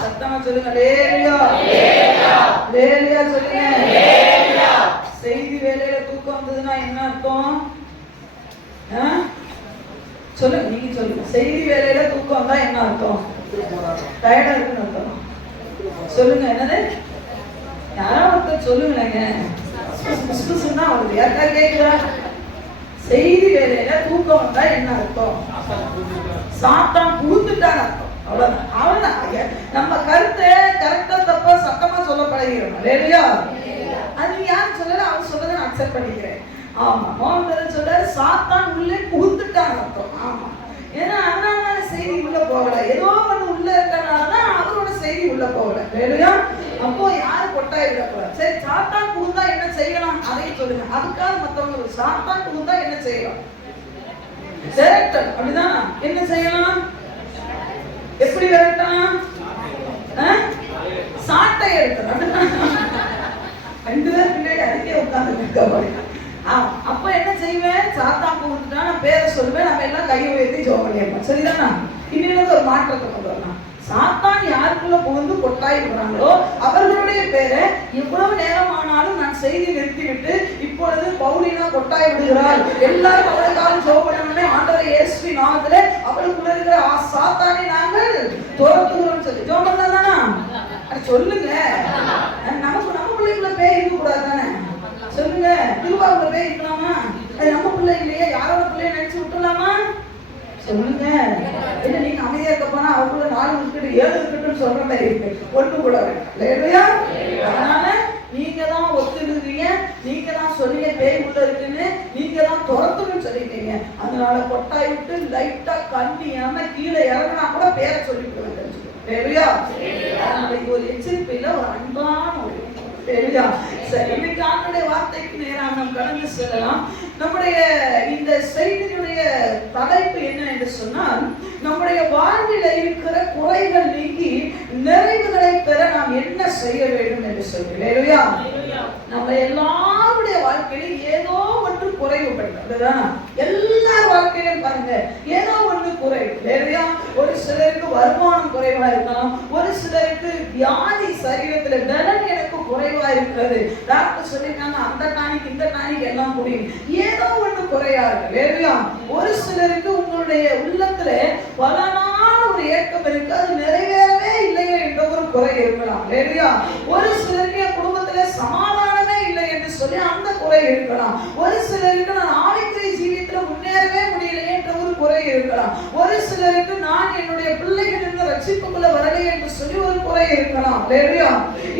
சத்தமா சொல்லுங்க. சொல்லுங்க. செய்தி வேலையில தூக்கம் வந்ததுன்னா என்ன அர்த்தம்? சொல்லுங்க, நீங்க சொல்லுங்க. செய்தி வேலையில தூக்கம் வந்தா என்ன அர்த்தம்? டயர்டா இருக்குன்னு அர்த்தம். சொல்லுங்க, என்னது? யாராவது சொல்லுங்களேங்க. யாருக்கா கேக்குதா? செய்தி வேலையில தூக்கம் வந்தா என்ன அர்த்தம்? சாத்தான் புகுந்துட்டான் அர்த்தம். அவ்வளவுதான். அவ்வளவுதான். நம்ம கருத்தை கரெக்டா தப்பா சத்தமா சொல்ல பழகிறோம். இல்லையா? அது யாரும் சொல்லல, அவன் சொல்லதை நான் அக்செப்ட் பண்ணிக்கிறேன். ஆமா, மோகன் சொல்றாரு, சாத்தான் உள்ளே புகுந்துட்டான் அர்த்தம். ஆமா, ஏன்னா அதனால செய்தி உள்ள போகல, ஏதோ ஒண்ணு உள்ள இருக்கனாலதான் அவரோட செய்தி உள்ள போகல. இல்லையா? அப்போ யாரு கொட்டாய் விடக்கூடாது. சரி, சாத்தான் புகுந்தா என்ன செய்யலாம் அதையும் சொல்லுங்க. அதுக்காக மத்தவங்க சாத்தான் புகுந்தா என்ன செய்யலாம்? அப்படிதான். என்ன செய்யலாம்? எப்படி விரட்டலாம்? சாட்டை எடுக்கலாம். ரெண்டு பேர் பின்னாடி அதுக்கே உட்கார்ந்து. அப்ப என்ன செய்வேன்? சாத்தான் புகுந்துட்டா நான் பேரை சொல்லுவேன், நம்ம எல்லாம் கையை உயர்த்தி ஜெபம் பண்ணிருப்போம். சரிதானா? இன்னொரு ஒரு மாற்றத்தை கொண்டு வரலாம். சாத்தான் யாருக்குள்ள புகுந்து கொட்டாய் விடுறாங்களோ அவர்களுடைய பேரை எவ்வளவு நேரம் ஆனாலும் நான் செய்தி நிறுத்திவிட்டு, இப்பொழுது பவுலினா கொட்டாய் விடுகிறாள், எல்லாரும் அவளுக்காக ஜெபம் பண்ணணும்னே ஆண்டவரை இயேசுவின் நாமத்திலே அவளுக்குள்ள இருக்கிற சாத்தானை நாங்கள் துரத்துகிறோம் சொல்லி ஜெபம் பண்ணதானா? சொல்லுங்க. நமக்கு நம்ம பிள்ளைக்குள்ள பேர் இருக்க கூடாது தானே? சொல்லுங்க. திருவாரூர்ல பேர் இருக்கலாமா? அது நம்ம பிள்ளை இல்லையா? யாரோட பிள்ளைய நினைச்சு விட்டுலாமா? சொல்லுங்க. என்ன நீங்க அமைதியா இருக்க போனா அவங்கள 4 இருக்கட்டு 7 இருக்கட்டுன்னு சொல்ற மாதிரி இருக்கு. ஒன்று கூட வேண்டாம். அதனால நீங்க தான் ஒத்துடுறீங்க, நீங்க தான் சொல்லிய பேய் உள்ள இருக்குன்னு நீங்க தான் துரத்துன்னு சொல்லிட்டீங்க. அதனால கொட்டாய் விட்டு லைட்டா கண்ணியாம கீழே இறங்கினா கூட பேரை சொல்லிட்டு வந்து ஒரு எச்சரிப்பில ஒரு அன்பான ஒரு வார்த்தைக்கு நேராக நாம் கடந்து செல்லலாம். நம்முடைய இந்த செய்தியுடைய தலைப்பு என்ன என்று சொன்னால், நம்முடைய வாழ்வில் இருக்கிற குறைகள் நீக்கி நிறைவுகளை பெற நாம் என்ன செய்ய வேண்டும் என்று சொல்கிறேன். நம்ம எல்லாருடைய வாழ்க்கையிலும் ஏதோ ஒன்று குறைவுபடுத்துதான். எல்லார் வாழ்க்கையிலும் பாருங்க, ஏதோ ஒன்று குறை. ஒரு சிலருக்கு வருமானம் குறைவா இருக்கலாம், ஒரு சிலருக்கு வியாதி, சரீரத்துல பலன் எனக்கு குறைவா இருக்கிறது. டாக்டர் சொல்லிருக்காங்க அந்த டானிக் இந்த டானிக் எல்லாம் முடியும், ஏதோ ஒன்று குறையா இருக்கு. ஒரு சிலருக்கு உங்களுடைய உள்ளத்துல பல நாள் ஒரு ஏக்கம் இருக்கு, அது நிறைவேறவே இல்லையே என்ற ஒரு குறை இருக்கலாம். ஒரு சிலருக்கு என் குடும்பத்துல சமாதானமே இல்லை என்று சொல்லி அந்த குறை இருக்கலாம். ஒரு சிலருக்கு நான் ஆவிக்குரிய ஜீவியத்துல முன்னேறவே முடியலையே என்ற ஒரு குறை இருக்கலாம். ஒரு சிலருக்கு நான் என்னுடைய பிள்ளைகள் இருந்து ரட்சிப்புக்குள்ள வரலை என்று சொல்லி ஒரு குறை இருக்கலாம்.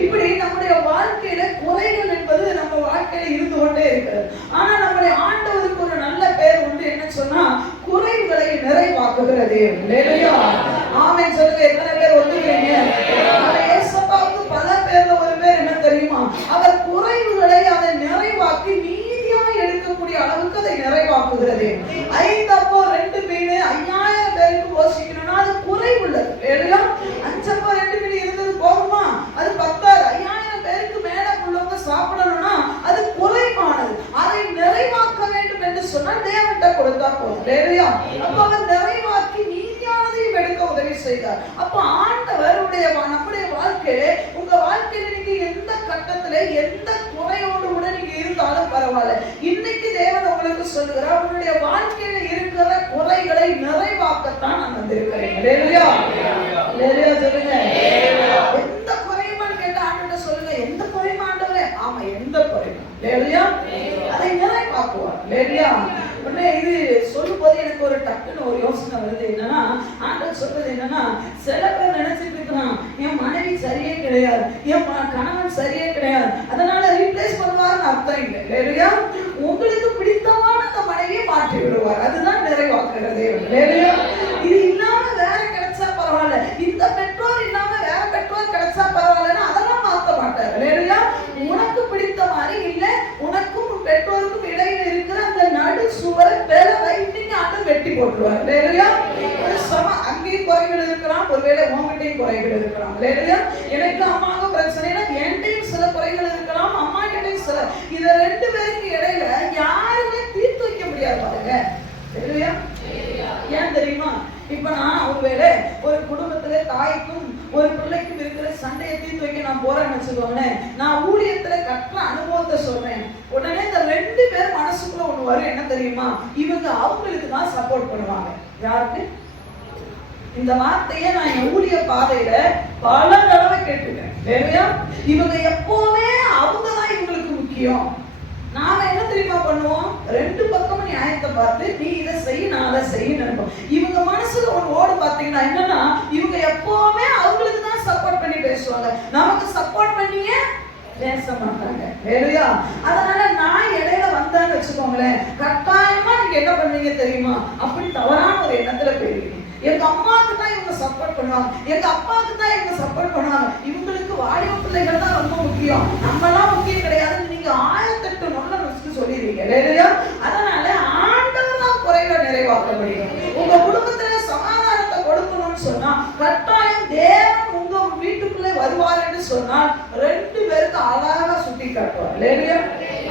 இப்படி நம்முடைய வாழ்க்கையில குறைகள் என்பது நம்ம வாழ்க்கையில இருந்து கொண்டே இருக்கிறது. ஆனா நம்முடைய ஆண்டவருக்கு ஒரு நல்ல பேர் உண்டு. என்ன சொன்னா, குறைகளை நிறைவாக்குகிறது. ஆமென் சொல்லுங்க. எத்தனை பேர் ஒத்துக்கிறீங்க? ஏசப்பாவுக்கு பல பேர்ல ஒரு பேர் என்ன தெரியுமா? அவர் குறைவுகளை அதை நிறைவாக்கி மீதியா எடுக்கக்கூடிய அளவுக்கு அதை நிறைவாக்குகிறது. 5 அப்போ 2 மீன் 5000 பேருக்கு போஷிக்கணும்னா அது குறைவுள்ளது. 5 அப்போ 2 மீன் இருந்தது போதுமா? அது 10,000 5000 பேருக்கு மேல உள்ளவங்க சாப்பிடணும்னா அது குறைவானது. அதை நிறைவாக்க வேண்டும் என்று சொன்னால் தேவன்கிட்ட கொடுத்தா போதும். அப்ப அவர் நிறைவாக்கி மீதியானதையும் எடுக்க உதவி செய்தார். அப்ப ஆண்டவருடைய நம்முடைய வாழ்க்கையில, உங்க வாழ்க்கையில நீங்க எந்த கட்டத்துல எந்த குறையோடு கூட நீங்க இருந்தாலும் பரவாயில்ல, இன்னைக்கு தேவன் உங்களுக்கு சொல்லுகிறார், உங்களுடைய வாழ்க்கையில இருக்கிற குறைகளை நிறைவாக்கத்தான் நான் வந்திருக்கிறேன். சொல்லுங்க. எந்த குறையுமான்னு கேட்டா ஆண்டவர்கிட்ட சொல்லுங்க. எந்த குறையுமா ஆண்டவரே? ஆமா, எந்த குறையுமா அதை நிறைவாக்குவார். இது சொல்லும் போது எனக்கு ஒரு டக்குன்னு ஒரு யோசனை வருது. என்னன்னா, ஆண்டவர் சொல்றது என்னன்னா, சில பேர் நினைச்சிட்டு இருக்கலாம், என் மனைவி சரியே கிடையாது, என் கணவன் சரியே கிடையாது, அதனால ரீப்ளேஸ் பண்ணுவாருன்னு அர்த்தம் இல்லை. உங்களுக்கு பிடித்தமான அந்த மனைவியை மாற்றி விடுவார். அதுதான் நிறைவாக்குறது. இது இல்லாம வேற கிடைச்சா பரவாயில்ல, இந்த பெற்றோர் இல்லாம வேற பெற்றோர் கிடைச்சா பரவாயில்லன்னா அதெல்லாம் மாற்ற மாட்டார். உனக்கு பிடித்த மாதிரி இல்ல, உனக்கும் பெற்றோருக்கும் இடையில இருக்கிற அந்த நடு சுவரை வெட்டி போட்டுருவார். அங்கேயும் குறைகள் இருக்கலாம், ஒருவேளை உங்ககிட்டையும் குறைகள் இருக்கலாம். எனக்கு அம்மாவுக்கு பிரச்சனைனா என்கிட்டையும் சில குறைகள் இருக்கலாம், அம்மா கிட்டையும் சில. இத 2 பேருக்கு இடையில யாருமே தீர்த்து வைக்க முடியாது பாருங்க. ஏன் தெரியுமா? இப்ப நான் ஒருவேளை ஒரு குடும்பத்துல தாய்க்கும் ஒரு பிள்ளைக்கும் இருக்கிற சண்டையை தீர்த்து வைக்க நான் போறேன்னு வச்சுக்கோங்களேன். நான் ஊழியத்துல கற்ற அனுபவத்தை சொல்றேன். உடனே இந்த 2 பேர் மனசுக்குள்ள ஒண்ணு வரும், என்ன தெரியுமா? இவங்க அவங்களுக்கு தான் சப்போர்ட் பண்ணுவாங்க. யாருக்கு? இந்த வார்த்தையை நான் என் ஊழிய பாதையில பல தடவை கேட்டுக்கிறேன். இவங்க எப்பவுமே அவங்க தான் இவங்களுக்கு முக்கியம். நாம என்ன தெரியுமா பண்ணுவோம்? 2 பக்கமும் நியாயத்தை பார்த்து நீ இதை செய்ய நான் அதை செய்ய நினைப்போம். இவங்க மனசுல ஒரு ஓடு பாத்தீங்கன்னா என்னன்னா, இவங்க எப்பவுமே அவங்களுக்கு தான் சப்போர்ட் பண்ணி பேசுவாங்க, நமக்கு சப்போர்ட் பண்ணியே பேச மாட்டாங்க. வேலையா? அதனால நான் இடையில வந்தேன்னு வச்சுக்கோங்களேன், கட்டாயமா நீங்க என்ன பண்ணுவீங்க தெரியுமா? அப்படி தவறான ஒரு எண்ணத்துல போயிருவீங்க. எங்க அம்மாவுக்கு தான் இவங்க சப்போர்ட் பண்ணுவாங்க, எங்க அப்பாவுக்கு தான் இவங்க சப்போர்ட் பண்ணுவாங்க, இவங்களுக்கு வாலிப பிள்ளைகள் தான் ரொம்ப முக்கியம், நம்மளாம் முக்கியம் கிடையாதுன்னு நீங்க 1008 நல்ல விஷயம் சொல்லிடுவீங்க. இல்லையா? அதனால ஆண்டவர் தான் குறைகளை நிறைவாக்க முடியும். உங்க குடும்பத்துல சமாதானத்தை கொடுக்கணும்னு சொன்னா கட்டாயம் தேவன் உங்க வீட்டுக்குள்ளே வருவார் என்று சொன்னால் 2 பேருக்கு அழகா சுட்டி காட்டுவார். இல்லையா?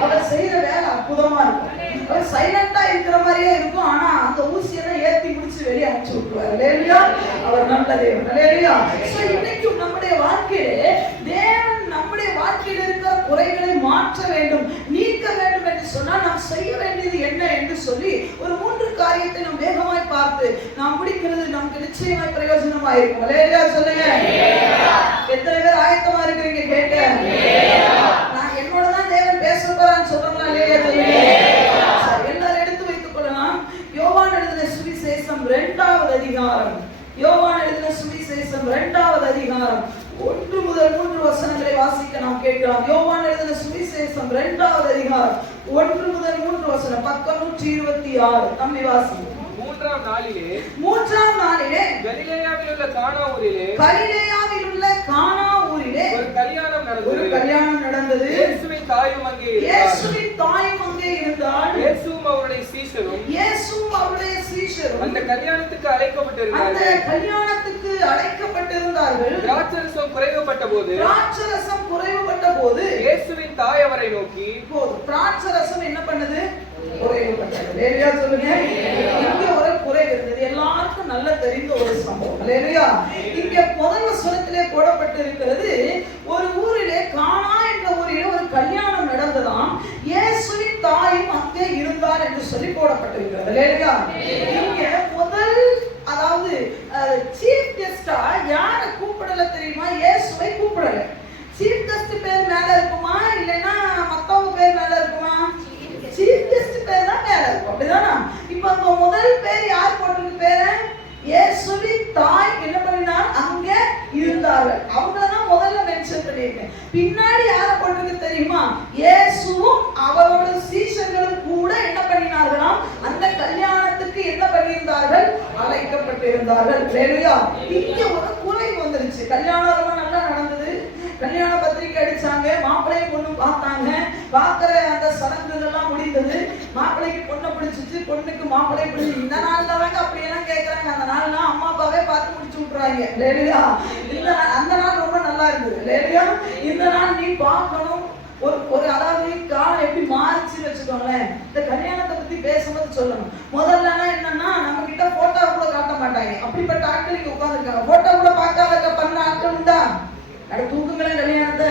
அவர் செய்யற வேலை அற்புதமா இருக்கும். அவர் சைலண்டா இருக்கிற மாதிரியே இருக்கும், ஆனா அந்த ஊசியெல்லாம் ஏத்தி முடிச்சு வெளியே அனுப்பிச்சு விட்டுருவார். இல்லையா? அவர் நல்ல தேவன். இல்லையா? இன்னைக்கும் நம்முடைய வாழ்க்கையிலே தேவன் நம்முடைய வாழ்க்கையில் இருக்கிற குறைகளை மாற்ற வேண்டும், நீக்க வேண்டும் என்று சொன்னால் நாம் செய்ய வேண்டியது என்ன என்று சொல்லி ஒரு 3 காரியத்தை நாம் வேகமாய் பார்த்து நாம் முடிக்கிறது நமக்கு நிச்சயமாய் பிரயோஜனமா இருக்கும். இல்லையா? சொல்லுங்க. எத்தனை பேர் ஆயத்தமா இருக்கிறீங்க கேட்க? நான் என்னோட தான் தேவன் பேச போறான்னு சொல்றோம்னா இல்லையா? சொல்லுங்க. எல்லாரும் எடுத்து வைத்துக் கொள்ளலாம். யோவான் எழுதின சுவிசேஷம் 2வது அதிகாரம். யோவான் எழுதின சுவிசேஷம் 2வது அதிகாரம் 1 முதல் 3 வசனங்களை வாசிக்க நாம் கேட்கலாம். யோவான் எழுதின சுவிசேஷம் 2வது அதிகாரம் 1 முதல் 3 வசனம், பக்கம் 126. தம்பி வாசி. 3ஆம் நாளிலே கலிலேயாவில் உள்ள கானா ஊரிலே ஒரு கல்யாணம் நடந்தது. இயேசுவின் தாயும் அங்கே இருந்தாள். இயேசுவும் அவருடைய சீஷரும் அந்த கல்யாணத்துக்கு அழைக்கப்பட்டிருந்தார்கள். திராட்சரசம் குறைவுபட்ட போது இயேசுவின் தாய் அவரை நோக்கி, திராட்சரசம் என்ன பண்ணுது? குறைவுபட்டது. இல்லையா? சொல்லுங்க. இங்க ஒரு குறை இருந்தது, எல்லாருக்கும் நல்ல தெரிந்த ஒரு சம்பவம். இல்லையா? இங்க முதல் வசனத்திலே போடப்பட்டிருக்கிறது, ஒரு ஊரிலே கானா என்ற ஊரிலே ஒரு கல்யாணம் நடந்ததாம். இயேசுவின் தாயும் அங்கே இருந்தார் என்று சொல்லி போடப்பட்டிருக்கிறது. இல்லையா? இங்க முதல், அதாவது சீஃப் கெஸ்டா யார கூப்பிடல தெரியுமா? இயேசுவை கூப்பிடல. சீஃப் கெஸ்ட் பேர் மேல இருக்குமா, இல்லைன்னா மத்தவங்க பேர் மேல இருக்குமா? சீஃப் கெஸ்ட் பேர் தான் மேல இருக்கும். அப்படிதானா? இப்ப அந்த முதல் பேர் யார் போட்டிருக்கு? பேரு இயேசுவின் தாய் என்ன பண்ணினார்? அங்க இருந்தார்கள். அவங்கள தான் முதல்ல மென்ஷன் பண்ணிருக்கேன். பின்னாடி யார போட்டிருக்கு தெரியுமா? இயேசுவும் அவரோட சீஷர்களும் கூட என்ன பண்ணினார்களாம்? அந்த கல்யாணத்துக்கு என்ன பண்ணியிருந்தார்கள்? அழைக்கப்பட்டிருந்தார்கள். இல்லையா? இங்க ஒரு குறை வந்துருச்சு. கல்யாணம் ரொம்ப நல்லா நடந்தது. கல்யாண பத்திரிக்கை அடிச்சாங்க, மாப்பிள்ளையும் பொண்ணு பார்த்தாங்க. பார்க்கிற அந்த சடங்குகள்லாம் முடிந்தது. மாப்பிள்ளைக்கு பொண்ணை பிடிச்சிச்சு, பொண்ணுக்கு மாப்பிள்ளை பிடிச்சி. இந்த நாள்ல தாங்க அப்படியெல்லாம் கேட்கறாங்க. அந்த நாள்லாம் அம்மா அப்பாவே பார்த்து முடிச்சு விட்டுறாங்க. இல்லையா? அந்த நாள் ரொம்ப நல்லா இருந்தது. இல்லையா? இந்த நாள் நீ பார்க்கணும். ஒரு அதாவது காலம் எப்படி மாறிச்சுன்னு வச்சுக்கோங்களேன். இந்த கல்யாணத்தை பத்தி பேசும்போது சொல்லணும். முதல்ல என்னன்னா, நம்ம கிட்ட போட்டோ கூட காட்ட மாட்டாங்க. அப்படிப்பட்ட ஆட்கள் இங்க உட்கார்ந்துருக்காங்க. போட்டோ கூட பார்க்காத பண்ண ஆட்கள் உண்டா? தூக்குங்களேன் கல்யாணத்தை,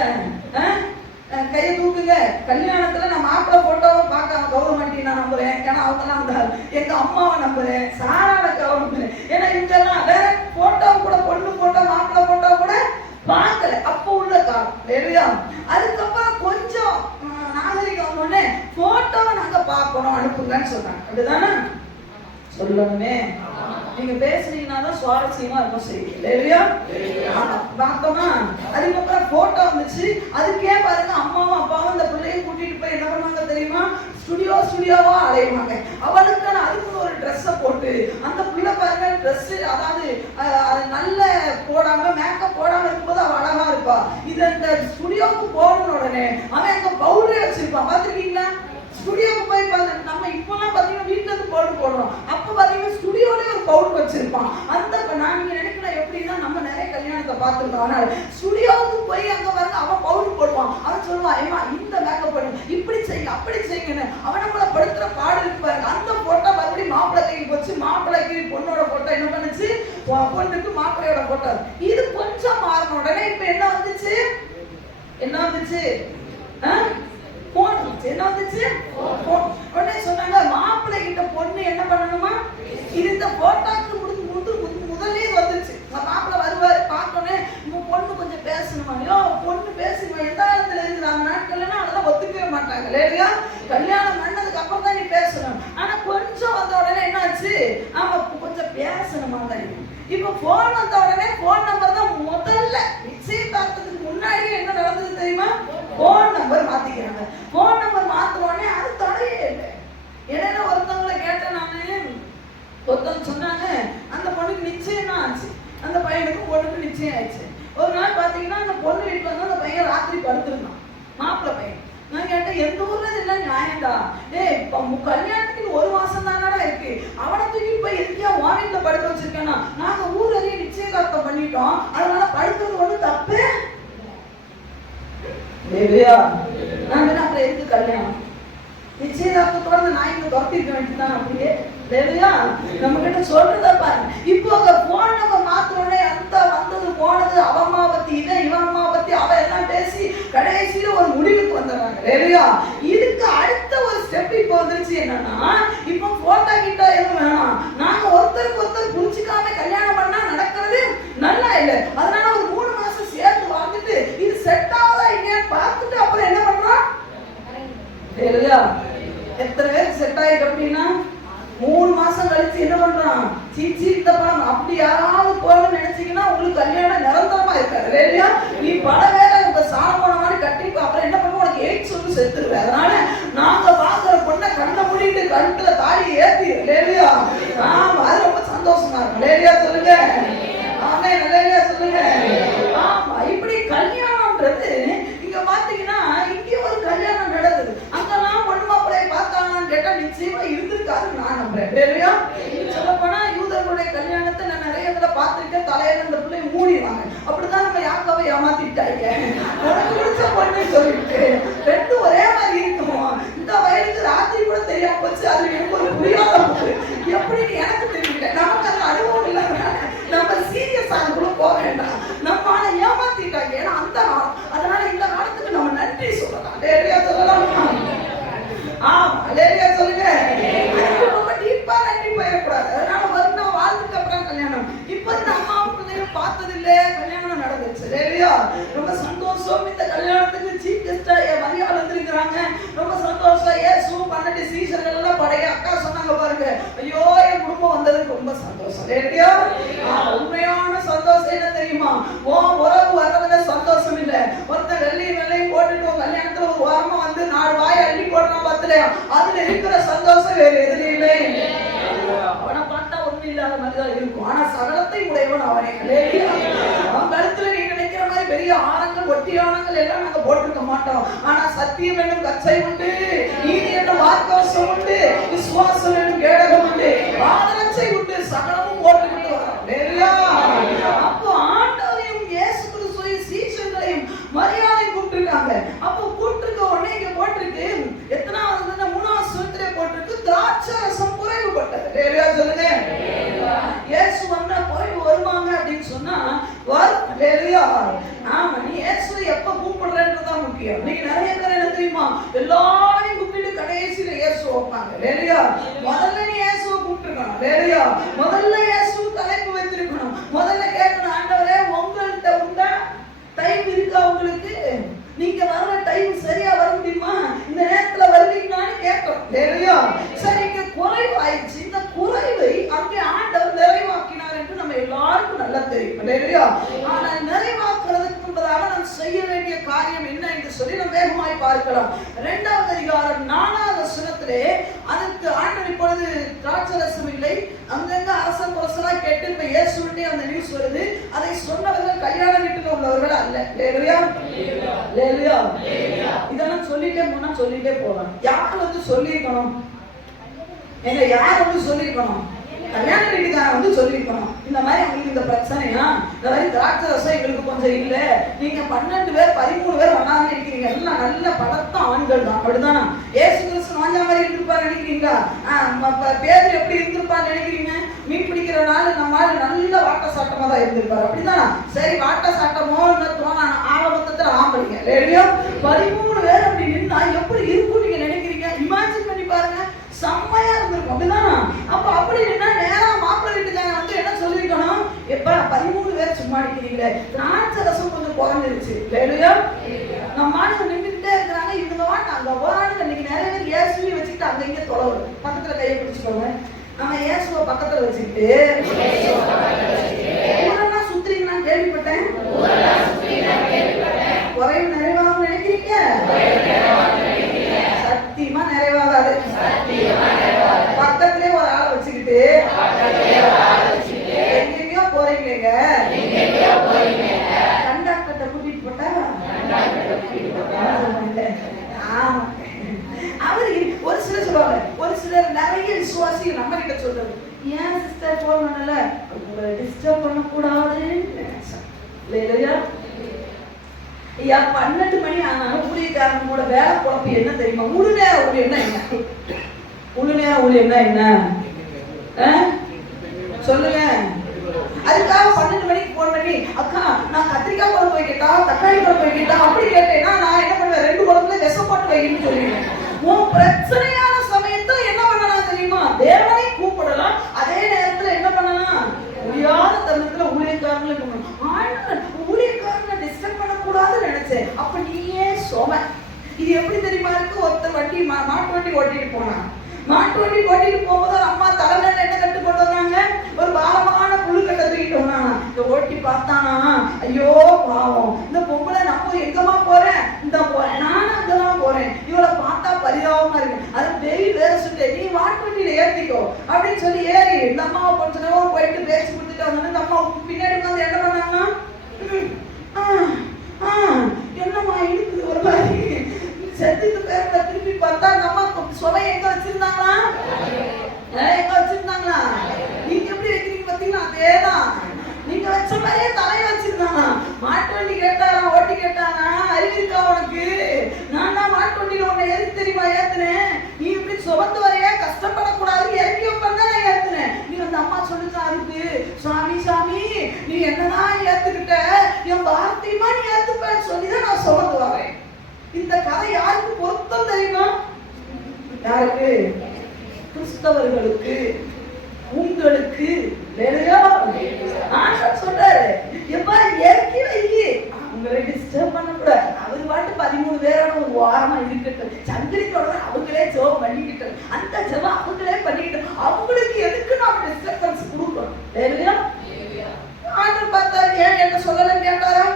கையை தூக்குங்க. கல்யாணத்துல நான் மாப்பிள்ளை போட்டோவை பார்க்காம கவர்மெண்ட் நான் நம்புறேன். ஏன்னா அவங்க எல்லாம் எங்க அம்மாவை நம்புறேன், சாராவை கவர்மெண்ட். ஏன்னா இவங்க எல்லாம் வேற போட்டோ கூட, பொண்ணு போட்டோ மாப்பிள்ளை போட்டோ கூட பார்க்கல. அப்ப உள்ள காலம். இல்லையா? அதுக்கப்புறம் கொஞ்சம் நாகரிகம் வந்தோடனே போட்டோவை நாங்க பார்க்கணும், அனுப்புங்கன்னு சொல்றாங்க. அப்படிதானே சொல்லணுமே? நீங்க பேசுனீங்கன்னா தான் சுவாரஸ்யமா இருக்கும் செய்தி. இல்லையா? பார்த்தோமா? அதுக்கப்புறம் போட்டோ வந்துச்சு. அதுக்கே பாருங்க, அம்மாவும் அப்பாவும் இந்த பிள்ளையும் கூட்டிட்டு போய் என்ன பண்ணுவாங்க தெரியுமா? ஸ்டுடியோவா அலைவாங்க. அவளுக்கு அதுக்கு ஒரு ட்ரெஸ்ஸை போட்டு, அந்த பிள்ளை பாருங்க ட்ரெஸ், அதாவது நல்ல போடாம மேக்கப் போடாம இருக்கும்போது அவ அழகா இருப்பா. இது இந்த ஸ்டுடியோவுக்கு போன உடனே அவன் அங்க பவுடரே வச்சிருப்பான். பாத்துருக்கீங்களா? ஸ்டுடியோவுக்கு போய் நம்ம இப்பெல்லாம் பாத்தீங்கன்னா வீட்டுல இருந்து பவுடர் போடுறோம். அப்ப பாத்தீங்கன்னா ஸ்டுடியோலயே ஒரு பவுடர் வச்சிருப்பான். அந்த நீங்க நினைக்கலாம் எப்படின்னா, நம்ம நிறைய கல்யாணத்தை பார்த்துருக்கோம். ஆனால் ஸ்டுடியோவுக்கு போய் அங்க பாருங்க அவன் பவுடர் போடுவான். அவன் சொல்லுவான், ஏமா இந்த மேக்கப் பண்ணு, இப்படி செய்யுங்க அப்படி செய்யுங்கன்னு. அவன் நம்மளை படுத்துற பாடு இருக்கு பாருங்க. அந்த போட்டோ மறுபடியும் மாப்பிள்ளை கைக்கு போச்சு. மாப்பிள்ளைக்கு பொண்ணோட போட்டோ என்ன பண்ணுச்சு, பொண்ணுக்கு மாப்பிள்ளையோட போட்டோ. இது கொஞ்சம் மாறின உடனே இப்ப என்ன வந்துச்சு, என்ன வந்துச்சு, போன் வந்துச்சு. என்ன வந்துச்சு, உடனே சொன்னாங்க மாப்பிள்ளை கிட்ட பொண்ணு என்ன பண்ணணுமா, இது இந்த போட்டோக்கு முதல்ல வந்துச்சு. மாப்பிள்ளை வருவாரு, பார்த்தோன்னே பொண்ணு கொஞ்சம் பேசணுமா, பொண்ணு பேசுமா, எந்த காலத்துல இருக்கிறாங்க நாட்கள்னா அதெல்லாம் ஒத்துக்கவே மாட்டாங்க இல்லையா. கல்யாணம் பண்ணதுக்கு அப்புறம் தான் நீ பேசணும். ஆனா கொஞ்சம் வந்த உடனே என்ன ஆச்சு, ஆமா கொஞ்சம் பேசணுமா தான். இப்ப போன் வந்த உடனே போன் நம்பர் தான் முதல்ல நிச்சயதார்த்தத்துக்கு முன்னாடியே என்ன நடந்தது தெரியுமா, போன் நம்பர் மாத்திக்கிறாங்க. போன் நம்பர் மாத்தின உடனே அது தடையே இல்லை. இடையில ஒருத்தவங்களை கேட்டேன் நானு, ஒருத்தவங்க சொன்னாங்க அந்த பொண்ணுக்கு நிச்சயம் தான் ஆச்சு, அந்த பையனுக்கு பொண்ணுக்கு நிச்சயம் ஆயிடுச்சு. ஒரு நாள் பாத்தீங்கன்னா அந்த பொண்ணு வீட்டுல வந்து அந்த பையன் ராத்திரி படுத்திருந்தான், மாப்பிள்ளை பையன். நான் கேட்டேன் எந்த ஊர்ல இதெல்லாம் நியாயம்டா, கல்யாணத்துக்கு 1 மாசம் தானடா இருக்கு, அவனை தூக்கி போய் எதுக்கியா வானில படுக்க வச்சிருக்கேன்னா, நாங்க ஊர்லயே நிச்சயதார்த்தம் பண்ணிட்டோம், அதனால படுக்கிறது ஒண்ணு தப்பு இல்லையா. நாங்க அப்புறம் எதுக்கு கல்யாணம், நிச்சயதார்த்தத்தோட அந்த நாய்க்கு துரத்திருக்க வேண்டியதுதான் அப்படியே இல்லையா. நம்ம கிட்ட சொல்றத பாருங்க. இப்போ அங்க போன் நம்பர் மாத்திரோடனே அந்த வந்தது போனது, அவம்மா பத்தி இவன், இவன் அம்மா பத்தி அவ எல்லாம் பேசி கடைசியில ஒரு முடிவுக்கு வந்துடுறாங்க இல்லையா. இதுக்கு அடுத்த ஒரு ஸ்டெப் இப்போ வந்துருச்சு. என்னன்னா இப்போ போட்டோ கிட்ட எதுவும் வேணாம், நாங்க ஒருத்தருக்கு ஒருத்தர் புரிஞ்சுக்காம கல்யாணம் பண்ணா நடக்கிறது நல்லா இல்லை. அதனால ஒரு 3 மாசம் சேர்த்து வாழ்ந்துட்டு இது செட் ஆகுதா இல்லையான்னு பார்த்துட்டு அப்புறம் என்ன பண்றோம் இல்லையா. எத்தனை பேருக்கு செட் ஆயிட்டு அப்படின்னா 3 மாசம் கழிச்சு என்ன பண்றான், சீச்சி இந்த பணம் அப்படி யாராவது போகணும்னு நினைச்சீங்கன்னா உங்களுக்கு கல்யாணம் நிரந்தரமா இருக்காது இல்லையா. நீ பல வேலை உங்க சாணம் போன மாதிரி கட்டிப்ப, அப்புறம் என்ன பண்ணுவோம், உனக்கு எய்ட்ஸ் வந்து செத்துருவேன். அதனால நாங்க பாக்குற பொண்ணை கண்ணை மூடிட்டு கழுத்துல தாலி ஏத்தி இல்லையா. ஆமா, அது ரொம்ப சந்தோஷமா இருக்கும் இல்லையா. சொல்லுங்க ஆமே, இல்லையா சொல்லுங்க. ஆமா, இப்படி கல்யாணம்ன்றது இங்க பாத்தீங்கன்னா இங்கே ஒரு கல்யாணம் நடக்குது. அங்கெல்லாம் பொண்ணு மாப்பிள்ளையை பார்த்தாங்கன்னு கேட்டா நிச்சயமா இருந்திருக்காது நான் நம்புறேன் இல்லையா. சொல்ல போனா யூதர்களுடைய கல்யாணத்தை நான் நிறைய இடத்துல பார்த்திருக்கேன், தலையில இந்த பிள்ளை மூடிடுவாங்க. அப்படிதான் நம்ம யாக்காவை ஏமாத்திட்டாங்க, உனக்கு பிடிச்ச பொண்ணு சொல்லிட்டு ரெண்டும் ஒரே மாதிரி இருக்குமோ. இந்த வயலுக்கு ராத்திரி கூட தெரியாம போச்சு, அது எனக்கு ஒரு புரியாத போது எப்படின்னு எனக்கு தெரியல. நமக்கு அது அனுபவம் இல்லை, நம்ம சீரியஸ் ஆகுள்ள போக வேண்டாம். நம்ம ஆனா ஏமாத்திட்டாங்க, ஏன்னா அந்த காலம். அதனால இந்த காலத்துக்கு நம்ம நன்றி சொல்லலாம் இல்லையா. சொல்லலாம் ஆமா இல்லையா சொல்லுங்க. ரொம்ப டீப்பா நன்றி போயிடக்கூடாது. அதனால வருடம் வாழ்ந்துட்டு அப்புறம் கல்யாணம். இப்ப இந்த அம்மா பிள்ளையும் பார்த்தது இல்ல, கல்யாணம் நடந்துச்சு இல்லையா. ரொம்ப சந்தோஷம். இந்த கல்யாணத்துக்கு சீஃப் கெஸ்டா மரியாதை வந்திருக்கிறாங்க, ரொம்ப சந்தோஷம். ஏசு 12 சீசர்கள் எல்லாம் படைய அக்கா சொன்னாங்க பாருங்க, ஐயோ என் குடும்பம் வந்ததுக்கு ரொம்ப சந்தோஷம் இல்லையா. உண்மையான சந்தோஷம் என்ன தெரியுமா, உறவு வர்றதுல சந்தோஷம் இல்ல. ஒருத்தர் வெள்ளையும் போட்டுட்டு கல்யாணத்துல ஒரு வாரமா வந்து 4 வாயை அள்ளி போடுறான் பத்துல, அதுல இருக்கிற சந்தோஷம் வேற எதுலையும் இல்லை. அவனை பார்த்தா ஒண்ணு இல்லாத மாதிரிதான் இருக்கும், ஆனா சகலத்தை உடையவன் அவனே இல்லையா. அவன் கழுத்துல நீ நினைக்கிற மாதிரி பெரிய ஆனங்கள் ஒட்டியானங்கள் எல்லாம் நாங்க போட்டிருக்க மாட்டோம். ஆனா சத்தியம் என்னும் கச்சை உண்டு, நீதி என்னும் வார்க்கவசம் உண்டு, விசுவாசம் என்னும் கேடகம் உண்டு, பாதரட்சை உண்டு, சகலமும் போட்டுக்கிட்டு வரோம் இல்லையா. அப்போ ஆண்டவரையும் இயேசு கிறிஸ்துவையும் சீஷர்களையும் மரியாதை கூப்பிட்டுருக்காங்க. அப்போ கூப்பிட்டுருக்க உடனே இங்க போட்டிருக்கு, எத்தனாவது 3வது சுத்திலே போட்டிருக்கு, திராட்சை ரசம் குறைவுபட்டது இல்லையா. சொல்லுங்க இயேசு வந்தா குறைவு வருவாங்க அப்படின்னு சொன்னா வரும் இல்லையா. ஆமா, நீ இயேசுவை எப்ப கூப்பிடுறன்றதான் முக்கியம். நீங்க நிறைய பேர் என்ன தெரியுமா, எல்லாரையும் கூப்பிட்டு கடைசியில இயேசு வைப்பாங்க இல்லையா. முதல்ல நீ இயேசுவை கூப்பிட்டுருக்கணும் இல்லையா. முதல்ல இயேசு தலைப்பு வைத்திருக்கணும். முதல்ல கேட்கணும், ஆண்டவரே உங்கள்கிட்ட உண்டா டைம் இருக்கா, உங்களுக்கு நீங்க வர்ற டைம் சரியா வர முடியுமா, இந்த நேரத்துல வருவீங்கன்னு கேட்கணும் இல்லையா. சரி, இங்க குறைவு ஆயிடுச்சு. இந்த குறைவை அங்கே ஆண்டவர் நிறைவாக்கினார் என்று நம்ம எல்லாருக்கும் நல்லா தெரியும் இல்லையா. ஆனா நிறைவாக்குறதுக்கு முன்பதாக நாம் செய்ய வேண்டிய காரியம் என்ன என்று சொல்லி நம்ம வேகமாய் பார்க்கலாம். 2வது அதிகாரம் 4வது வசனத்திலே அதற்கு ஆண்டவர் இப்பொழுது திராட்சரசம் இல்லை, அங்கங்க அரசன் புரசலா கேட்டு இப்ப இயேசுவிட்டே அந்த நியூஸ் வருது. அதை சொன்னவர்கள் கல்யாண வீட்டுல உள்ளவர்கள் அல்ல இல்லையா. இதெல்லாம் சொல்லிட்டே போனா சொல்லிட்டே போகலாம். யார் வந்து சொல்லிருக்கணும், எங்க யார் வந்து சொல்லிருக்கணும், கல்யாண வீட்டுக்காரன் வந்து சொல்லிருக்கணும், இந்த மாதிரி உங்களுக்கு இந்த பிரச்சனையா, இந்த மாதிரி திராட்சை ரசம் எங்களுக்கு கொஞ்சம் இல்ல, நீங்க 12 பேர் 13 பேர் வந்தாங்கன்னு இருக்கிறீங்க, எல்லாம் நல்ல பலத்த ஆண்கள் தான் அப்படிதானா. இயேசு கிறிஸ்து பாஞ்சா மாதிரி இருந்திருப்பான்னு நினைக்கிறீங்களா? பேதர் எப்படி இருந்திருப்பான்னு நினைக்கிறீங்க? மீன் பிடிக்கிற நாள் நம்ம நல்ல வாட்ட சாட்டமா தான் இருந்திருப்பாரு. அப்படிதான். சரி, வாட்ட சாட்டமோ ஆரம்பத்துல ஆம்பளிங்க இல்லையோ 13 பேர் அப்படி நின்னா எப்படி இருக்கும் நீங்க நினைக்கிறீங்க? இமேஜின் பண்ணி பாருங்க. செம்மையா இருந்திருக்கும். அப்படிதான். அப்ப அப்படி நின்னா நேரா மாப்பிள்ளை வீட்டுக்காரங்க வந்து என்ன சொல்லிருக்கணும்? எப்ப 13 பேர் சும்மா நிக்கிறீங்களே, திராட்சை ரசம் கொஞ்சம் குறைஞ்சிருச்சு இல்லையோ. நம்ம ஆளுங்க நின்றுட்டே இருக்கிறாங்க. இவங்க வாங்க அங்க போறாங்க. இன்னைக்கு நிறைய பேர் இயேசுவை வச்சுக்கிட்டு அங்க இங்க தொலைவு பக்கத்துல கையை பிடிச்சுக்கோங்க. நம்ம இயேசுவை பக்கத்துல வச்சுக்கிட்டு ஊரெல்லாம் சுத்துறீங்களான்னு கேள்விப்பட்டேன். குறைவு நிறைவாக நினைக்கிறீங்க? சத்தியமா நிறைவாகாது. பக்கத்திலே ஒரு ஆளை வச்சுக்கிட்டு எங்கெங்கயோ போறீங்க. கண்டாக்டர்கிட்ட கூட்டிட்டு போட்டா அவரு ஒரு சிலர் சொல்லுவாங்க, ஒரு சிலர் நிறைய விசுவாசி நம்ம கிட்ட சொல்றது, ஏன் சிஸ்டர் போன் பண்ணல, உங்களை டிஸ்டர்ப் பண்ணக்கூடாது இல்லையா? ஐயா 12 மணி ஆனாலும் ஊழியக்காரங்க கூட வேலை குழப்பம் என்ன தெரியுமா? முழு நேர ஊழியம்னா என்ன? முழு நேர ஊழியம்னா என்ன சொல்லுங்க. அதுக்காக 12 மணிக்கு போன் பண்ணி, அக்கா நான் கத்திரிக்காய் குழம்பு வைக்கிட்டா, தக்காளி குழம்பு வைக்கிட்டா அப்படி கேட்டேன்னா நான் என்ன பண்ணுவேன்? 2 குழம்புல விஷம் போட்டு வைக்கணும்னு சொல்லிடுவேன். உன் பிரச்சனையான சமயத்தை என்ன பண்ணலாம் தெரியுமா? தேவனை கூப்பிடலாம். அதே நேரத்துல என்ன பண்ணலாம்? முடியாத தருணத்துல ஊழியக்காரங்களை ஊழியக்காரங்களை டிஸ்டர்ப் பண்ணக்கூடாதுன்னு நினைச்சேன். அப்ப நீயே சோம. இது எப்படி தெரியுமா இருக்கு? ஒருத்தர் வண்டி மாட்டு வண்டி ஓட்டிட்டு போனான். மாட்டு வண்டி ஓட்டிட்டு போகும்போது அம்மா தலைமையில என்ன கட்டு கொண்டு வந்தாங்க? ஒரு பாரமான புழுக்கட்டை தூக்கிட்டு வந்தானா. இந்த ஓட்டி பார்த்தானா, ஐயோ பாவம், இந்த பொம்பளை நம்ம எங்கம்மா போறேன், இந்த போறேன், நானும் அங்கதான் போறேன், இவளை பார்த்தா பரிதாபமா இருக்கு, அது வேற சுட்டு நீ மாட்டு வண்டியில ஏத்திக்கோ அப்படின்னு சொல்லி ஏறி இந்த அம்மாவை கொஞ்ச நேரம் போயிட்டு பேசி கொடுத்துட்டு வந்தோன்னு இந்த அம்மா பின்னாடி வந்து என்ன பண்ணாங்கன்னா, என்னம்மா இருக்குது ஒரு மாதிரி செத்துக்கு பேர்ல திருப்பி பார்த்தா அந்த அம்மா சுவை எங்க வச்சிருந்தாங்களா? எங்க வச்சிருந்தாங்களா? நீங்க எப்படி வைக்கிறீங்க பாத்தீங்கன்னா அதேதான். நீங்க வச்ச மாதிரியே தலையை வச்சிருந்தாங்க. மாட்டு வண்டி கேட்டாரா, ஓட்டி கேட்டாரா, அறிவு இருக்கா உனக்கு? நான் தான் மாட்டு வண்டியில உன்னை எதுக்கு தெரியுமா ஏத்துனேன்? நீ இப்படி சுமந்து வரைய கஷ்டப்படக்கூடாது இறக்கி வைப்பா நான் ஏத்துனேன். நீ அந்த அம்மா சொல்லுச்சா இருக்கு, சாமி சாமி நீ என்னதான் ஏத்துக்கிட்ட, என் வார்த்தையுமா நீ ஏத்துப்பேன்னு சொல்லிதான் நான் சுமந்து வரேன். இந்த கதை யாருக்கு பொருத்தம் தெரியுமா? யாருக்கு? கிறிஸ்தவர்களுக்கு, உங்களுக்கு. சொல்றாரு எப்ப இறக்கி வை, அவங்களை டிஸ்டர்ப் பண்ணக்கூடாது. அவரு பாட்டு 13 பேரோட ஒரு வாரமா இருக்கட்டும், சந்திரிக்கோட அவங்களே ஜெபம் பண்ணிக்கிட்டு, அந்த ஜெபம் அவங்களே பண்ணிக்கிட்டு, அவங்களுக்கு எதுக்கு நாம டிஸ்டர்பன்ஸ் கொடுக்கணும்? இல்லையா? ஆண்டவர் பார்த்தாரு, ஏன் என்ன சொல்லலன்னு கேட்டாரா?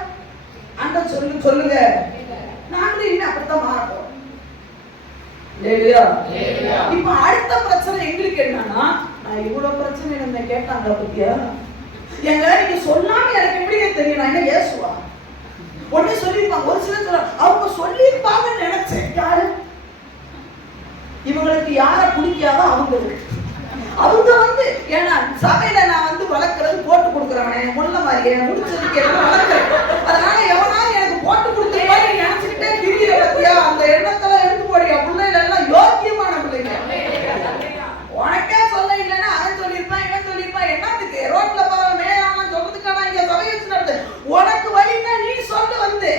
ஆண்டவர் சொல்லுங்க, நாங்களும் இன்னும் அப்படித்தான் மாறப்போம். இப்ப அடுத்த பிரச்சனை எங்களுக்கு என்னன்னா, நான் இவ்வளவு பிரச்சனை என்ன கேட்டாங்க பத்தியா, எங்க நீங்க சொல்லாம எனக்கு எப்படி தெரியும்? நான் என்ன இயேசுவா? ஒண்ணு சொல்லிருப்பாங்க. ஒரு சிலர் சொல்ல அவங்க சொல்லிருப்பாங்கன்னு நினைச்சேன். யாரு? இவங்களுக்கு யார பிடிக்காதோ அவங்களுக்கு. அவங்க வந்து ஏன்னா சபையில நான் வந்து வளர்க்கறது போட்டு கொடுக்குறவனே முள்ள மாதிரியே முடிச்சதுக்கு வளர்க்குறேன். அதனால எவனாலும் எனக்கு போட்டு கொடுத்த மாதிரி நினைச்சுக்கிட்டே திரியிற பத்தியா, அந்த எண்ணத்துல எடுத்து போடியா. பிள்ளைகள் எல்லாம் யோக்கியமான பிள்ளைங்க. உனக்கே சொல்ல இல்லைன்னா அவன் சொல்லியிருப்பான், இவன் சொல்லியிருப்பான். என்னத்துக்கு ரோட்ல போற மேலாம் சொல்றதுக்கான இங்க சபை வச்சு நடந்து உனக்கு வழின்னா நீ சொல்லு வந்து.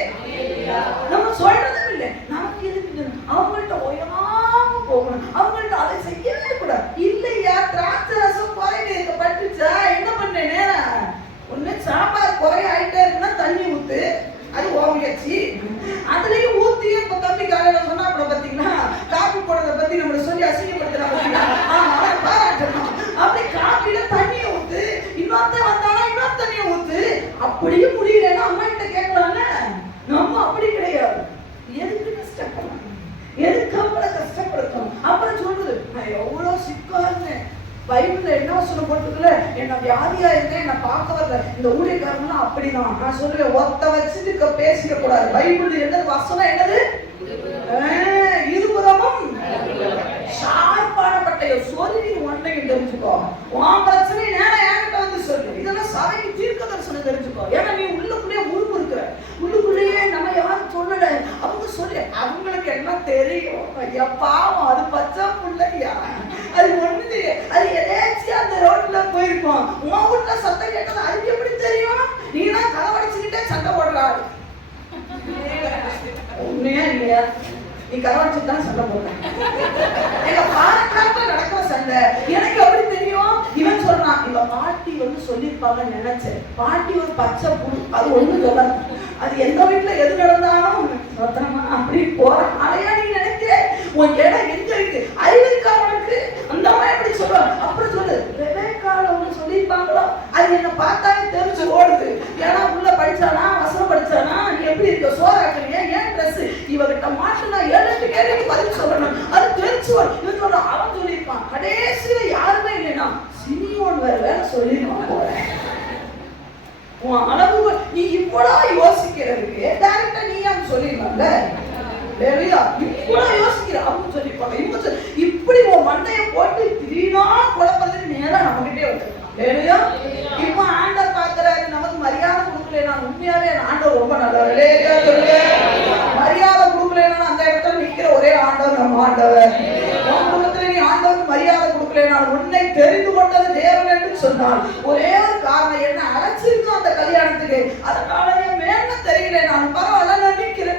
நம்ம சொல்றதும் இல்லை. நமக்கு எதுக்கு அவங்கள்ட்ட உயராம போகணும், அவங்கள்ட்ட அதை செய்யவே கூடாது. இல்லையா திராட்சை ரசம் குறைக்க பட்டுச்சா என்ன பண்ண நேரம் ஒண்ணு சாம்பார் குறை ஆயிட்டே இருக்குன்னா தண்ணி ஊத்து, அது ஓவியாச்சு. அதுலயும் ஊத்தி இப்ப தம்பி காலையில சொன்னா அப்படி பாத்தீங்கன்னா காப்பி போடுறத பத்தி நம்மள சொல்லி அசிங்கப்படுத்துறாங்க. பாராட்டணும். அப்படி காப்பில தண்ணியை ஊத்து, இன்னொருத்த வந்தானா இன்னொரு தண்ணியை ஊத்து. அப்படியும் முடியலன்னா அம்மா கிட்ட கேட்கலாம்ல. நம்ம அப்படி கிடையாது. எதுக்கு கஷ்டப்படணும், எதுக்கு அவங்கள கஷ்டப்படுத்தணும்? அப்புறம் சொல்றது நான் எவ்வளவு சிக்கா இருந்தேன். பைபிள்ல என்ன சொல்லப்பட்டிருக்குல்ல, என்ன வியாதியா இருந்தேன், என்ன பார்க்க வரல. இந்த ஊழியக்காரங்களும் அப்படிதான். நான் சொல்லுவேன், ஒத்த வச்சுட்டு பேசிக்க கூடாது. பைபிள் என்னது வசனம்? என்னது? இருபுறமும் ஷார்ப்பான பட்டையை சொல்லி ஒன்றையும் தெரிஞ்சுக்கோ. உன் பிரச்சனை நேரம் என்கிட்ட வந்து சொல்லு. இதெல்லாம் சபைக்கு தீர்க்க தரிசனம் தெரிஞ்சுக்கோ. ஏன்னா நீ உள்ளுக்குள்ளேயே முறுப்பு இருக்கிற, உள்ளுக்குள்ளேயே நம்ம யாரும் சொல்லல. அவங்க சொல்லி அவங்களுக்கு என்ன தெரியும்? ஐயா பாவம், அது பச்சை இல்லையா? நீ கரவாச்சு தான் சண்டை போடுற. எங்க பாரக்காலத்துல நடக்கிற சண்டை எனக்கு எப்படி தெரியும்? இவன் சொல்றான், இவ பாட்டி சொல்லிருப்பாங்கன்னு நினைச்சேன். பாட்டி ஒரு பச்சை புழு, அது ஒண்ணு சொல்ல. அது எந்த வீட்டுல எது நடந்தாலும் அப்படி போற அலையா நீ நினைக்க உன் இடம் எங்க இருக்கு? அறிவு இருக்கா உனக்கு? அந்த அம்மா எப்படி சொல்லுவாங்க? அப்புறம் சொல்லு, ரெபேக்கால ஒண்ணு சொல்லியிருப்பாங்களோ அது என்ன பார்த்தாலே தெரிஞ்சு ஓடுது. ஏன்னா உள்ள படிச்சானா, வசனம் படிச்சானா, நீ எப்படி இருக்க, சோறாக்குறியா, ஏன் ட்ரெஸ் இவகிட்ட மாட்டுனா 7 கேள்விக்கு பதில் சொல்லணும், அது தெரிஞ்சு வரும். இவன் சொல்றான், அவன் சொல்லியிருப்பான். கடைசியில யாருமே இல்லைன்னா சினியோன் வேற சொல்லிடுவான் போற. உன் அளவு நீ இவ்வளவு யோசிக்கிறதுக்கு டைரக்டா நீ அவன் சொல்லிடலாம்ல. இவ்வளவு யோசிக்கிற அவங்க சொல்லிப்பாங்க. இவங்க இப்படி உன் மண்டைய போட்டு திடீர்னா குழப்பறதுக்கு நேரா நம்ம கிட்டே வந்துருக்கான். இப்ப ஆண்டவர் பாக்குறாரு, நமக்கு மரியாதை கொடுக்கலன்னா உண்மையாவே ஆண்டவர் ரொம்ப நல்லவர். மரியாதை கொடுக்கலன்னா அந்த இடத்துல நிக்கிற ஒரே ஆண்டவர் நம்ம ஆண்டவர். நீ ஆண்டவருக்கு மரியாதை கொடுக்கலன்னா உன்னை தெரிந்து கொண்டது தேவன் என்று சொன்னால் ஒரே ஒரு காரணம், என்ன அழைச்சிருக்கோம் அந்த கல்யாணத்துக்கு, அதனால என் மேல தெரியல, நான் பரவாயில்ல நான் நிக்கிறேன்.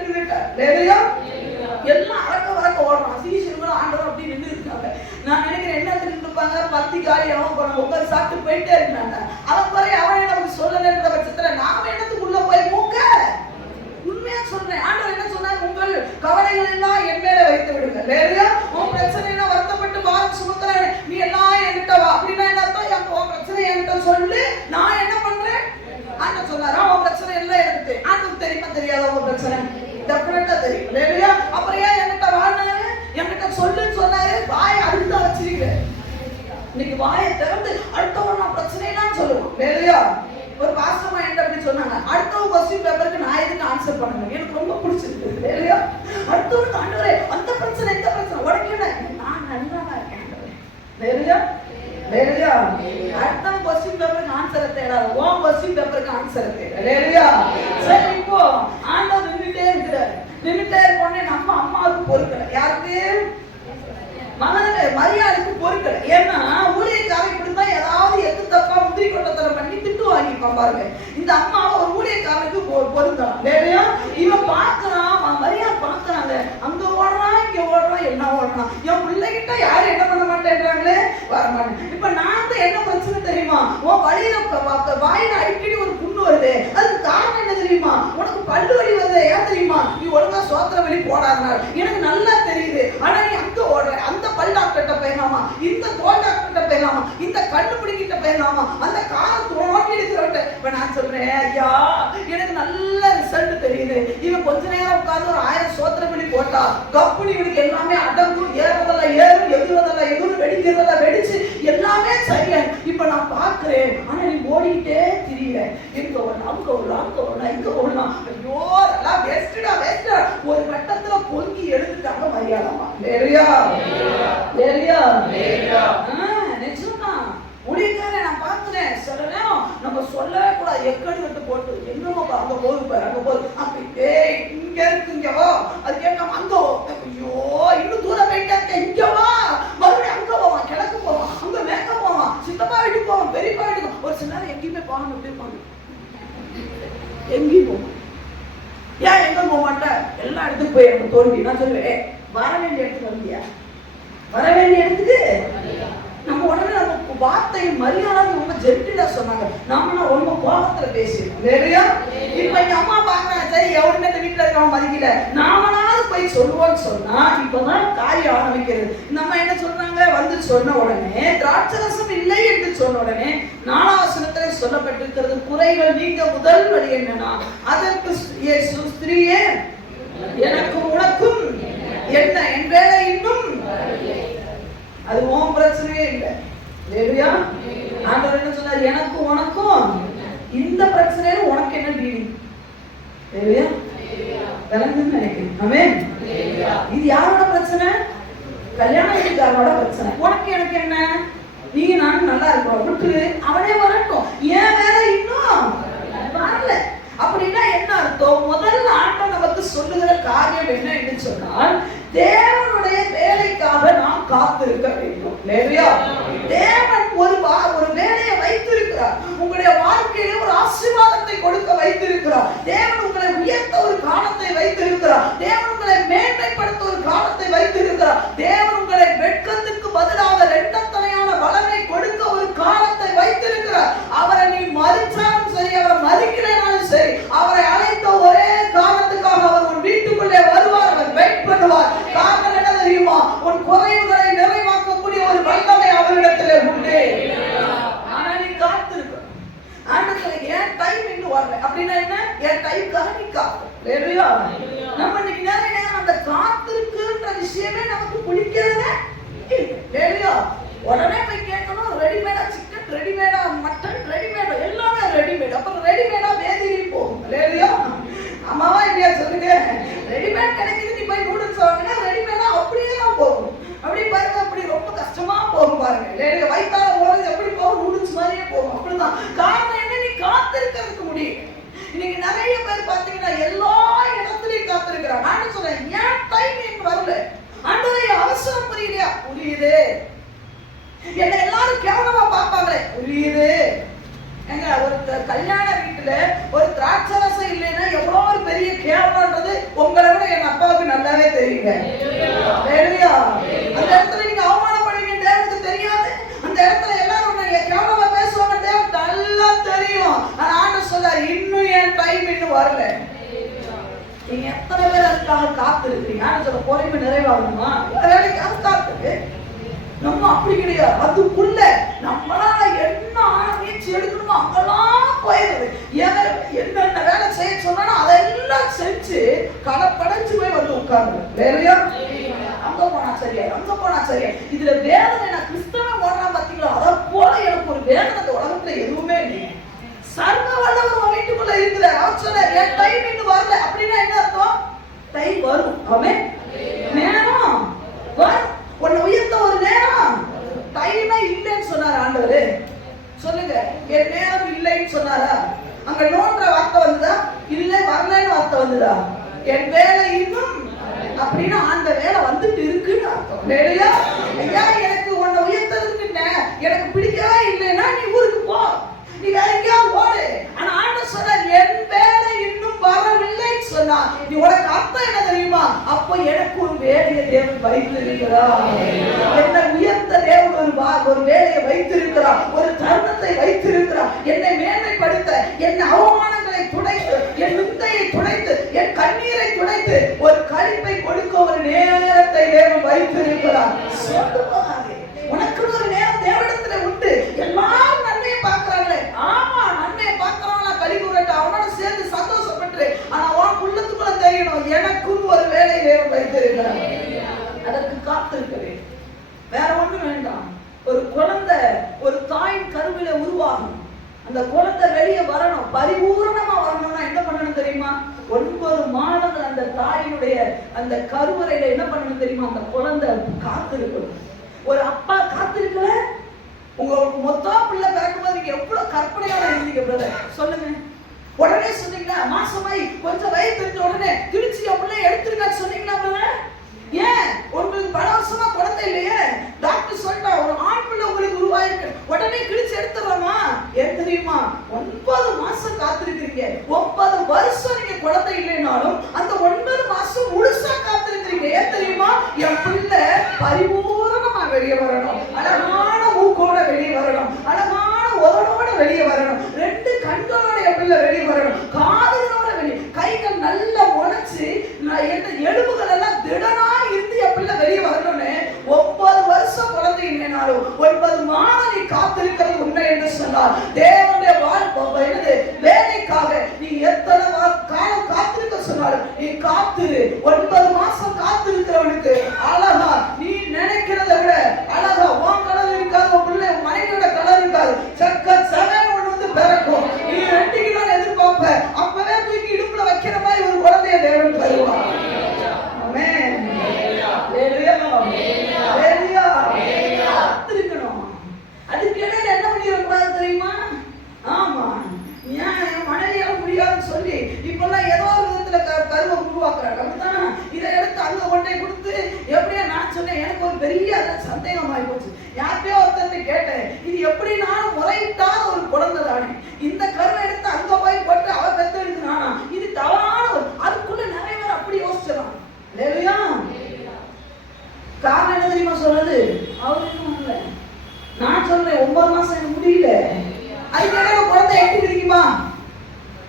எல்லாம் அடக்க வரக்க ஓடுறான். சீசர்களும் ஆண்டவர் அப்படி நின்று இருக்காங்க. நான் நினைக்கிறேன் என்ன இருப்பாங்க, பத்தி காலி அவன் போன உட்காந்து சாப்பிட்டு போயிட்டே இருந்தாங்க. அவன் பாரு அவனே நமக்கு சொல்லலன்ற பட்சத்துல நாம என்னத்துக்குள்ள போய் மூக்க. உண்மையா சொல்றேன், ஆண்டவர் என்ன சொன்னார்? உங்கள் கவலைகள் எல்லாம் என் மேல வைத்து விடுங்க. வேறையா உன் பிரச்சனை எல்லாம் வருத்தப்பட்டு பாரம் சுமத்துறேன், நீ எல்லாம் என்கிட்ட வா. அப்படின்னா என்ன அர்த்தம்? உன் பிரச்சனை என்கிட்ட சொல்லு, நான் என்ன பண்றேன்? ஆண்டவர் சொன்னாரா உன் பிரச்சனை எல்லாம் எனக்கு ஆண்டவர் தெரியுமா தெரியாத உங்க பிரச்சனை டெஃபினட்டா தெரியும். இல்லையா? அப்புறம் ஏன் என்கிட்ட வாழ்னாரு, என்கிட்ட சொல்லுன்னு சொன்னாரு, வாயை அடுத்தா வச்சிருக்கிறேன். இன்னைக்கு வாயை திறந்து அடுத்தவன் நான் பிரச்சனைலாம் சொல்லுவோம். இல்லையா? ஒரு பாஸ்டர்மா என்கிட்ட அப்படி சொன்னாங்க, அடுத்தவங்க கொஸ்டின் பேப்பருக்கு நான் எதுக்கு ஆன்சர் பண்ணணும், எனக்கு ரொம்ப பிடிச்சிருக்கு. இல்லையா? அடுத்தவனுக்கு ஆண்டவரே அந்த பிரச்சனை இந்த பிரச்சனை உடைக்கல, நான் நல்லா இருக்கேன். இல்லையா? இல்லையா? அடுத்தவங்க கொஸ்டின் பேப்பருக்கு ஆன்சரை தேடாது, உன் கொஸ்டின் பேப்பருக்கு ஆன்சரை தேட. இல்லையா? சரி, இப்போ ஆண்டவர் நின்றுட்டே இருக்கிறார். நின்றுட்டே இருக்கோன்னே நம்ம அம்மாவுக்கு பொறுக்கல. யாருக்கு? மகனுக்கு மரியாதைக்கு பொறுக்கல. ஏன்னா ஊழியக்காரன் இப்படிதான் ஏதாவது எது தப்பா முந்திரி கொண்டத்தனம் பண்ணி திட்டு வாங்கிப்பான் பாருங்க. இந்த அம்மாவை ஒரு ஊழியக்காரனுக்கு பொருந்தலாம். இல்லையா? இவன் பார்க்கறான், மரியாதை பார்க்கறாங்க, அங்க ஓடுறான் இங்க ஓடுறான், என்ன ஓடுறான். என் பிள்ளைகிட்ட யாரும் என்ன பண்ண மாட்டேன்றாங்களே, வரமாட்டேன். இப்ப நான் தான் என்ன பிரச்சனை தெரியுமா? உன் வழியில வாயில அடிக்கடி ஒரு புண்ணு வருது, அதுக்கு காரணம் என்ன தெரியுமா? உனக்கு பல்லு வலி வருது, ஏன் தெரியுமா? நீ ஒழுங்கா சோத்திர வலி போடாதனால. எனக்கு நல்லா தெரியுது. ஆனா நீ அங்க ஓடுற, அந்த பல் டாக்டர்கிட்ட போயிடலாமா, இந்த தோல் டாக்டர்கிட்ட போயிடலாமா, இந்த கண்டுபிடிக்கிட்ட போயிடலாமா, அந்த காலம் தோண்டி இருக்கிறவட்ட. இப்ப நான் சொல்றேன், ஐயா எனக்கு நல்ல ரிசல்ட் தெரியுது. இவன் கொஞ்ச நேரம் உட்கார்ந்து ஒரு 1000 சோத்திர வலி போட்டா கப்புனி இவனுக்கு எல்லாமே அடங்கும், ஏறுறதெல்லாம் ஏறும், எதுறதெல்லாம் எதுவும், வெடிக்கிறதெல்லாம் வெடிச்சு எல்லாமே சரியா. இப்ப நான் பாக்குறேன், ஆனா நீ ஓடிக்கிட்டே திரிய, எங்க ஓடலாம், அங்க ஓடலாம், அங்க ஓடலாம், இங்க ஓடலாம். ஐயோ அதெல்லாம் வேஸ்டா வேஸ்டா. ஒரு கட்டத்துல பொங்கி எழுந்துட்டாங்க மரியாதைமா. இல்லையா? இல்லையா? நிஜம்தான். முடிக்கார நான் பாக்குறேன். சில நேரம் நம்ம சொல்லவே கூடாது, எக்கடி விட்டு போட்டு என்னமோ அங்க போகுது அங்க போகுது அப்படி இங்க இருக்கு, இங்க வா. அது கேட்காம அங்க ஐயோ இன்னும் தூரம் போயிட்டா இங்க வா, மறுபடியும் அங்க போவான், கிழக்கு போவான், அங்க மேற்க போவான், சித்தப்பா வீட்டுக்கு போவான், பெரியப்பா வீட்டுக்கு. ஒரு சில நேரம் எங்கேயுமே போவாங்க, எப்படி இருப்பாங்க, எங்கேயும் போவான். ஏன் எங்க போக மாட்டேன்? எல்லா இடத்துக்கு போய் எனக்கு தோல்வி. நான் சொல்லுவேன், வர வேண்டிய இடத்துக்கு வந்தியா? வர வேண்டிய இடத்துக்கு நம்ம உடனே நம்ம வார்த்தை மரியாதை ரொம்ப ஜென்டிலா சொன்னாங்க. நாம ரொம்ப கோபத்துல பேசிடுவோம். இல்லையா? இப்ப எங்க அம்மா பாக்குறாங்க, சரி எவருமே இந்த வீட்டுல இருக்கவங்க மதிக்கல, நாமளாவது போய் சொல்லுவோம்னு சொன்னா இப்பதான் காரியம் ஆரம்பிக்கிறது. நம்ம என்ன சொல்றாங்க, வந்து சொன்ன உடனே திராட்சரசம் இல்லை என்று சொன்ன உடனே 4ஆம் வசனத்துல சொல்லப்பட்டிருக்கிறது, குறைகள் நீங்க முதல் வழி என்னன்னா, அதற்கு இயேசு ஸ்திரீயே எனக்கும் உனக்கும் என்ன, என் வேலை இன்னும், அது உன் பிரச்சனையே இல்லை. இல்லையா? ஆண்டவர் என்ன சொன்னார், எனக்கும் உனக்கும் இந்த பிரச்சனையில உனக்கு என்ன டீலிங்? இல்லையா? விளங்குன்னு நினைக்கிறேன். ஆமென். இது யாரோட பிரச்சனை? கல்யாண வீட்டுக்காரோட பிரச்சனை. உனக்கு எனக்கு என்ன? நீ நான் நல்லா இருக்கணும், விட்டு அவனே வரட்டும், ஏன் வேற இன்னும் வரல. அப்படின்னா என்ன அர்த்தம்? முதல்ல ஆண்டவர் நமக்கு சொல்லுகிற காரியம் என்ன என்று சொன்னால், தேவனுடைய வேலைக்காக நாம் காத்திருக்க வேண்டும். இல்லையா? தேவன் ஒரு வேலையை வைத்திருக்கிறார், உங்களுடைய வாழ்க்கையில ஒரு ஆசீர்வாதத்தை கொடுக்க வைத்திருக்கிறார். தேவன் உங்களை உயர்த்த ஒரு காலத்தை வைத்திருக்கிறார். தேவன் உங்களை மேன்மைப்படுத்த ஒரு காலத்தை வைத்திருக்கிறார். தேவன் உங்களை வெட்கத்துக்கு பதிலாக இரட்டத்தனையான பலனை கொடுக்க ஒரு காலத்தை வைத்திருக்கிறார். அவரை நீ மதிச்சாலும் சரி, அவரை மதிக்கலைனாலும் சரி, அவரை அழைத்த ஒரே காரணத்துக்காக அவர் உன் வீட்டுக்குள்ளே வருவார். அவர் வெயிட் பண்ணுவார். காரணம் என்ன தெரியுமா? உன் குறைவுகளை நிறைவாக்கக்கூடிய ஒரு வல்லமை அவரிடத்திலே உண்டு. ஆனா நீ காத்திருக்க. ஆண்டவரே, என் டைம் இன்னும் வரல அப்படின்னா என்ன? என் டைம்காக நீ காத்து. ஹalleluya. நம்ம இன்னைக்கு நிறைய நேரம் அந்த காத்திருக்குன்ற விஷயமே நமக்கு பிடிக்கிறதே இல்லை. ஹalleluya. உடனே போய் கேட்கணும், ரெடிமேடா சிக்கன், ரெடிமேடா மட்டன், ரெடிமேடா எல்லாமே ரெடிமேட். அப்புறம் ரெடிமேடா வேதிரி போகும். ஹalleluya. அம்மாவா இல்லையா சொல்லுங்க? ரெடிமேட் கிடைக்குது, நீ போய் நூடுல்ஸ் வாங்கினா ரெடிமேடா அப்படியே தான் போகும். அப்படி பாருங்க, அப்படி ரொம்ப கஷ்டமா போகும் பாருங்க. ஹalleluya. வயித்தால ஓடுது எப்படி போகும்? நூடுல்ஸ் மாதிரியே போகும். அப்படிதான். காரணம் என்ன? நீ காத்திருக்கிறதுக்கு முடியும். இன்னைக்கு நிறைய பேர் பாத்தீங்கன்னா எல்லா இடத்துலயும் காத்திருக்கிறாங்க. நான் சொல்றேன், ஏன் டைம் எனக்கு வரல? ஆண்டவரே, அவசரம் புரியலையா? புரியுது. என்ன எல்லாரும் கேவலமா பார்ப்பாங்களே, புரியுது. எங்க ஒரு கல்யாண வீட்டுல ஒரு திராட்சை ரசம் இல்லைன்னா எவ்வளவு ஒரு பெரிய கேவலம்ன்றது உங்களை விட என் அப்பாவுக்கு நல்லாவே தெரியுங்க. ஹalleluya. அந்த இடத்துல நீங்க அவமானப்படுவீங்க, தேவனுக்கு தெரியாது. அந்த இடத்துல எல்லாரும் கேவலமா பேசுவாங்க, தேவனுக்கு நல்லா தெரியும். ஆனா ஆண்டவர் சொல்றாரு, இன்னும் என் டைம் இன்னும் வரல. நீங்க எத்தனை பேர் அதுக்காக காத்திருக்கீங்க? ஆண்டவர் சொல்ற பொறுமை நிறைவாகணுமா? வேலைக்காக காத்துக்கு நம்ம அப்படி கிடையாது. அதுக்குள்ள நம்மளால என்ன முயற்சி எடுக்கணுமோ அங்கெல்லாம் போயிடுது. என்னென்ன வேலை செய்ய சொன்னா அதெல்லாம் செஞ்சு களப்படைச்சு போய் வந்து உட்கார்ந்து வேலையா அங்க போனா சரியா, அங்க போனா சரியா. இதுல வேதனை நான் கிறிஸ்தவன் ஓடுறான் பாத்தீங்களா? அதை போல எனக்கு ஒரு வேதனை இந்த உலகத்துல எதுவுமே இல்லையே. சர்வ வல்லவர் உன் வீட்டுக்குள்ள இருக்கிறார். அவர் சொல்ல, என் டைம் இன்னும் வரல அப்படின்னா என்ன அர்த்தம்? டைம் வரும். ஆமென். நேரம் வரும். உன்னை உயர்த்த ஒரு நேரம். டைமே இல்லைன்னு சொன்னார் ஆண்டவரு. சொல்லுங்க, என் நேரம் இல்லைன்னு சொன்னாரா? அங்க நோன்ற வார்த்தை வந்துதா? இல்ல வரலன்னு வார்த்தை வந்துதா? என் வேலை இன்னும் அப்படின்னா அந்த வேலை வந்துட்டு இருக்குன்னு அர்த்தம். இல்லையா? ஐயா, எனக்கு உன்னை உயர்த்ததுக்கு எனக்கு பிடிக்கவே இல்லைன்னா நீ ஊருக்கு போ, நீ வேற எங்கேயாவது ஓடு. ஆனா ஆண்டவர் சொன்னார், என் வேலை இன்னும் வரவில்லைன்னு சொன்னா நீ உனக்கு அர்த்தம் என்ன தெரியுமா? அப்போ எனக்கு ஒரு வேலையை தேவன் வைத்திருக்கிறார். என்னை உயர்த்த தேவன் ஒரு வேலையை வைத்திருக்கிறார், ஒரு தருணத்தை வைத்திருக்கிறார். என்னை மேன்மைப்படுத்த, என் அவமானங்களை துடைத்து, என் நிந்தையை துடைத்து, என் கண்ணீரை துடைத்து ஒரு களிப்பை கொடுக்க ஒரு நேரத்தை தேவன் வைத்திருக்கிறார். உனக்கு ஒரு நேரம் தேவனிடத்துல உண்டு. எல்லாரும் நன்மையை பார்க்கிறாங்களே, ஆமா நன்மையை பார்க்கறவங்கள கழி கூறட்ட, அவனோட சேர்ந்து சந்தோஷப்பட்டு. ஆனா உன் உள்ளத்துக்குள்ள தெரியணும், எனக்கும் ஒரு வேலை தேவன் வைத்திருக்கிறார். அதற்கு காத்திருக்கிறேன். வேற ஒண்ணும் வேண்டாம். ஒரு குழந்தை ஒரு தாயின் கருவில உருவாகும். அந்த குழந்தை வெளியே வரணும், பரிபூரணமா வரணும்னா என்ன பண்ணணும் தெரியுமா? 9 மாதங்கள் அந்த தாயினுடைய அந்த கருவறையில என்ன பண்ணணும் தெரியுமா? அந்த குழந்தை காத்திருக்கணும். ஒரு அப்பா காத்திருக்கல, உங்களுக்கு மொத்தம் பிள்ளை பிறக்கும்போது நீங்க எவ்வளவு கற்பனையோட இருந்தீங்க பிரதர்? சொல்லுங்க. உடனே சொன்னீங்களா? மாசமாய் கொஞ்சம் வயிறு தெரிஞ்ச உடனே திருச்சி பிள்ளை எடுத்துருக்கான்னு சொன்னீங்களா பிரதர்? ஏன்? உங்களுக்கு பல வருஷமா குழந்தை இல்லையே, டாக்டர் சொல்லிட்டா ஒரு ஆண் பிள்ளை உங்களுக்கு உருவாயிருக்கு, உடனே கிழிச்சு எடுத்துறோமா? ஏன் தெரியுமா? 9 மாசம் காத்திருக்கிறீங்க. 9 வருஷம் நீங்க குழந்தை இல்லைனாலும் அந்த 9 மாசம் முழுசா காத்திருக்கிறீங்க. ஏன் தெரியுமா? என் பிள்ளை பரிபூரணமா வெளியே வரணும், அழகான மூக்கோட வெளியே வரணும், அழகான உதடோட வெளியே வரணும், 2 கண்களோட என் பிள்ளை வெளியே வரணும், காதுகளோட வெளியே, கைகள் நல்லா உடைச்சு எலும்புகள் எல்லாம் திடனா இருந்து என் பிள்ளை வெளியே வரணும்னு 9 வருஷம் குழந்தை இல்லைனாலும் 9 மாதம் நீ காத்திருக்கிறது உண்மை என்று சொன்னார். தேவனுடைய வேலைக்காக நீ எத்தனை காலம் காத்திருக்க சொன்னாலும் நீ காத்திரு. 9 மாசம் காத்திருக்கிறவனுக்கு அழகா நீ நினைக்கிறத விட அழகா உன் கலர் இருக்காது, உன் பிள்ளை மனைவியோட கலர் இருக்காது, செவன் ஒண்ணு வந்து பிறக்கும். நீ 2 கிலோ எதிர்பார்ப்ப, அப்பவே தூக்கி இடுப்புல வைக்கிற மாதிரி ஒரு குழந்தைய தேவன் தருவான். அதுக்கு இடையில என்ன பண்ணிடக்கூடாது தெரியுமா? ஆமா, என் மனைவியால முடியாதுன்னு சொல்லி இப்பெல்லாம் ஏதோ ஒரு விதத்துல கருவை உருவாக்குறாங்க. அப்படித்தான் இதை எடுத்து அங்க கொண்டே கொடுத்து எப்படியா நான் சொன்னேன், எனக்கு ஒரு பெரிய சந்தேகமாயி போச்சு. யார்கிட்டயோ ஒருத்தர் கேட்டேன், இது எப்படி நானும் முறையிட்டாத ஒரு குழந்தை தானே, இந்த கருவை எடுத்து அங்க போய் போட்டு அவ பெற்று எடுத்துனானா, இது தவறான ஒரு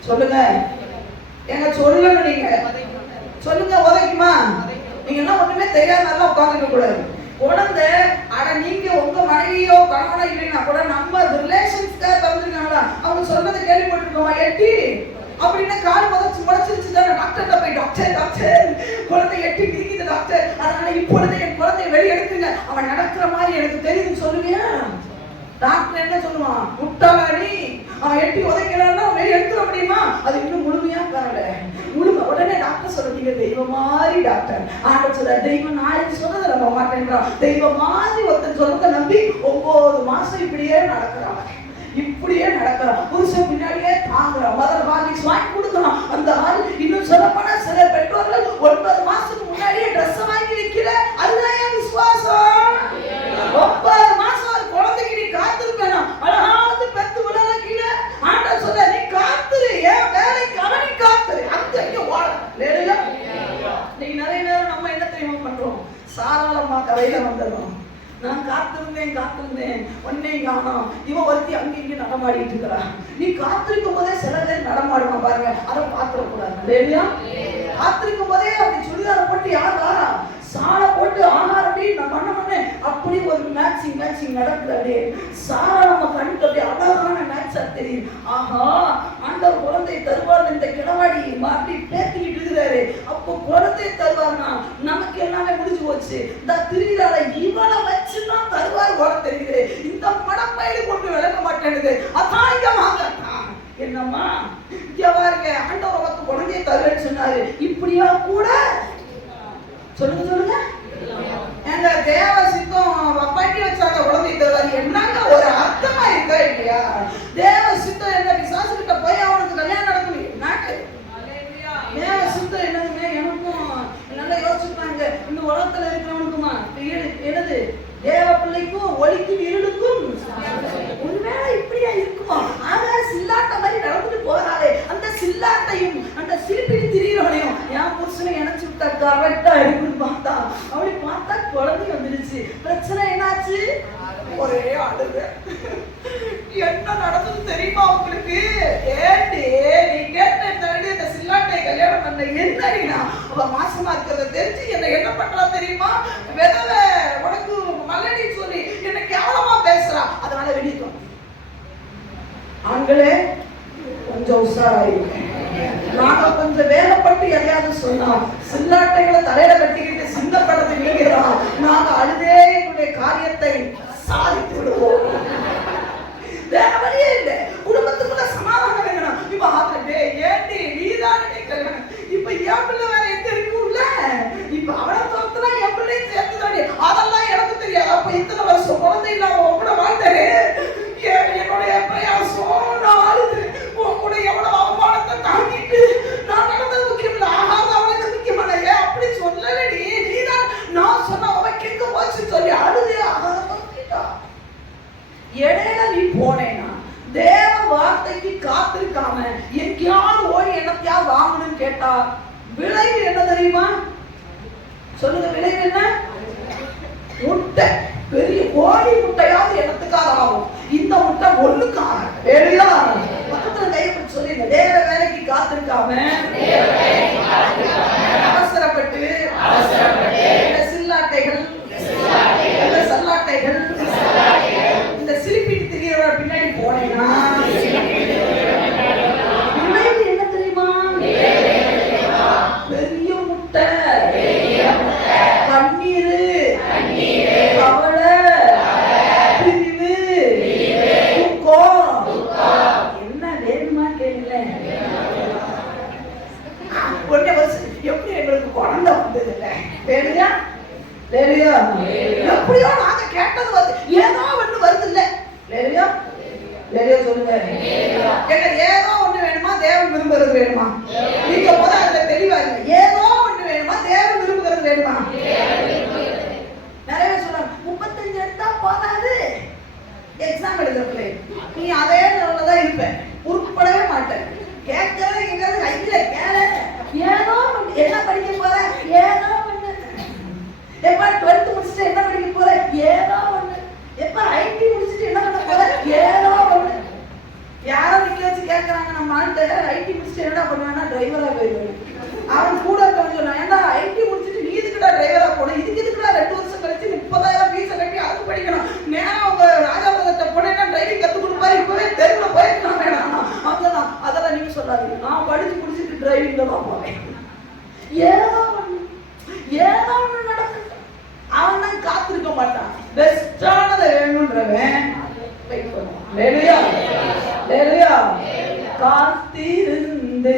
சொல்லுங்க. எங்க சொல்லணும், நீங்க சொல்லுங்க. உதைக்குமா? நீங்க எல்லாம் ஒண்ணுமே தெரியாத நல்லா உட்காந்துக்க கூடாது. குழந்தை அட நீங்க உங்க மனைவியோ கணவனோ இல்லைன்னா கூட நம்ம ரிலேஷன்ஸ்க்காக பிறந்திருக்காங்களா, அவங்க சொன்னதை கேள்விப்பட்டிருக்கோமா? எட்டி அப்படின்னா கால் முளைச்சிருச்சு தானே, டாக்டர்கிட்ட போய் டாக்டர் டாக்டர் குழந்தை எட்டி பிரிக்குது டாக்டர், அதனால இப்பொழுது என் குழந்தைய வெளியே எடுத்துங்க, அவன் நடக்கிற மாதிரி எனக்கு தெரியுதுன்னு சொல்லுவியா? டாக்டர் என்ன சொல்லுவான்? முட்டாளி, அவன் எட்டி உதைக்கிறான்னா வெளியே எடுத்துட முடியுமா? அது இன்னும் முழுமையா வரல. உடனே டாக்டர் சொல்றீங்க தெய்வம் மாதிரி டாக்டர். ஆண்டவர் சொல்ற தெய்வம் நாளைக்கு சொன்னதை நம்ப மாட்டேன்றான். தெய்வம் மாதிரி ஒருத்தர் சொல்றதை நம்பி 9 மாசம் இப்படியே நடக்கிறான், இப்படியே நடக்கிறான். புருஷன் பின்னாடியே தாங்குறான், மதர் ஹார்லிக்ஸ் வாங்கி கொடுக்குறான். அந்த ஆள் இன்னும் சொல்லப்போனா சில பெற்றோர்கள் 9 மாசத்துக்கு முன்னாடியே ட்ரெஸ் வாங்கி வைக்கல. அதுதான் என் விசுவாசம். 9 மாசம் அது குழந்தைக்கு நீ காத்திருக்கா, அழகாவது பெத்து விடல கீழே. ஆண்டவர் சொல்ற நீ காத்துரு, ஏன் வேலைக்கு அவனி காத்துரு, அங்க ஓட. நீங்க நிறைய நேரம் நம்ம என்ன தெரியுமா பண்றோம்? சாராளமா கதையில வந்துடுறோம். நான் காத்திருந்தேன் ஒன்னே காணோம். இவன் ஒருத்தி அங்க இங்க நடமாடிட்டு இருக்கிறான். நீ காத்திருக்கும் போதே சில பேர் நடமாடுவான் பாருங்க, அதை பாத்திரக்கூடாது. இல்லையா? காத்திருக்கும் போதே அப்படி சுடிதார போட்டு யார் வாரா, சாலை போட்டு ஆகாரம் நான் பண்ண அப்படி ஒரு மேட்சிங் நடக்குது. சாரா நம்ம கண்ணுக்கு அப்படியே அழகான மேட்சா தெரியும். ஆஹா, ஆண்டவர் குழந்தை தருவார், இந்த கிழவாடி அப்படி பேத்திக்கிட்டு இருக்கிறாரு. அப்போ குழந்தை தருவார்னா நமக்கு எல்லாமே முடிஞ்சு போச்சு. இந்த திருவிழால இவனை வச்சுதான் தருவார் ஓட தெரியுது. இந்த மடப்பயில கொண்டு விளக்க மாட்டேங்குது. அதான் இங்க வாங்கத்தான் என்னம்மா இங்க பாருங்க, ஆண்டவர் வந்து குழந்தைய தருவேன்னு சொன்னாரு. இப்படியா கூட சொல்லுங்க. எங்க தேவ சித்தம் பண்ணி வச்சாங்க குழந்தை தருவாரு. என்னங்க ஒரு அர்த்தமா இருக்கா இல்லையா? தேவ சித்தம் என்ன பிசாசு கிட்ட போய் அவனுக்கு கல்யாணம் நடக்கணும் நாட்டு. தேவ சித்தம் என்னதுங்க? எனக்கும் நல்லா யோசிச்சுப்பாங்க. இந்த உலகத்துல இருக்கிறவனுக்குமா என்னது? தேவ பிள்ளைக்கும் ஒளிக்கும் இருளுக்கும் ஒருவேளை இப்படியா இருக்குமா? ஆனா சில்லாட்ட மாதிரி நடந்துட்டு போறாளே, அந்த சில்லாட்டையும் அந்த சிலிப்பிடி திரியறவனையும் என் புருஷனை இணைச்சு விட்டா கரெக்டா இருக்குன்னு பார்த்தா, அப்படி பார்த்தா குழந்தை வந்துருச்சு. பிரச்சனை என்னாச்சு? ஒரே அழுக. என்ன நடந்தது தெரியுமா உங்களுக்கு? ஏண்டி நீ கேட்ட இந்த சில்லாட்டை கல்யாணம் பண்ண என்னடினா அவ மாசமா இருக்கிறத தெரிஞ்சு என்ன பண்றா தெரியுமா? விதவை உனக்கு மல்லடி சொல்லி என்ன கேவலமா பேசுறா. அதனால வெளியிட்டோம். ஆண்களே கொஞ்சம் உஷாராயிருக்கேன். நாங்க கொஞ்சம் வேலைப்பட்டு எதையாவது சொன்னோம், சில்லாட்டைகளை தலையில கட்டிக்கிட்டு சின்னப்படத்தை நீங்கிறோம். நாங்க அழுதே எங்களுடைய காரியத்தை சாதித்து விடுவோம். வேற வழியே இல்லை. குடும்பத்துக்குள்ள சமாதானம் வேணும். இப்ப ஆத்திரே ஏண்டி நீதானே கல்யாணம், இப்ப என் பிள்ளை வேற எங்க இருக்குல்ல, இப்ப அவனை தோத்துனா என் பிள்ளையும் சேர்த்துதானே, அதெல்லாம் எனக்கு தெரியாது. அப்ப இத்தனை வருஷம் குழந்தை இல்லாம கூட வாழ்ந்தாரு. என்னுடைய பிரயாசம் நான் அழுது கூட எவ்வளவு அவமானத்தை தாங்கிட்டு நான் நடந்தது முக்கியம் இல்லை, ஆகாத அவனுக்கு முக்கியமான. ஏன் அப்படி சொல்லலடி, நீதான் நான் சொன்ன அவன் கேட்க போச்சு சொல்லி அழுதே ஆகாத. இடையில நீ போனேனா தேவ வார்த்தைக்கு காத்திருக்காம எங்கேயாவது ஓடி என்னத்தையாவது வாங்கணும்னு கேட்டா விளைவு என்ன தெரியுமா? சொல்லுங்க, விளைவு என்ன? முட்டை. பெரிய கோழி முட்டையாவது என்னத்துக்காக ஆகும், இந்த முட்டை ஒண்ணுக்காக வேலையா. பக்கத்துல கைப்பற்றி சொல்லி தேவ வேலைக்கு காத்திருக்காம அவசரப்பட்டு சில்லாட்டைகள் சல்லாட்டைகள் இந்த சிலிப்பிட்டு திரியற பின்னாடி போனேன்னா விளைவு என்ன தெரியுமா? பெரிய முட்டை, கண்ணீரு, கவலை, பிரிவு, துக்கம். என்ன வேணுமா கேட்கல. ஒன்னே வருஷம் எப்படி எங்களுக்கு குழந்தை வந்தது இல்லை வேலையா லேலியா? எப்படியோ நாங்க கேட்டது வருது, ஏதோ ஒண்ணு வருது இல்ல லேலியா? லேலியா சொல்லுங்க. ஏங்க ஏதோ ஒண்ணு வேணுமா, தேவன் விரும்புறது வேணுமா? நீங்க போத அதுல தெளிவா இருங்க. ஏதோ ஒண்ணு வேணுமா, தேவன் விரும்புகிறது வேணுமா? நிறைய சொல்றாங்க 35 எடுத்தா போதாது எக்ஸாம் எழுதுறதுல நீ அதே லெவல்ல தான் இருப்ப, உருப்படவே மாட்டேன். கேட்கறத எங்காவது கையில கேள. ஏதோ என்ன படிக்க போற, ஏதோ எப்ப 12th முடிச்சிட்டு என்ன படிக்க போற, ஏதோ ஒண்ணு. எப்ப ஐடி முடிச்சிட்டு என்ன பண்ண போற, ஏதோ ஒண்ணு. யாரோ நிக்க வச்சு கேட்கறாங்க நம்ம ஆள்கிட்ட, ஐடி முடிச்சுட்டு என்னடா பண்ணுவானா, டிரைவரா போயிடுவாரு. அவன் கூட இருக்கவன் சொன்னான், ஏன்டா ஐடி முடிச்சுட்டு நீ இதுக்குடா டிரைவரா போகணும், இதுக்கு இதுக்குடா 2 வருஷம் கழிச்சு 30,000 ஃபீஸை கட்டி அது படிக்கணும், நேரம் அவங்க ராஜாபுரத்தை போனேன்னா டிரைவிங் கற்றுக் கொடுப்பாரு, இப்பவே தெருவில் போயிருக்கலாம் வேணாம். அவங்கதான் அதெல்லாம் நீங்க சொல்லாதீங்க, நான் படிச்சு முடிச்சுட்டு டிரைவிங்ல தான் போவேன். ஏதோ ஒண்ணு நடக்குது. அவன் தான் காத்திருக்க மாட்டான், பெஸ்டானதை வேணும்ன்றவன் வெயிட் பண்ணுவான். ஹல்லேலூயா, ஹல்லேலூயா. காத்திருந்து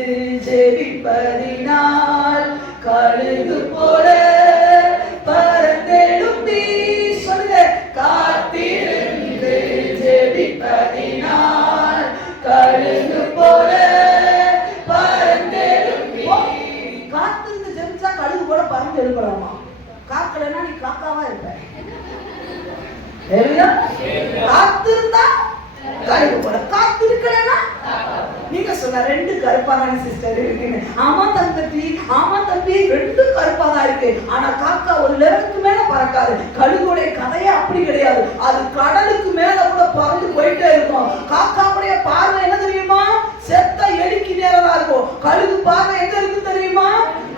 ஜெபிப்பதினால் கழுகு போல பறந்தெழும்பி, சொல்லுங்க, காத்திருந்து ஜெபிப்பதினால் கழுகு போல பறந்தெழும்பி. காத்திருந்து ஜெபிச்சா கழுகு போல பறந்து எழுப்பலாமா? காக்கலன்னா நீ காக்காவா இருப்ப. காத்திருந்தா கழுகு போல, காத்திருக்கலன்னா நீங்க சொன்ன 2 கருப்பான சிஸ்டர் இருக்குன்னு. ஆமா தங்கச்சி, ஆமா தம்பி, 2 கருப்பாதான் இருக்கு. ஆனா காக்கா ஒரு லெவலுக்கு மேல பறக்காது. கழுகுடைய கதையே அப்படி கிடையாது. அது கடலுக்கு மேல கூட பறந்து போயிட்டே இருக்கும். காக்காவுடைய பார்வை என்ன தெரியுமா? செத்த எலிக்கு நேரமா இருக்கும். கழுகு பார்வை எங்க இருக்கு தெரியுமா?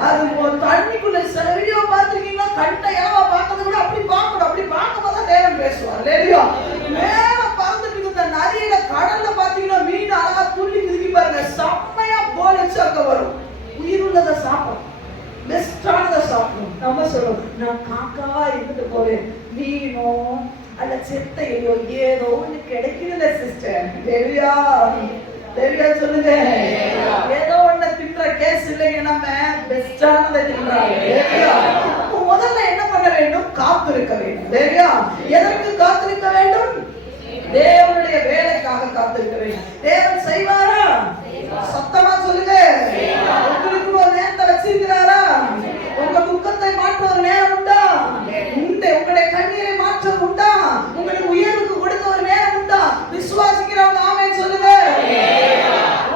அது தண்ணிக்குள்ள. சில வீடியோ பார்த்திருக்கீங்களா? கண்ட இலவா பார்க்கறது கூட அப்படி பார்க்கணும். அப்படி பார்க்கும்போது தேவன் பேசுவார். இல்லையா? மேல பறந்துட்டு இருந்த நதியில கடல்ல பாத்தீங்கன்னா மீன் அழகா துள்ளி குதிக்கி பாருங்க, செம்மையா போல் வச்சு அங்க வரும். உயிர் உள்ளதை சாப்பிடும், பெஸ்டானதை சாப்பிடும். நம்ம சொல்றோம், நான் காக்காவா இருந்துட்டு போவேன், மீனோ அல்ல செத்த எலியோ ஏதோ ஒண்ணு கிடைக்கல சிஸ்டர். தேவியா, தேவியா சொல்லுங்க, ஏதோ ஒண்ணு தின்ற கேஸ் இல்லைங்க, நம்ம பெஸ்டானதை தின்றாங்க. முதல்ல என்ன பண்ண வேண்டும்? காத்திருக்க வேண்டும். தேவியா, எதற்கு காத்திருக்க வேண்டும்? தேவனுடைய வேலைக்காக காத்திருக்க வேண்டும். தேவன் செய்வாரா? சத்தமா சொல்லுங்க. உங்களுக்கு ஒரு நேரத்தை வச்சிருக்கிறாரா? உங்க துக்கத்தை மாற்ற ஒரு நேரம் உண்டா? உண்டு. உங்களுடைய கண்ணீரை மாற்ற உண்டா? உங்களுக்கு உயர்வுக்கு கொடுக்க ஒரு நேரம் உண்டா? விசுவாசிக்கிறவங்க ஆமென் சொல்லுங்க.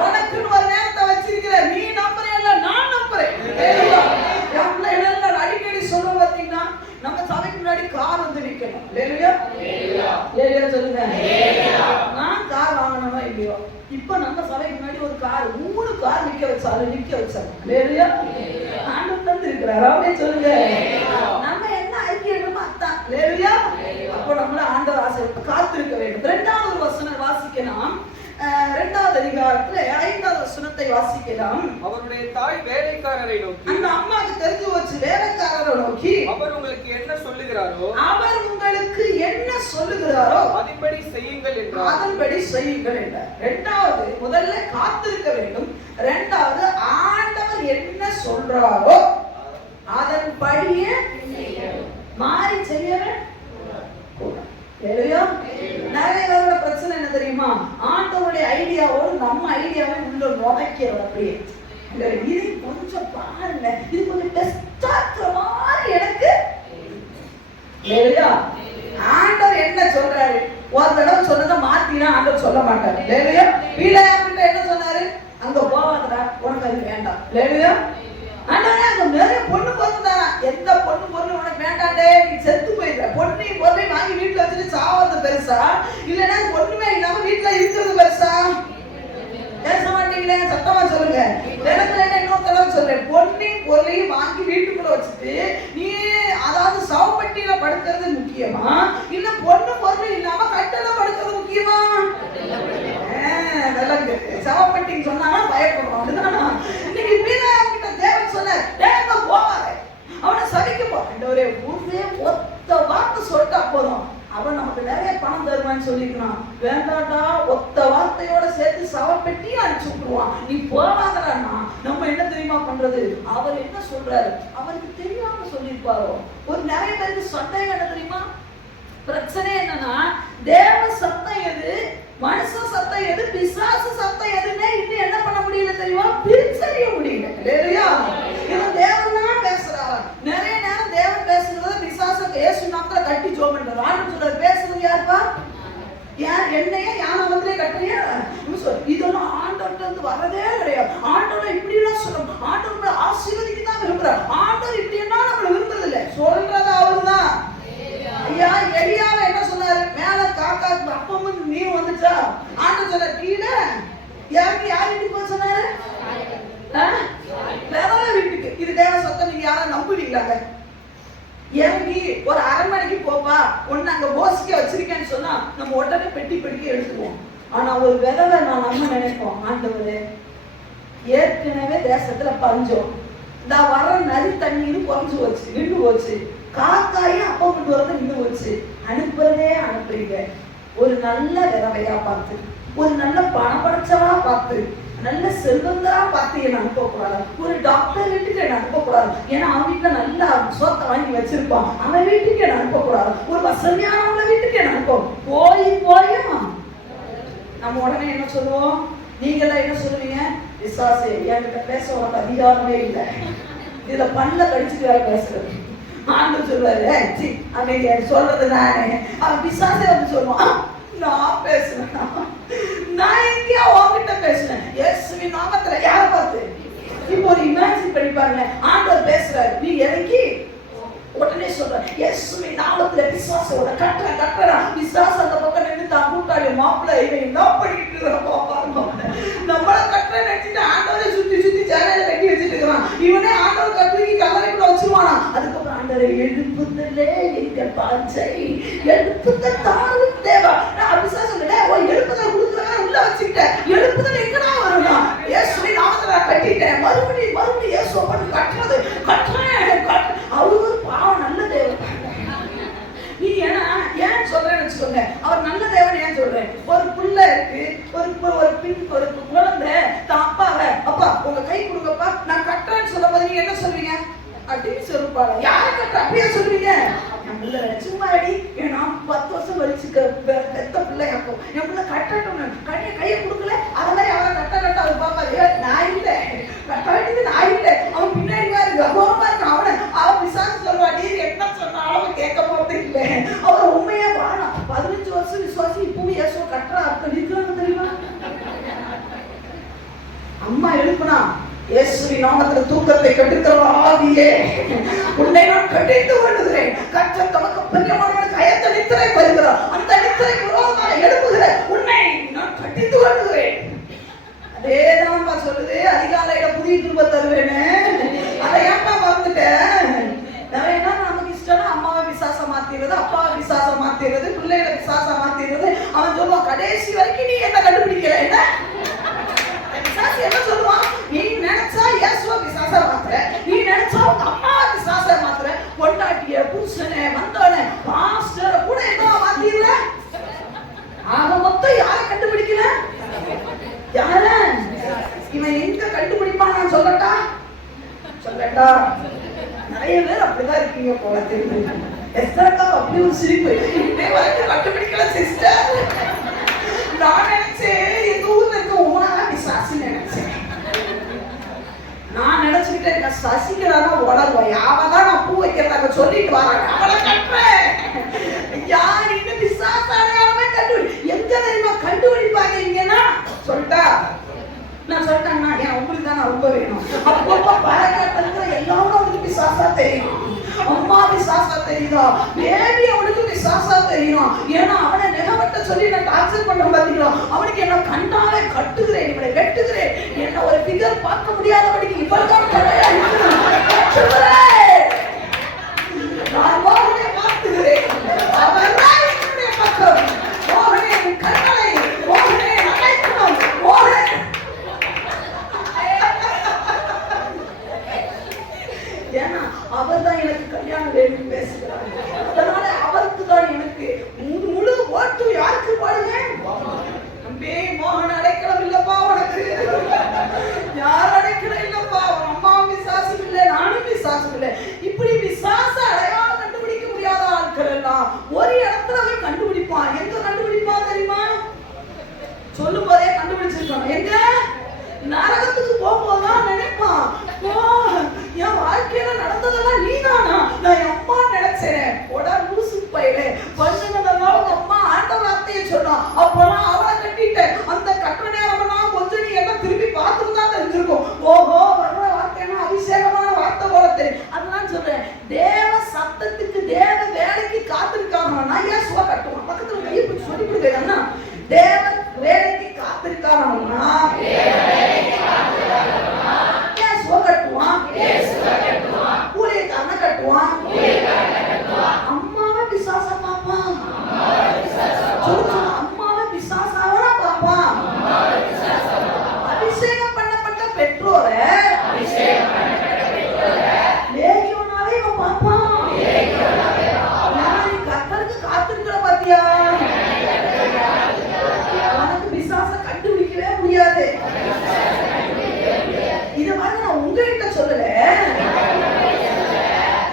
உனக்குன்னு ஒரு நேரத்தை வச்சிருக்கிற. நீ நம்புறேல்ல, நான் நம்புறேன். அடிக்கடி சொல்லுவோம் பாத்தீங்கன்னா, நம்ம சபைக்கு முன்னாடி கார் வந்து நிக்கணும். இல்லையா? இல்லையா சொல்லுங்க. நான் கார் வாங்கணுமா இல்லையோ, இப்ப நம்ம சபைக்கு முன்னாடி ஒரு கார் 3 கார் நிக்க வச்சாங்க. இல்லையா? ஆண்டவர் தந்து இருக்கிறார். ஆமென் சொல்லுங்க. நம்ம என்ன ஐக்கியமா அதான். இல்லையா? அப்போ நம்மள ஆண்டவர் ஆசை காத்திருக்க வேண்டும். 2வது வசனம் வாசிக்கலாம். 2வது அதிகாரத்துல 5வது வசனத்தை வாசிக்கலாம். அவருடைய தாய் வேலைக்காரரை நோக்கி, அந்த அம்மாக்கு தெரிஞ்சு வச்சு வேலைக்காரரை நோக்கி, அவர் உங்களுக்கு என்ன சொல்லுகிறாரோ அதன்படி செய்யுங்கள் என்றார். அதன்படி செய்யுங்கள் என்றார். 2வது, முதல்ல காத்திருக்க வேண்டும். 2வது, ஆண்டவர் என்ன சொல்றாரோ அதன்படியே மாறி செய்யவே கூடாது. நிறைய பேரோட பிரச்சனை என்ன தெரியுமா? ஆண்டவருடைய ஐடியாவோடு நம்ம ஐடியாவை உள்ள நுழைக்கிறது. அப்படியே இது கொஞ்சம் பாருங்க, இது கொஞ்சம் பெஸ்டா இருக்கிற மாதிரி எனக்கு. ஆண்டவர் என்ன சொல்றாரு? ஒரு தடவை சொன்னதை மாத்தினா ஆண்டவர் சொல்ல மாட்டாரு. பிள்ளையார்கிட்ட என்ன சொன்னாரு? அங்க போவாதடா, உனக்கு அது வேண்டாம். இல்லையா? ஆண்டவரே, அங்க நிறைய பொண்ணு பொருந்தாரா? எந்த பொண்ணு பொருள் உனக்கு வேண்டாண்டே, நீ செத்து போயிடுற. பொண்ணையும் பொருளையும் வாங்கி வீட்டுல வச்சுட்டு சாவது பெருசா, இல்லைன்னா பொண்ணுமே இல்லாம வீட்டுல இருக்கிறது பெருசா? பேச மாட்டீங்களே, சத்தமா சொல்லுங்க. எனக்கு இன்னொரு தடவை சொல்றேன், பொண்ணையும் பொருளையும் வாங்கி வீட்டுக்குள்ள வச்சுட்டு நீ அதாவது சவப்பட்டியில படுக்கிறது முக்கியமா, இல்ல பொண்ணு பொருள் இல்லாம கட்டல படுக்கிறது முக்கியமா? சவப்பட்டின்னு சொன்னா பயப்படுறோம். அதுதானா? இன்னைக்கு பிள்ளைகிட்ட தேவன் சொன்னார், தேவன் போவாரு, அவனை சகிக்க போறேன். ஒரே ஒத்த வார்த்தை சொல்லிட்டா போதும், அவன் நமக்கு நிறைய பணம் தருவான்னு சொல்லிக்கிறான். வேண்டாட்டா, ஒத்த வார்த்தையோட சேர்த்து சவப்பெட்டியும் அடிச்சு விட்டுருவான். நீ போவாதடான்னா நம்ம என்ன தெரியுமா பண்றது? அவர் என்ன சொல்றாரு அவருக்கு தெரியாம சொல்லியிருப்பாரோ. ஒரு நிறைய பேருக்கு சந்தேகம் என்ன தெரியுமா? பிரச்சனை என்னன்னா, தேவ சத்தம் எது, மனுஷ சத்தம் எது, பிசாசு சத்தம் எதுன்னு இன்னும் என்ன பண்ண முடியல தெரியுமா? பிரிச்சறிய முடியல. இல்லையா? இது தேவன் தான் பேசுறாரு. நிறைய நேரம் தேவன் பேசுறத பிசாசு இயேசு நாமத்துல கட்டி ஜெபம் பண்றாரு. ஆண்டவர் சொல்றாரு, பேசுறது யாருப்பா? யார்? என்னையே யானை வந்து கட்டுறியா? இதெல்லாம் ஆண்டவர்கிட்ட இருந்து வரதே கிடையாது. ஆண்டவர் இப்படி எல்லாம் சொல்லணும், ஆண்டவர் ஆசீர்வதிக்க தான் விரும்புறாரு. ஆண்டவர் இப்படி என்ன நம்மள விரும்புறது இல்லை, சொல்றது அவர்தான். ஐயா, எலியாவை என்ன சொன்னாரு? மேல காக்கா அப்பமும் நீர் வந்துச்சா? ஆண்டவர் சொன்ன கீழே யாருக்கு யார் வீட்டுக்கு போக சொன்னாரு? விதவை வீட்டுக்கு. இது தேவ சத்தம். நீங்க யாரும் நம்புவீங்களாங்க? இறங்கி ஒரு அரண்மனைக்கு போப்பா, ஒன்னு அங்க போசிக்க வச்சிருக்கேன்னு சொன்னா நம்ம உடனே பெட்டி பெட்டிக்க எடுத்துக்குவோம். ஆனா ஒரு விதவை நம்ம நினைப்போம், ஆண்டவரே ஏற்கனவே தேசத்துல பஞ்சம், இந்த வர நரி தண்ணீரும் குறைஞ்சு போச்சு, நின்று போச்சு, காக்காயும் அப்பா கொண்டு வரது நின்று போச்சு, அனுப்புறதே அனுப்புறீங்க. ஒரு நல்ல விதவையா பார்த்து, ஒரு நல்ல பணம் படைச்சவா பார்த்து, நல்ல செல்வந்தரா பார்த்து என்ன அனுப்பக்கூடாது. ஒரு டாக்டர் வீட்டுக்கு என்ன அனுப்பக்கூடாது, ஏன்னா அவன் வீட்டுல நல்லா சொத்தை வாங்கி வச்சிருப்பான், அவன் வீட்டுக்கு என்ன அனுப்பக்கூடாது. ஒரு வசதியானவங்க வீட்டுக்கு என்ன அனுப்போம். போயும் நம்ம உடனே என்ன சொல்லுவோம்? நீங்க எல்லாம் என்ன சொல்லுவீங்க? விசுவாசி என்கிட்ட பேச உனக்கு அதிகாரமே இல்லை, இதுல பல்ல கடிச்சுட்டு வேற பேசுறது. ஆண்டு சொல்லுவாரு, அமைதியா சொல்றது நானே. அவன் விசுவாசே வந்து சொல்லுவான், நான் பேசுறேன், நான் எங்கேயா உங்ககிட்ட பேசுறேன். இயேசுவின் நாமத்துல யார பார்த்து? இப்போ ஒரு இமேஜின் பண்ணி பாருங்க, ஆண்டவர் பேசுறாரு, நீ இறங்கி உடனே சொல்ற இயேசுவின் நாமத்துல விசுவாசோட கட்டுறா. விசுவாசம் அந்த பக்கம் நின்று தான் கூட்டாளி மாப்பிள்ளை இவன் என்ன பண்ணிட்டு இருக்கான், நம்மள கட்டுற நினைச்சிட்டு ஆண்டவரை சுத்தி சுத்தி சேனையில கட்டி வச்சுட்டு இருக்கிறான். இவனே ஆண்டவர் கட்டுறி கல்லறைக்குள்ள வச்சிருவானா. அதுக்கப்புறம் ஆண்டவரை எழுப்புதலே எங்க பாஞ்சை, எழுப்புதல் தாரும் தேவா. நான் விசுவாசம் எழுப்புதல் கொடுக்குறவன் உள்ள வச்சுக்கிட்டேன், எழுப்புதல் எங்கடா வரும்னா இயேசுவின் நாமத்துல கட்டிட்டேன். மறுபடியும் இயேசுவை பண்ணி கட்டுறது கட்டுறேன். அவரு ஒரு பாவம் நல்ல தேவன். நீ ஏன் சொல்றேன்னு வச்சுக்கோங்க, அவர் நல்ல தேவன் ஏன் சொல்றேன்? ஒரு புள்ள இருக்கு, ஒரு குழந்தை தான் அப்பாவை, அப்பா உங்க கை கொடுங்கப்பா நான் கட்டுறேன்னு சொல்லும் போது நீங்க என்ன சொல்வீங்க? அப்படின்னு சொல்லுப்பாங்க. யாரை கட்டுற அப்படியே சொல்லுவீங்க? என் பிள்ளை சும்மா அடி, ஏன்னா 10 வருஷம் வலிச்சு பெத்த பிள்ளை அப்போ என் பிள்ளை கட்டட்டும், கையை கொடுக்கல அதெல்லாம் யாரை கட்ட அவர் பாப்பாரு. நான் இல்லை கட்ட வேண்டியது, நான் இல்லை, அவன் பின்னாடி கௌரவமா இருக்கு. அவன் விசுவாசம் சொல்லுவா, நீ என்ன சொன்னாலும் அவன் கேட்க போறது இல்லை. அவர் உண்மையா வாழா 15 வருஷம் விசுவாசி இப்பவும் இயேசுவை கட்டுற அர்த்தம் இருக்கிறாங்க தெரியுமா? அம்மா எழுப்புனா இயேசுவின் நாமத்துல தூக்கத்தை கெடுக்கிற ஆவியே உன்னை நான் கடிந்து கொள்ளுகிறேன். கர்த்தர் தமக்கு பிரியமானவனுக்கு அயர்ந்த நித்திரை வருகிறார், அந்த நித்திரைக்கு விரோதமாக எழுப்புகிற உன்னை நான் கடிந்து கொள்ளுகிறேன். அதேதான் சொல்லுது, அதிகாலையில புதிய கிருபை தருவேன்னு. அதை ஏன்பா மறந்துட்டேன்? என்ன நமக்கு இஷ்டம்னா அம்மாவை விசுவாசம் மாத்திடுறது, அப்பாவை விசுவாசம் மாத்திடுறது, பிள்ளைகளை விசுவாசம் மாத்திடுறது. அவன் சொல்லுவான், கடைசி வரைக்கும் நீ என்ன கண்டுபிடிக்கல, என்ன என்ன சொல்லுவான்? நீ நினைச்சா இயேசுவை விசுவாச மாத்துற, நீ நினைச்சா உங்க அம்மா விசுவாச மாத்துற, பொண்டாட்டிய புருஷனை வந்தோடனே பாஸ்டரை கூட என்ன மாத்திடுற. ஆக மொத்தம் யாரை கண்டுபிடிக்கல? யார? இவன் எங்க கண்டுபிடிப்பான்? நான் சொல்லட்டா? நிறைய பேர் அப்படிதான் இருக்கீங்க போல தெரியுது. எஸ்தரக்கா அப்படி ஒரு சிரிப்பு, கண்டுபிடிக்கல சிஸ்டர். நான் நினைச்சேன் எங்க ஊர்ல இருக்க உமானா விசுவாசி நினைச்சேன். நான் நினைச்சுக்கிட்டேன் சசிகலானா உடல்வா யாவதான் நான் பூ வைக்கிறதாக சொல்லிட்டு வராங்க, அவளை கட்டுறேன். யார் இங்க விசுவாச அடையாளமே கண்டுபிடி எங்க தெரியுமா கண்டுபிடிப்பாங்க இங்கன்னா சொல்லிட்டா? நான் சொல்லிட்டேன்னா என் உங்களுக்கு தான் ரொம்ப வேணும். அப்பப்போ பழக்கத்துல எல்லாரும் அவனுக்கு விசுவாசா தெரியும். அம்மா விசுவாசா தெரியுதா, பேபி அவனுக்கு விசுவாசா தெரியும். ஏன்னா அவனை நெகவட்ட சொல்லி நான் டார்ச்சர் பண்ண பாத்தீங்களா, அவனுக்கு என்ன கண்டாலே கட்டுகிறேன், இவனை வெட்டுகிறேன், என்ன ஒரு ஃபிகர் பார்க்க முடியாதபடிக்கு இவள்தான் கிடையாது நான் மோகனை பார்த்துகிறேன். அவர்தான் என்னுடைய பக்கம். மோகனே கண்களை, மோகனே அழைக்கணும், மோகனே. ஏன்னா அவர் தான் எனக்கு கல்யாணம் வேணும்னு பேசுகிறார். அதனால அவருக்கு தான் எனக்கு முழு ஓட்டு. யாருக்கு பாடுங்க? நம்பி மோகன் அடைக்கலம் இல்லப்பா உனக்கு, யார் அடைக்கலம் இல்லப்பா. அம்மாவும் விசுவாசம் இல்லை, நானும் விசுவாசம் இல்லை. இப்படி விசுவாச அடையாளம் கண்டுபிடிக்க முடியாத ஆட்கள் எல்லாம் ஒரு இடத்துல போய் கண்டுபிடிப்பான். எங்க கண்டுபிடிப்பான் தெரியுமா? சொல்லும் போதே கண்டுபிடிச்சிருக்கணும். எங்க? நரகத்துக்கு போகும்போதுதான் நினைப்பான், என் வாழ்க்கையில நடந்ததெல்லாம் நீதானா, நான் என் அம்மா நினைச்சேன். லூசு பையில பண்ணுனதெல்லாம் உங்க அம்மா ஆண்ட வார்த்தையை சொன்னான், அப்பெல்லாம் அவளை கட்டிட்டேன். அந்த கட்டுற நேரமெல்லாம் கொஞ்சம் நீ என்ன திருப்பி பார்த்துட்டு தான் தெரிஞ்சிருக்கும். ஓஹோ வர்ற வார்த்தைன்னா அபிஷேகமான வார்த்தை போல தெரியும். அதெல்லாம் சொல்றேன், தேவ சத்தத்துக்கு தேவ வேலைக்கு காத்திருக்காங்க. நான் ஏன் சுவ கட்டுவான் பக்கத்துல கையை பிடிச்சி சொல்லி கொடுக்குறேன்னா, தேவ வேலைக்கு காத்திருக்காங்க. பண்ணுவான்? ஏன் சுவ கட்டுவான்? ஊழியக்காரனை கட்டுவான். அம்மாவை பிசாசா பார்ப்பான். அம்மாவை பிசாசாவா பார்ப்பான். அபிஷேகம் பண்ணப்பட்ட பெற்றோரை லேகியோனாவே இவன் பார்ப்பான். நீ கர்த்தருக்கு காத்திருக்கிற பாத்தியா? உனக்கு பிசாசை கண்டுபிடிக்கவே முடியாது. இத மாதிரி நான் உங்ககிட்ட சொல்லல,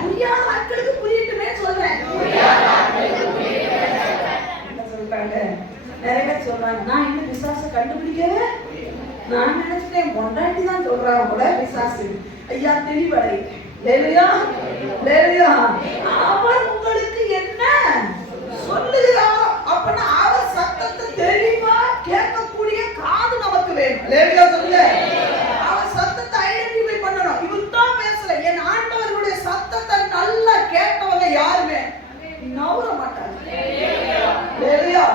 புரியாத ஆட்களுக்கு புரியட்டுமே சொல்றேன். என்ன சொல்றாங்க? நிறைய பேர் சொல்றாங்க, நான் இன்னும் பிசாசை கண்டுபிடிக்கவே, நான் நினைச்சிட்டேன் பொண்டாட்டி தான் சொல்றாங்க போல பிசாசு. ஐயா தெளிவடை. லேலுயா லேலுயா. அவர் உங்களுக்கு என்ன சொல்லுகிறாரோ அப்பனா அவர் சத்தத்தை தெளிவா கேட்கக்கூடிய காது நமக்கு வேணும். லேலுயா சொல்லுங்க. அவர் சத்தத்தை ஐடென்டிஃபை பண்ணணும். இவர் தான் பேசல, என் ஆண்டவருடைய சத்தத்தை நல்லா கேட்டவங்க யாருமே நவர மாட்டாங்க. லேலுயா.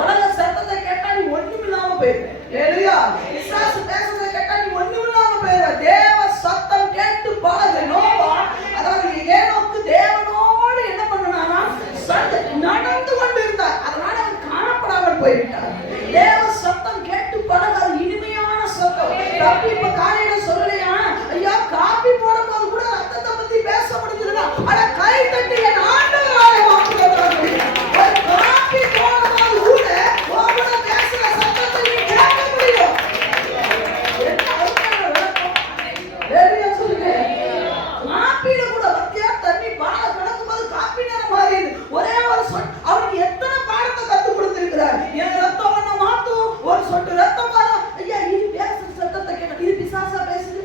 உலக சத்தத்தை கேட்டா நீ ஒண்ணுமில்லாம போயிருவே. லேலுயா. பிசாசு பேசுறதை கேட்டா நீ ஒண்ணுமில்லாம போயிருவே. தேவ சத்தம் கேட்டு பழகு. நோவா, அதாவது ஏனோக்கு தேவனோடு என்ன பண்ணனானா நடந்து கொண்டு இருந்தார். அதனால அவர் காணப்படாமல் போய்விட்டார். தேவ சத்தம் கேட்டு பழகு. அது இனிமையான சத்தம். தப்பி இப்ப காலையில சொல்லலையா, ஐயா காப்பி போடும் போது கூட ரத்தத்தை பத்தி பேச முடிஞ்சதுன்னா அட கை தட்டி என் ஆண்டவராலே வாக்குகிறார்கள். ஒரு காப்பி போடும் போது கூட உங்களோட பேசுற சத்தத்தை நீ கேட்க முடியும். என்ன அருமையான விளக்கம். வேறையா சொல்லுங்க. காப்பியில கூட வத்தியா தண்ணி பால கிடக்கும் போது காப்பி நேரம் மாறிடுது. ஒரே ஒரு சொல் அவனுக்கு எத்தனை பாடத்தை கற்றுக் கொடுத்திருக்கிறார். என் ரத்தம் ஒண்ணு மாத்தும், ஒரு சொட்டு ரத்தம் வரும். ஐயா இது பேசுற சத்தத்தை கேட்க, இது பிசாசா பேசுது.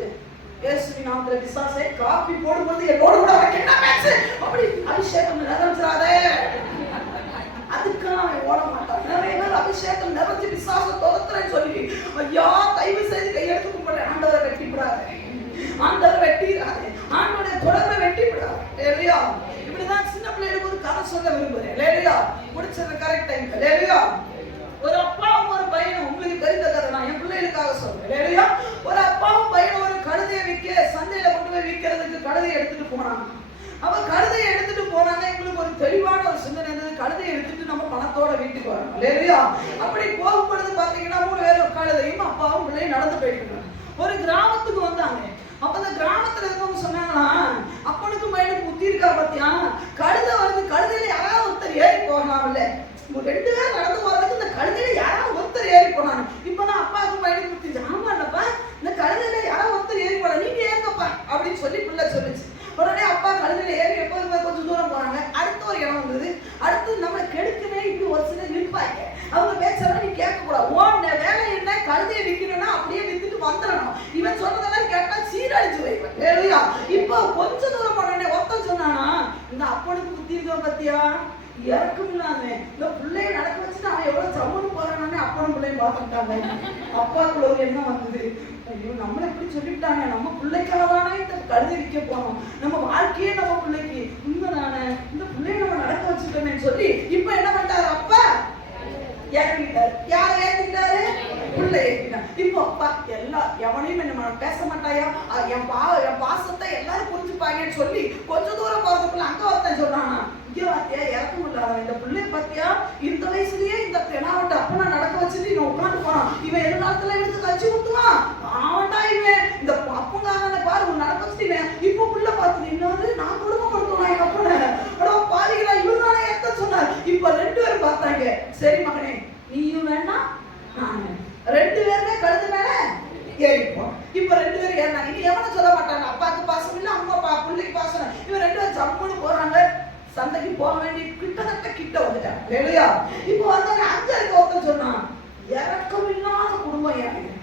இயேசுவின் நாமத்திலே பிசாசே காப்பி போடும்போது என்னோட கூட என்ன பேசு அப்படி அபிஷேகம் நிறைஞ்சிராதே. அதுக்காக ஓட மாட்டான். நிறைய பேர் அபிஷேகம் நிறைஞ்சு பிசாசை துரத்துறேன்னு சொல்லி ஐயா தயவு செய்து கையெடுத்து கும்பிடுறேன். ஆண்டவரை வெட்டி விடாது, ஆண்டவரை வெட்டிடாது, ஆண்டோடைய தொடர்பை வெட்டி விடாது. இல்லையா? இப்படிதான் சின்ன பிள்ளைகளுக்கு ஒரு கதை சொல்ல விரும்புறேன். இல்லையா? முடிச்சது கரெக்ட் டைம். இல்லையா? ஒரு அப்பாவும் ஒரு பையனும், உங்களுக்கு தெரிந்த கதை நான் என் பிள்ளைகளுக்காக சொல்றேன். இல்லையா? ஒரு அப்பாவும் பையனும் ஒரு கழுதையை விற்க சந்தையில கொண்டு போய் விற்கிறதுக்கு கழுதையை எடுத்துட்டு போனாங்க. அவ கழுதையை எடுத்துட்டு போனாங்க. எங்களுக்கு ஒரு தெளிவான ஒரு சிந்தனை இருந்தது, கழுதையை எடுத்துட்டு நம்ம பணத்தோட வீட்டுக்கு வரணும். இல்லையா? அப்படி போகும்பொழுது பாத்தீங்கன்னா 3 பேரும் கழுதையும் அப்பாவும் பிள்ளையும் நடந்து போயிட்டு இருந்தாங்க. ஒரு கிராமத்துக்கு வந்தாங்க. அப்ப அந்த கிராமத்துல இருக்கவங்க சொன்னாங்களா, அப்பனுக்கு பையனுக்கு புத்தி இருக்கா பாத்தியா, கழுதை வருது, கழுதையில யாராவது ஒருத்தர் ஏறி போகலாம்ல. 2 பேர் நடந்து போறதுக்கு இந்த கழுதையில யாராவது ஒருத்தர் ஏறி போனாங்க. இப்பதான் அப்பாவுக்கு பையனுக்கு புத்தி, ஆமா இல்லப்பா இந்த கழுதையில யாராவது ஒருத்தர் ஏறி போனா நீங்க ஏறுங்கப்பா அப்படின்னு சொல்லி பிள்ளை சொல்லிச்சு. உடனே அப்பா கழுதையில ஏறி எப்போதுமே கொஞ்சம் தூரம் போனாங்க. அடுத்த ஒரு இடம் வந்தது. அடுத்து நம்ம கெடுக்கவே இப்படி ஒரு சிலர் நிற்பாங்க. அவங்க பேசுறத நீ கேட்க கூடாது. ஓன் வேலை என்ன, கழுதையை விற்கணும்னா அப்படியே வித்துட்டு வந்துடணும். இவன் சொன்னதெல்லாம் கேட்டா சீரழிச்சு வைப்பேன். இல்லையா? இப்போ கொஞ்ச தூரம் போனே ஒருத்தன் சொன்னானா, இந்த அப்பனுக்கு புத்தி இருக்கா பத்தியா, இறக்கும் இல்லாம இந்த பிள்ளைய நடக்க வச்சுட்டு அவன் எவ்வளவு சமூகம் போறானே அப்பனும் பிள்ளையும் பார்த்துட்டாங்க. அப்பாக்குள்ள ஒரு என்ன வந்தது, ஐயோ நம்மள எப்படி சொல்லிட்டாங்க, நம்ம பிள்ளைக்காகதானே இந்த கழுதை விற்க போனோம், நம்ம வாழ்க்கையே நம்ம பிள்ளைக்கு உண்மைதானே, இந்த பிள்ளைய நம்ம நடக்க வச்சுட்டோமே சொல்லி இப்ப என்ன பண்ணிட்டாரு, அப்பா இறங்கிட்டாரு. யாரை ஏற்றிட்டாரு? பிள்ளை ஏற்றிட்டார். இப்போ அப்பா எல்லாம் எவனையும் என்ன பேச மாட்டாயா, என் பாசத்தை எல்லாரும் புரிஞ்சுப்பாங்கன்னு சொல்லி கொஞ்ச தூரம் போறதுக்குள்ள அங்க ஒருத்தன் சொல்றானா, இங்க பாத்தியா இறக்க முடியாத இந்த பிள்ளைய பாத்தியா, இந்த வயசுலயே இந்த பெணாவட்ட அப்பனா நடக்க வச்சுட்டு இவன் உட்காந்து போறான், இவன் எதிர்காலத்துல எடுத்து கட்சி ஊத்துவான், ஆவண்டா இவன் இந்த அப்பங்காரனை பாரு நடக்க வச்சுட்டு இப்போ பிள்ளை பார்த்து இன்னொரு நான் குடும்பப்படுத்துவான் எங்க அப்பனை பாதிகளா இவன் தானே ஏத்த சொன்னார். இப்ப 2 பேரும் பார்த்தாங்க, சரி மகனே நீயும் வேண்டாம் நானு, 2 பேருமே கழுது மேல ஏறிப்போம். இப்ப 2 பேரும் ஏறினாங்க. இனி எவனும் சொல்ல மாட்டாங்க அப்பாக்கு பாசம் இல்ல அம்மா பிள்ளைக்கு பாசம். இவன் 2 பேரும் ஜம்முன்னு போறாங்க. சந்தைக்கு போக வேண்டிய கிட்டத்தட்ட கிட்ட வந்துட்டாங்க. இல்லையா? இப்போ வந்தாங்க. 5 ஒருத்தன் சொன்னான், இறக்கம் இல்லாத குடும்பம் ஏறிங்க.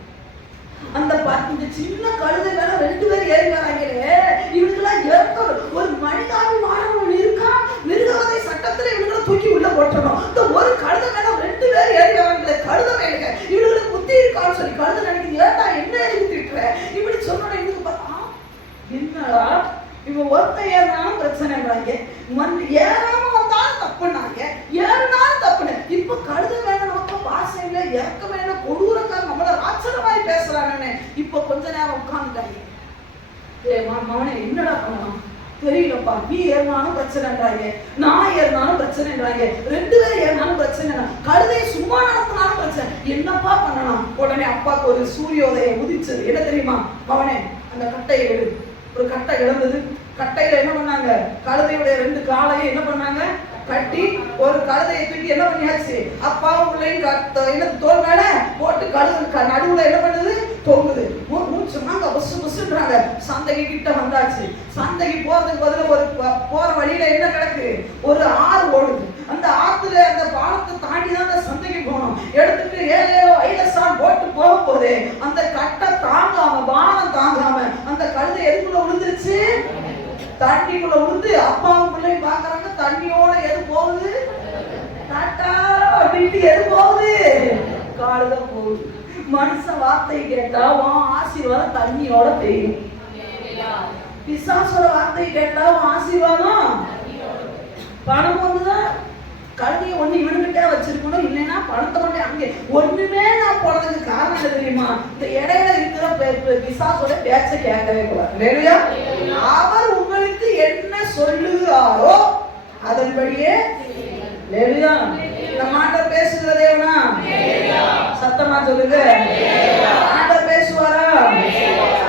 அந்த இந்த சின்ன கழுதை மேல 2 பேர் ஏறி வராங்களே, இவனுக்கெல்லாம் இறக்கம் ஒரு மனிதாபிமானம் இருக்கா, மிருகவதை சட்டத்துல இவங்களை தூக்கி உள்ள போட்டணும். இந்த ஒரு கழுதை மேல 2 பேர் ஏறி வராங்களே, கழுதை மேலுங்க இவங்களுக்கு புத்தி இருக்கான்னு சொல்லி கழுதை நினைக்குது, ஏன்டா என்ன எழுதி திட்டுற இப்படி சொன்னோட இதுக்கு பார்த்தா என்னடா இவன் ஒருத்த ஏறினாலும் பிரச்சனைன்றாங்க, ஏறாம வந்தாலும் தப்புனாங்க, ஏறினாலும் தப்புன்னு. இப்ப கழுதை மேல நமக்கு பாசையில இறக்கமே கொடூரக்காரன் நம்மள ராட்சதமாய் பேசுறாங்கன்னு இப்ப கொஞ்ச நேரம் உட்கார்ந்துட்டாங்க. மகனே என்னடா பண்ணலாம் தெரியலப்பா, நீ ஏறினாலும் பிரச்சனைன்றாங்க, நான் ஏறினாலும் பிரச்சனைன்றாங்க, 2 பேரும் ஏறினாலும் பிரச்சனை, கழுதையை சும்மா நடத்தினாலும் பிரச்சனை, என்னப்பா பண்ணலாம்? உடனே அப்பாவுக்கு ஒரு சூரியோதயம் உதிச்சது. என்ன தெரியுமா? மகனே அந்த கட்டையை எடு. ஒரு கட்டை இழந்தது. கட்டையில என்ன பண்ணாங்க? கழுதையுடைய 2 காலையும் என்ன பண்ணாங்க? கட்டி ஒரு கழுதையை தூக்கி என்ன பண்ணியாச்சு? அப்பாவும் பிள்ளையும் தோல் மேல போட்டு கழுது நடுவுல என்ன பண்ணுது? தொங்குது. மூச்சுனாங்க, புசு புசுன்றாங்க. சந்தைக்கு கிட்ட வந்தாச்சு. சந்தைக்கு போறதுக்கு பதில் ஒரு போற வழியில என்ன கிடக்கு? ஒரு ஆறு ஓடுது. அந்த ஆத்துல அந்த பாலத்தை தாண்டி தான் அந்த சந்தைக்கு போகணும். எடுத்துட்டு 7 ஐலசான் போட்டு போகும்போது அந்த கட்டை தாங்காம, பானம் தாங்காம அந்த கழுதை எதுக்குள்ள விழுந்துருச்சு? தண்ணிக்குள்ள விழுந்து அப்பாவும் பிள்ளையும் பாக்குறாங்க. தண்ணியோட எது போகுது? டாட்டா அப்படின்ட்டு எது போகுது? காடுதான் போகுது. மனுஷன் வார்த்தை கேட்டா உன் ஆசீர்வாதம் தண்ணியோட பெய்யும். பிசாசோட வார்த்தை கேட்டா உன் ஆசீர்வாதம் பணம் வந்துதான். கழுதியை ஒண்ணு இவனுக்கிட்டே வச்சிருக்கணும், இல்லைன்னா பணத்தை கொண்டே அங்கே ஒண்ணுமே நான் போனதுக்கு காரணம் என்ன தெரியுமா? இந்த இடையில இருக்கிற பிசாசோட பேச்ச கேட்கவே கூடாது. அவர் உங்களுக்கு என்ன சொல்லுகிறாரோ அதன்படியே நம்ம ஆண்டவர் பேசுகிற தேவனா? சத்தமா சொல்லுங்க. ஆண்டவர் பேசுவாரா?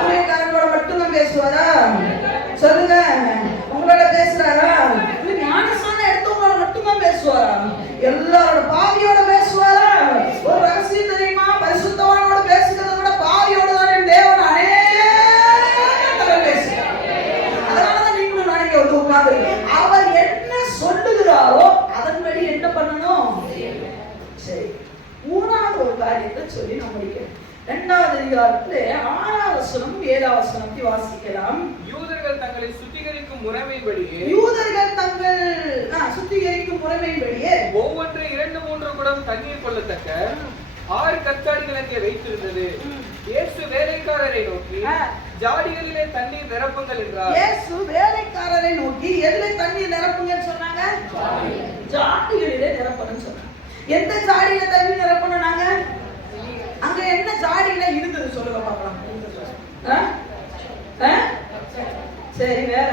ஊழியக்காரங்களோட மட்டும்தான் பேசுவாரா? சொல்லுங்க. உங்களோட பேசுறாரா? ஞானசான எடுத்தவங்களோட மட்டும்தான் பேசுவாரா? எல்லாரோட பாவியோட பேசுவாரா? ஒரு ரகசியம் தெரியுமா? பரிசுத்தவானோட பேசுகிறத விட பாவியோட தானே தேவன் அநேக பேசுகிறார். அதனாலதான் நீங்களும் நாளைக்கு வந்து உட்கார்ந்து அவர் என்ன சொல்லுகிறாரோ அதன்படி என்ன பண்ணணும்? சரி, 3வது ஒரு காரியத்தை சொல்லி நான் முடிக்கிறேன். 2வது அதிகாரத்திலே 6வது வசனம் 7வது வசனத்தை வாசிக்கலாம். யூதர்கள் தங்களை சுத்திகரிக்கும் முறைமைப்படியே ஒவ்வொன்று 2-3 குடம் தண்ணீர் கொள்ளத்தக்க 6 கற்சாடிகள் அங்கே வைத்திருந்தது. இயேசு வேலைக்காரரை நோக்கி ஜாடிகளிலே தண்ணீர் நிரப்புங்கள் என்றார். இயேசு வேலைக்காரரை நோக்கி எதிலே தண்ணீர் நிரப்புங்கன்னு சொன்னாங்க? ஜாடிகளிலே நிரப்பணும்னு சொன்னாங்க. எந்த ஜாடியில தண்ணீர் நிரப்பணும்னாங்க? அங்க என்ன ஜாடியில இருந்தது சொல்லுங்க பார்க்கலாம். சரி, வேற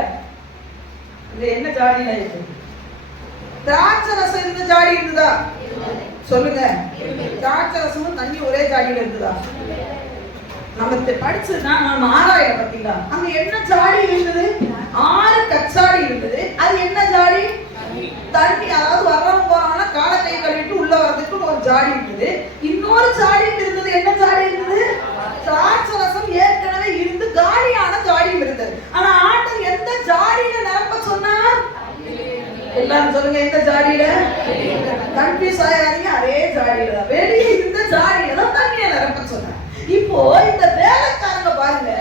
இங்க என்ன ஜாடியில இருக்கு? திராட்சை ரசம் இருந்த ஜாடி இருந்ததா? சொல்லுங்க. திராட்சை ரசமும் தண்ணி ஒரே ஜாடியில இருந்ததா? நம்ம படிச்சதுன்னா நம்ம ஆராய பார்த்தீங்களா? அங்க என்ன ஜாடி இருந்தது? 6 கச்சாடி இருந்தது. அது என்ன ஜாடி? தண்ணி. அதாவது வர்றவங்க போறாங்கன்னா காலை கை கழுவிட்டு உள்ள வர்றதுக்கு ஒரு ஜாடி இருந்தது. இன்னொரு ஜாடி இருந்தது. என்ன ஜாடி இருந்தது? திராட்சை ரசம் ஏற்கனவே இருந்து காலியான ஜாடியும் இருந்தது. ஆனா ஆண்டவர் எந்த ஜாடியில நிரப்ப சொன்னார்? எல்லாரும் சொல்லுங்க. எந்த ஜாடியில? கன்ஃபியூஸ் ஆகாதீங்க. அதே ஜாடியில தான், வெளியே இருந்த ஜாடியில தான் தண்ணியை நிரப்ப சொன்னார். இப்போ இந்த வேலைக்காரங்க பாருங்க,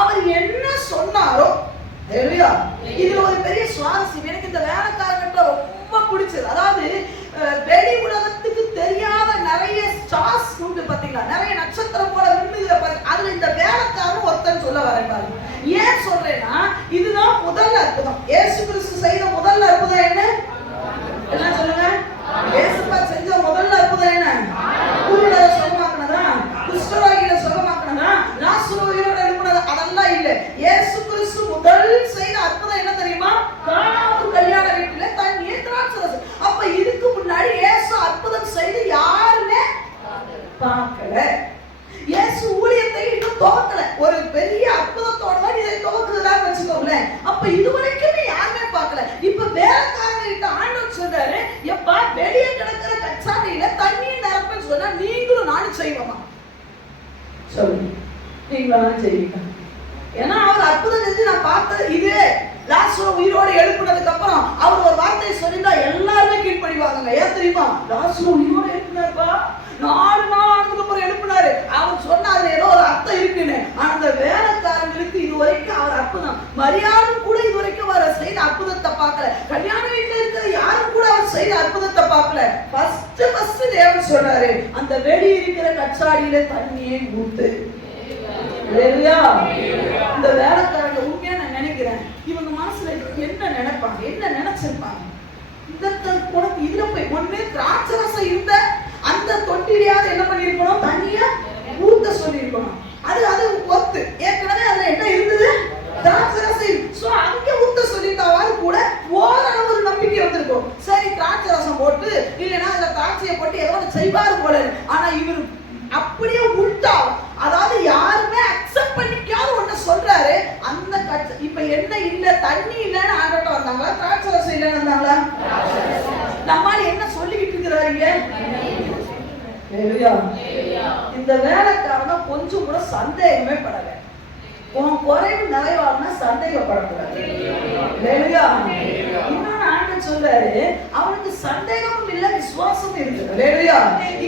அவர் என்ன சொன்னாரோ இதுல ஒரு பெரிய சுவாரஸ்யம் எனக்கு இந்த வேலைக்காரங்க ரொம்ப பிடிச்சது. அதாவது வெளி உலகத்துக்கு தெரியாத நிறைய ஸ்டார்ஸ் உண்டு பாத்தீங்களா? நிறைய நட்சத்திரம் போல விண்ணுகிற அதுல இந்த வேலைக்காரன் ஒருத்தன் சொல்ல வரேன் பாருங்க. ஏன் சொல்றேன்னா இதுதான் முதல் அற்புதம். இயேசு கிறிஸ்து செய்த முதல் அற்புதம் என்ன? என்ன சொல்லுங்க? இயேசுப்பா செஞ்ச முதல் அற்புதம் என்ன? குருடரை சுகமாக்குனதா? குஷ்டரோகிகளை சுகமாக்குனதா? லாசரு உயிரோட எழுப்புனதா? அதெல்லாம் இல்ல. இயேசு கிறிஸ்து முதல் செய்த அற்புதம் என்ன தெரியுமா? கானாவூர் கல்யாண வீட்டுல தண்ணீர் திராட்சை ரசம். அப்ப இதுக்கு முன்னாடி இயேசு அற்புதம் செய்து யாருமே பார்க்கல. இயேசு ஊழியத்தை இன்னும் துவக்கல. ஒரு பெரிய அற்புதத்தோட தான் இதை துவக்குறதா வச்சுக்கோங்களேன். அப்ப இதுவரைக்குமே யாருமே பார்க்கல. இப்ப வேலைக்காரங்க கிட்ட ஆண்டவர் சொல்றாரு, எப்பா வெளியே கிடக்கிற கச்சாடியில தண்ணீர் நிரப்பன்னு சொன்னா நீங்களும் நானும் செய்வோமா? சொல்லுங்க. நீங்களும் செய்வீங்க. ஏன்னா அவர் அற்புதம் செஞ்சு நான் பார்த்தது இது. லாசரு உயிரோடு எழுப்புனதுக்கு அப்புறம் அவர் ஒரு வார்த்தையை சொல்லிட்டா எல்லாருமே கீழ்ப்படிவாங்க. ஏன் தெரியுமா? லாசரு உயிரோடு எழுப்பினார்ப்பா, 4 நாள் ஆனதுக்கு அப்புறம் எழுப்பினாரு. அவர் சொன்ன அதுல ஏதோ ஒரு அர்த்தம் இருக்குன்னு. ஆனா அந்த வேலைக்காரங்களுக்கு இதுவரைக்கும் அவர் அற்புதம், மரியாதை கூட இதுவரைக்கும் அவர் செய்த அற்புதத்தை பார்க்கல. கல்யாண வீட்டுல இருக்கிற யாரும் கூட அவர் செய்த அற்புதத்தை பார்க்கல. ஃபர்ஸ்ட் தேவன் சொல்றாரு, அந்த வெளியே இருக்கிற கச்சாடியில தண்ணியை ஊத்து. இந்த வேலைக்காரங்க உண்மையா நான் நினைக்கிறேன், இவங்க மனசுல என்ன நினைப்பாங்க, என்ன நினைச்சிருப்பாங்க? இதுல போய் ஒண்ணு திராட்சை ரசம் இருந்த அந்த தொட்டி பண்ணிருக்கணும்? தண்ணிய ஊத்த சொல்லி இருக்கணும். அது ஒத்து ஏற்கனவே அதுல என்ன இருந்தது? திராட்சை ரசம். சோ அங்க ஊத்த சொல்லிட்டாவது கூட ஓரளவு ஒரு நம்பிக்கை வந்திருக்கும். சரி திராட்சை ரசம் போட்டு இல்லைன்னா அதுல திராட்சையை போட்டு ஏதோ செய்வாரு போல. ஆனா இவரு அப்படியே உள்டா, அதாவது யாருமே அக்செப்ட் பண்ணிக்காத ஒண்ணு சொல்றாரு. அந்த இப்ப என்ன இல்ல, தண்ணி இல்லன்னு ஆண்டவர்ட்ட வந்தாங்களா, திராட்சை ரசம் இல்லன்னு வந்தாங்களா? நம்மால என்ன சொல்லிக்கிட்டு இருக்கிறாருங்க? இந்த வேலைக்காரங்க கொஞ்சம் கூட சந்தேகமே படல. உன் குறைவு நிறைவானா சந்தேகப்படக்கூடாது. இன்னொன்னு ஆண்டவர் சொல்றாரு, அவனுக்கு சந்தேகமும் இல்ல, விசுவாசமும் இருக்குது.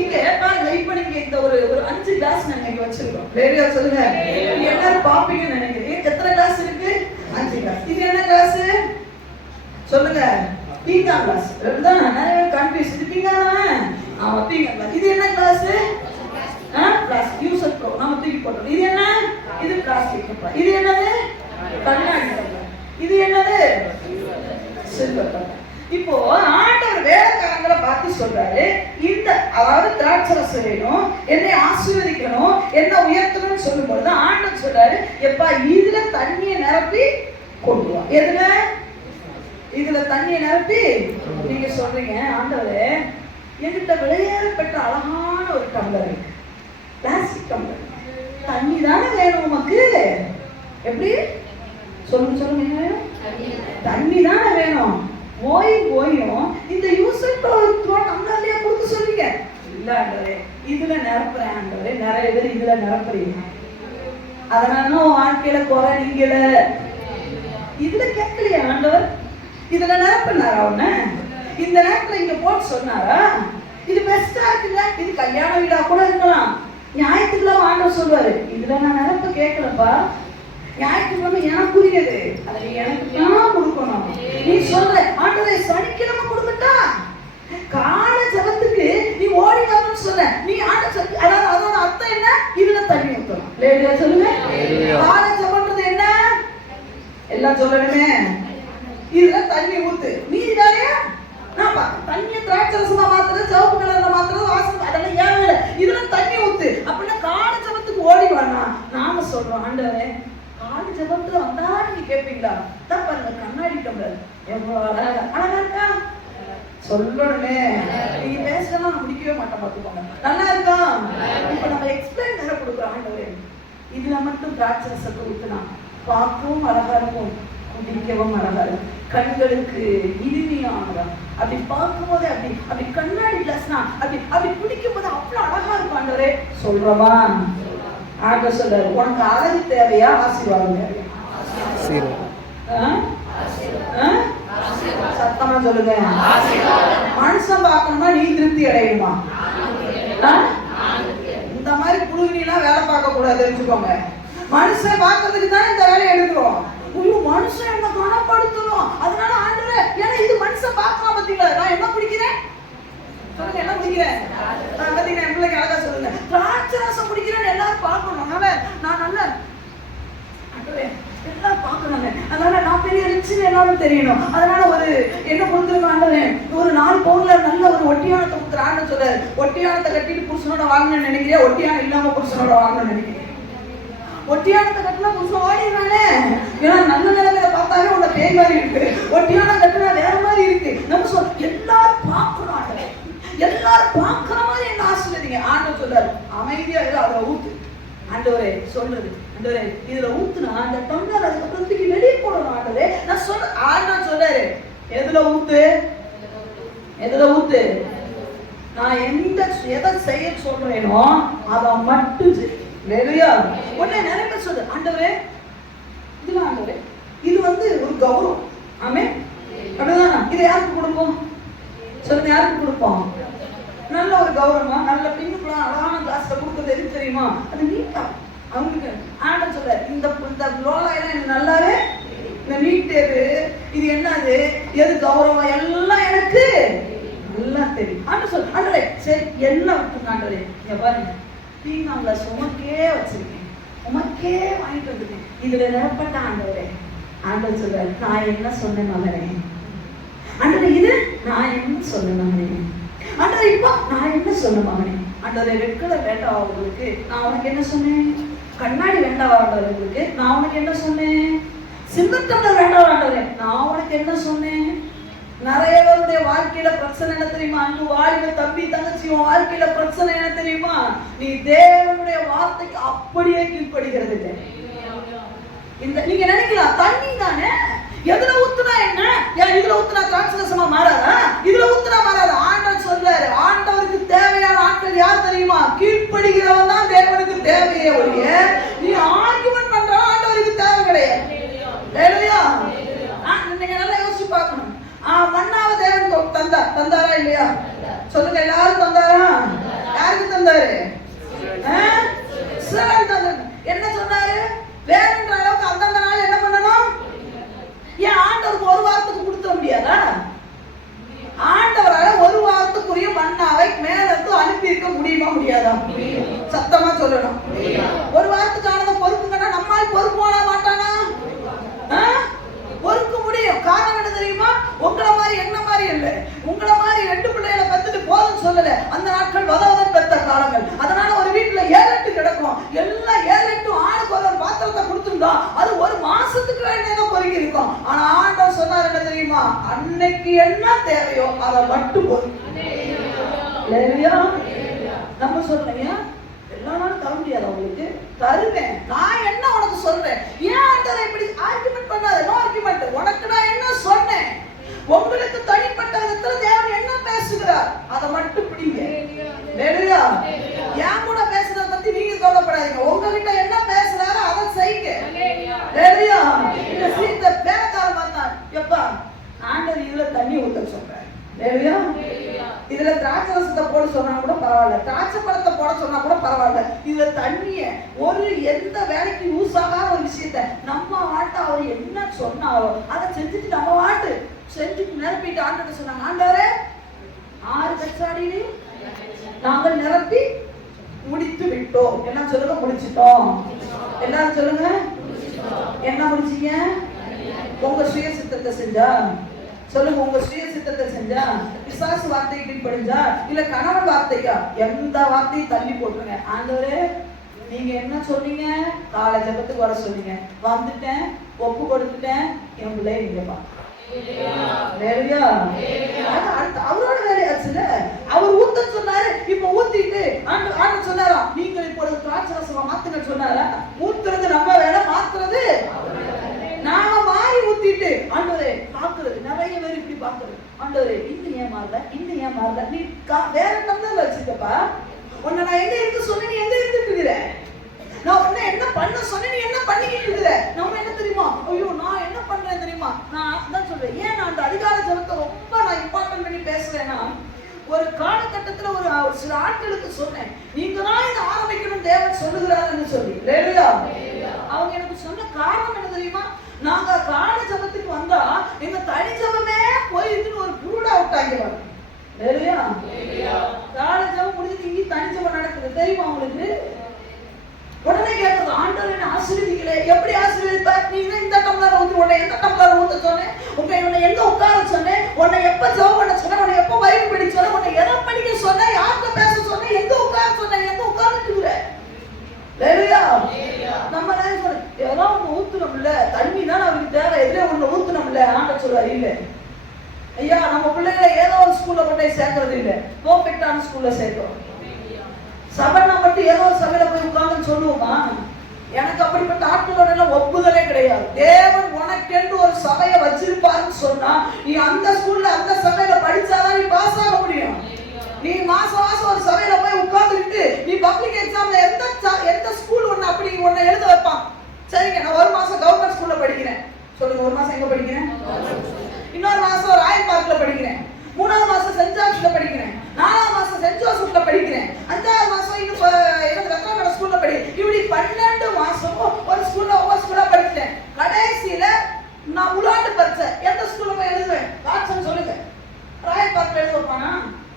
இங்க பாருங்க, இப்ப நீங்க இந்த ஒரு 5 கிளாஸ் நாங்க வச்சிருக்கோம். சொல்லுங்க, எல்லாரும் பாப்பீங்கன்னு நினைக்கிறேன். எத்தனை கிளாஸ் இருக்கு? 5 கிளாஸ். இது என்ன கிளாஸ் சொல்லுங்க? பீங்கான் கிளாஸ். கன்ஃபியூஸ். இது பீங்கானா? ஆமா, பீங்கான் கிளாஸ். இது என்ன glass? Plastic use and throw, நாம தூக்கி போட்டோம். இது என்ன? இது பிளாஸ்டிக். இது என்னது? கண்ணாடி. இது என்னது? சில்வர். இப்போ ஆண்டவர் வேலைக்காரங்களை பார்த்து சொல்றாரு, இந்த அதாவது திராட்சை ரசம் வேணும், என்னை ஆசீர்வதிக்கணும், என்ன உயர்த்தணும்னு சொல்லும்போது ஆண்டவர் சொல்றாரு, எப்பா இதுல தண்ணியை நிரப்பி கொண்டு வா. எதுல? இதுல தண்ணியை நிரப்பி. நீங்க சொல்றீங்க, ஆண்டவரே என்கிட்ட விலையேற பெற்ற அழகான ஒரு டம்ளர் இருக்கு, பிளாஸ்டிக் டம்ளர், தண்ணி தானே வேணும் உமக்கு? எப்படி சொல்லுங்க சொல்லுங்க, என்ன வேணும்? தண்ணி தானே வேணும். ஓயும் இந்த யூசர் டம்ளர்லயே கொடுத்து சொல்றீங்க. இல்ல ஆண்டவரே, இதுல நிரப்புறேன் ஆண்டவரே. நிறைய பேர் இதுல நிரப்புறீங்க, அதனால வாழ்க்கையில குறை நீங்கள இதுல கேட்கலையா ஆண்டவர்? இதுல நிரப்பினாரா ஒண்ணு? இந்த நேரத்துல இங்க போட்டு சொன்னாரா? இது பெஸ்டா இருக்குல்ல, இது கல்யாண வீடா கூட இருக்கலாம். ஞாயிற்றுக்கிழமை ஆண்டவர் சொல்லுவாரு, இதுல நான் நிரப்ப கேட்கலப்பா, ஞாயிற்றுக்கிழமை எனக்கு புரியுது, அதை நீ எனக்கு தான் கொடுக்கணும். நீ சொல்ற ஆண்டவரே சனிக்கிழமை கொடுக்கட்டா, கால ஜபத்துக்கு நீ ஓடி வரணும்னு சொல்ற, நீ அதாவது அதோட அர்த்தம் என்ன? இதுல தண்ணி ஊற்றணும். லேடியா சொல்லுங்க, கால ஜபம்ன்றது என்ன? எல்லாம் சொல்லணுமே. இதுல தண்ணி ஊத்து. மீதி வேலையா நான் தண்ணியை திராட்சை ரசமா மாத்துறது, சிவப்பு கலர்ல மாத்துறது, வாசம், அதெல்லாம் ஏன் வேலை? இதுல தண்ணி ஊத்து. அப்படின்னா கால ஜபத்துக்கு ஓடி வானா. நாம சொல்றோம், ஆண்டவரே கால ஜபத்துல வந்தா நீங்க கேட்பீங்களா? தான் பாருங்க, கண்ணாடி டம்ளர் எவ்வளவு அழகா அழகா இருக்கா சொல்லணுமே. நீங்க பேசலாம் நான் முடிக்கவே மாட்டேன், பார்த்துக்கோங்க. நல்லா இருக்கா? இப்ப நம்ம எக்ஸ்பிளைன் வேற கொடுக்குறோம். ஆண்டவரே இதுல மட்டும் திராட்சை ரசத்தை ஊத்துனா பார்க்கவும் அழகா இருக்கும், குடிக்கவும் அழகா இருக்கும், கண்களுக்கு இனிமையானதா. அப்படி பார்க்கும் போது அப்படி கண்ணாடி கிளாஸ்னா அப்படி குடிக்கும் போது அவ்வளவு அழகா இருக்கும். ஆண்டவரே சொல்றவா? ஆண்டவர் சொல்றாரு, உனக்கு அழகு தேவையா ஆசீர்வாதம் தேவையா? சத்தமா சொல்லுங்க. மனுஷன் பார்க்கணுமா நீ திருப்தி அடையுமா? இந்த மாதிரி புழுகினா வேலை பார்க்க கூடாது, தெரிஞ்சுக்கோங்க. மனுஷன் பார்க்கறதுக்கு தான் இந்த வேலையை எடுக்கிறோம். மனுஷன் என்ன குணப்படுத்தணும், அதனால ஆண்டவரே ஏன்னா இது மனுஷன் பார்க்கலாம். பாத்தீங்களா நான் என்ன குடிக்கிறேன் சொல்லுங்க, என்ன குடிக்கிறேன்? நான் பாத்தீங்கன்னா என் பிள்ளைக்கு அழகா சொல்லுங்க, திராட்சை ரசம் குடிக்கிறேன்னு எல்லாரும் பார்க்கணும். அதனால நான் நல்ல ஆண்டவரே எல்லாரும் பார்க்கணுங்க, அதனால நான் பெரிய ரிச்சுன்னு எல்லாரும் தெரியணும். அதனால ஒரு என்ன கொடுத்துருக்க ஆண்டவரே, ஒரு 4 பவுன்ல நல்ல ஒரு ஒட்டியானத்தை கொடுத்துறான்னு சொல்றாரு. ஒட்டியானத்தை கட்டிட்டு புருஷனோட வாங்கணும்னு நினைக்கிறேன், ஒட்டியானம் இல்லாம புருஷனோட வாங்கணும்னு நினைக்கிறேன். ஒட்டியானத்தை கட்டினா புருஷன் ஓடிடுறானே, ஏன்னா நல்ல நிலைமையில பார்த்தாவே உன்னை பேய் மாதிரி இருக்கு, ஒட்டியானம் கட்டினா வேற மாதிரி இருக்கு. நம்ம சொல்ல எல்லாரும் பார்க்கணும், ஆண்டவரே எல்லாரும் பார்க்கிற மாதிரி என்ன ஆசீர்வதிங்க. ஆண்டவர் சொல்றாரு, அமைதியா இரு, அதுல ஊத்து. ஆண்டவரே சொல்றது, ஆண்டவரே இதுல ஊத்துனா அந்த டம்ளர் அதுக்கப்புறம் தூக்கி வெளியே போடணும். ஆண்டவரே நான் சொல்ற, ஆண்டவர் சொல்றாரு எதுல ஊத்து, எதுல ஊத்து? நான் எதை செய்ய சொல்றேனோ அதை மட்டும் செய். உடனே நிறைய பேர் சொல்ற, ஆண்டவரே இதுல ஆண்டவரே இது ஒரு கௌரவம். ஆமே அப்படிதானா? இதை யாருக்கு கொடுப்போம் சொல்லுங்க, யாருக்கு கொடுப்போம்? நல்ல ஒரு கௌரவமா, நல்ல பின்னுக்குலாம் அழகான கிளாஸ்ல கொடுக்கறது எதுக்கு தெரியுமா? அது நீட்டா அவங்களுக்கு. ஆண்டவர் சொல்ற, இந்த லோலாயெல்லாம் எனக்கு நல்லாவே, இந்த நீட் எது, இது என்னது, எது கௌரவம், எல்லாம் எனக்கு நல்லா தெரியும். ஆண்டவர் சொல்ற, ஆண்டவரே சரி எல்லாம் விட்டுங்க ஆண்டவரே, இங்க பாருங்க பீங்கான்ல உமக்கே வச்சிருக்கேன், உமக்கே வாங்கிட்டு வந்துருக்கேன், இதுல நிரப்பட்ட ஆண்டவரே. ஆண்டவர் சொல்றாரு, நான் என்ன சொன்னேன் மகனே? ஆண்டவரே இது நான் என்ன சொன்னேன் மகனே? ஆண்டவர் இப்போ நான் என்ன சொன்ன மகனே? ஆண்டவரே ரெட் கலர் வேண்டாம் உங்களுக்கு, நான் உனக்கு என்ன சொன்னேன்? கண்ணாடி வேண்டாம் ஆண்டவரே உங்களுக்கு, நான் உனக்கு என்ன சொன்னேன்? சில்வர் வேண்டாம் ஆண்டவரே, நான் உனக்கு என்ன சொன்னேன்? நிறைய பேருடைய வாழ்க்கையில பிரச்சனை என்ன தெரியுமா? அன்பு வாலிப தம்பி தங்கச்சி, வாழ்க்கையில பிரச்சனை என்ன தெரியுமா? நீ தேவனுடைய வார்த்தைக்கு அப்படியே கீழ்ப்படுகிறது இல்லை. இந்த நீங்க நினைக்கலாம் தண்ணி தானே, எதுல ஊத்துனா என்ன, ஏன் இதுல ஊத்துனா திராட்சரசமா மாறாதா, இதுல ஊத்துனா மாறாதா? ஆண்டவர் சொல்றாரு, ஆண்டவருக்கு தேவையான ஆட்கள் யார் தெரியுமா? கீழ்ப்படுகிறவன் தான் தேவனுக்கு தேவையே ஒழிய நீ ஆர்குமெண்ட் பண்ற ஆண்டவருக்கு தேவை கிடையாது. நீங்க நல்லா யோசிச்சு பார்க்கணும். மன்னாவ தேவன் தந்தாரா இல்லையா? சொல்லுங்க, எல்லாரும் தந்தாரா? யாருக்கு தந்தாரு? என்ன சொன்னாரு? வேணுன்ற அளவுக்கு அந்தந்த நாள் என்ன பண்ணணும்? ஏன் ஆண்டவருக்கு ஒரு வாரத்துக்கு கொடுத்துட முடியாதா? ஆண்டவரால் ஒரு வாரத்துக்குரிய மன்னாவை மேலிருந்து அனுப்பி இருக்க முடியுமா முடியாதா? சத்தமா சொல்லணும். ஒரு வாரத்துக்கு ஆனத பொறுப்புங்கன்னா நம்மால் பொறுப்பு போட மாட்டானா? பொறுக்க முடியும். காரணம் என்ன தெரியுமா? உங்களை மாதிரி என்ன மாதிரி இல்லை, உங்களை மாதிரி 2 பிள்ளைகளை பெற்றுட்டு போதும் சொல்லல. அந்த நாட்கள் வதவதன் பெற்ற காலங்கள். அதனால ஒரு வீட்டுல 7-8 கிடக்கும். எல்லாம் 7-8 ஆளுக்கு ஒரு பாத்திரத்தை கொடுத்துருந்தா அது ஒரு மாசத்துக்கு வேண்டியதான் பொறுக்கி இருக்கும். ஆனா ஆண்டவர் சொன்னார் என்ன தெரியுமா? அன்னைக்கு என்ன தேவையோ அதை மட்டும் போதும். நம்ம சொல்றீங்க எல்லா நாளும் தர முடியாது, உங்களுக்கு தருவேன். நான் என்ன உனக்கு சொல்றேன்? ஏன் ஆண்டவரை இப்படி ஆர்குமெண்ட் பண்ணாத? No argument. உனக்கு நான் என்ன சொன்னேன்? உங்களுக்கு தனிப்பட்ட விதத்துல தேவன் என்ன பேசுகிறார் அதை மட்டும் பிடிங்க. இல்லையா? ஏன் கூட பேசுறத பத்தி நீங்க கவலைப்படாதீங்க. உங்ககிட்ட என்ன பேசுறாரோ அதை செய்யுங்க. இல்லையா? இந்த சீத்த பேரக்கார மாட்டான், எப்பா ஆண்டவர் இதுல தண்ணி ஊத்த சொல்றேன். இல்லையா? இதுல திராட்சரசத்தை போட சொன்னா கூட பரவாயில்ல, திராட்சை பழத்தை போட சொன்னா கூட பரவாயில்ல. இதுல தண்ணிய ஒரு எந்த வேலைக்கு யூஸ் ஆகாத ஒரு விஷயத்த நம்ம வாட்ட அவர் என்ன சொன்னாரோ அதை செஞ்சுட்டு நம்ம வாட்டு செஞ்சுட்டு நிரப்பிட்டு ஆண்டவர்கிட்ட சொன்னாங்க, ஆண்டவரே 6 கச்சாடியிலே நாங்கள் நிரப்பி முடித்து விட்டோம். என்ன சொல்லுங்க? முடிச்சிட்டோம். எல்லாரும் சொல்லுங்க, என்ன முடிச்சீங்க? உங்க சுய சித்தத்தை செஞ்சா சொல்லுங்க. உங்க சுய சித்தத்தை செஞ்சா, பிசாசு வார்த்தையை கீழ்ப்படிஞ்சா, இல்ல கணவன் வார்த்தைக்கா, எந்த வார்த்தையும் தள்ளி போட்டுருங்க. ஆண்டவரே நீங்க என்ன சொன்னீங்க? காலை ஜெபத்துக்கு வர சொன்னீங்க, வந்துட்டேன், ஒப்பு கொடுத்துட்டேன், என் பிள்ளைய நீங்கப்பா. அவரோட வேலையாச்சுல. அவர் ஊத்த சொன்னாரு, இப்ப ஊத்திட்டு ஆண்டு சொன்னாரா நீங்கள் இப்பொழுது திராட்சரசமா மாத்துங்க சொன்னாரா? ஊத்துறது நம்ம வேலை, மாத்துறது நாம மாறி ஊத்திட்டு ஆண்டவரே பாக்குறது. நிறைய பேர் இப்படி பாக்குறது, ஆண்டவரே இந்த ஏன் மாறல, இந்த ஏன் மாறல, நீ வேற டம்ளர்ல வச்சிருக்கப்பா. உன்னை நான் எங்க இருந்து சொன்னேன், நீ எங்க இருந்துட்டு இருக்கிற? நான் உன்னை என்ன பண்ண சொன்னேன், நீ என்ன பண்ணிக்கிட்டு இருக்கிற? நம்ம என்ன தெரியுமா? ஐயோ நான் என்ன பண்றேன் தெரியுமா? நான் அதான் சொல்றேன். ஏன் நான் அந்த அதிகார ஜபத்தை ரொம்ப நான் இம்பார்ட்டன்ட் பண்ணி பேசுறேன்னா, ஒரு காலகட்டத்துல ஒரு சில ஆட்களுக்கு சொன்னேன், நீங்க தான் இதை ஆரம்பிக்கணும் தேவன் சொல்லுகிறாருன்னு சொல்லி. அவங்க எனக்கு சொன்ன காரணம் என்ன தெரியுமா? நாங்க கால ஜபத்துக்கு வந்தா எங்க தனி ஜபமே போயிடுன்னு ஒரு புருடா விட்டாங்க. கால ஜபம் முடிஞ்சு இங்க தனி ஜபம் நடக்குது தெரியுமா உங்களுக்கு? உடனே கேட்கறது, ஆண்டவர் என்ன ஆசீர்வதிக்கல, எப்படி ஆசீர்வதிப்ப? நீங்க இந்த டம்ளர் ஊத்து, உன்னை எந்த டம்ளர் ஊத்த சொன்னேன், உன்னை எங்க உட்கார சொன்னேன், உன்னை எப்ப ஜெபம் பண்ண சொன்னேன், உன்னை எப்ப பைபிள் படிக்க சொன்னேன், உன்னை எதை படிக்க சொன்னேன், யார்கிட்ட பேச சொன்னேன், எங்க உட்கார சொன்னேன், எங்க உட்கார்ந்துட்டு இருக்கிற? நம்ம ஏதோ ஒண்ணு ஊத்துனோம்ல, தண்ணி தான் அவருக்கு தேவை, எதுல ஒண்ணு ஊத்துனோம்ல. ஆண்டவர் சொல்றாரு, இல்ல ஐயா நம்ம பிள்ளைகளை ஏதோ ஒரு ஸ்கூல்ல கொண்டு போய் சேர்க்கறது இல்ல, பெர்ஃபெக்ட்டான ஸ்கூல்ல சேர்க்கிறோம். சபை மட்டும் ஏதோ ஒரு சபையில போய் உட்கார்ந்து சொல்லுவோமா? எனக்கு அப்படிப்பட்ட ஆட்களோட எல்லாம் ஒப்புதலே கிடையாது. தேவன் உனக்கென்று ஒரு சபையை வச்சிருப்பாருன்னு சொன்னா நீ அந்த ஸ்கூல்ல அந்த சபையில படிச்சாதான் நீ பாஸ் ஆக முடியும். நீ மாசம் மாசம் ஒரு சபையில போய் உட்கார்ந்துட்டு நீ பப்ளிக் எக்ஸாம்ல எந்த ஸ்கூல் ஒன்னு அப்படி ஒன்னு எழுத வைப்பான். சரிங்க, நான் ஒரு மாசம் கவர்மெண்ட் ஸ்கூல்ல படிக்கிறேன். சொல்லுங்க, ஒரு மாசம் எங்க படிக்கிறேன்? இன்னொரு மாசம் ராயல் பார்க்ல படிக்கிறேன். 3வது மாசம் சென்ட் ஜார்ஜ்ல படிக்கிறேன். 4வது மாசம் சென்ட் ஜோசப்ல படிக்கிறேன். 5வது மாசம் எனக்கு ரத்னாகர ஸ்கூல்ல படிக்கிறேன். இப்படி 12 மாசம் ஒரு ஸ்கூல்ல ஒவ்வொரு ஸ்கூலா படிக்கிறேன். கடைசியில நான் உலாண்டு பரிச்சை எந்த ஸ்கூல்ல போய் எழுதுவேன்? வாட்சன் சொல்லுங்க, ராயல் பார்க்ல எழுத வைப்பானா?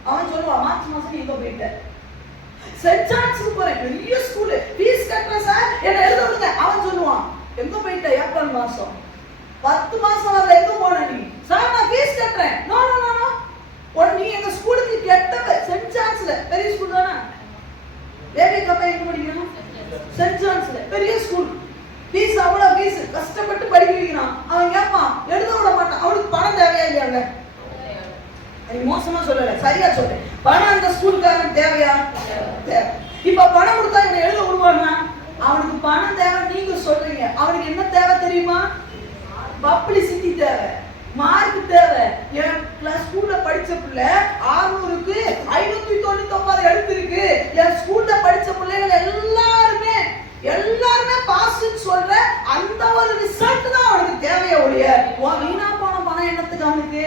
அவன் சொல்லுவான், மார்ச் மாசம் எங்க போயிட்ட? சென்ட் ஜார்ஜ்க்கு போறேன், பெரிய ஸ்கூல், ஃபீஸ் கட்டுறேன் சார், என்ன எழுத விடுங்க. அவன் சொல்லுவான், எங்க போயிட்ட? ஏப்ரல் மாசம் 10 மாசம் வரல, எங்க போன நீ? சார் நான் ஃபீஸ் கட்டுறேன். நோ நோ நோ நோ, நீ எங்க ஸ்கூலுக்கு கெட்டவ. சென்ட் ஜார்ஜ்ல பெரிய ஸ்கூல் தானே, வேலைக்கு அப்பா எங்க படிக்கிறான்? சென்ட் ஜான்ஸ்ல, பெரிய ஸ்கூல். ஃபீஸ் அவ்வளவு ஃபீஸ், கஷ்டப்பட்டு படிக்க வைக்கிறான். அவன் கேட்பான், எழுத விட மாட்டான். அவனுக்கு பணம் தேவையா இல்லையாங்க? மோசமா சொல்லல, சரியா சொல்றேன். பணம் அந்த ஸ்கூலுக்காரன் தேவையா? தேவை. இப்ப பணம் கொடுத்தா இவனை எழுத விடுவானா? அவனுக்கு பணம் தேவை. நீங்க சொல்றீங்க, அவனுக்கு என்ன தேவை தெரியுமா? பப்ளிசிட்டி தேவை, மார்க் தேவை. என் ஸ்கூல்ல படிச்ச பிள்ளை 600க்கு 599 எடுத்திருக்கு. என் ஸ்கூல்ல படிச்ச பிள்ளைகள் எல்லாருமே பாஸ்ன்னு சொல்ற அந்த ஒரு ரிசல்ட் தான் அவனுக்கு தேவையா ஒழிய வீணா போன பணம் என்னத்துக்கு அவனுக்கு?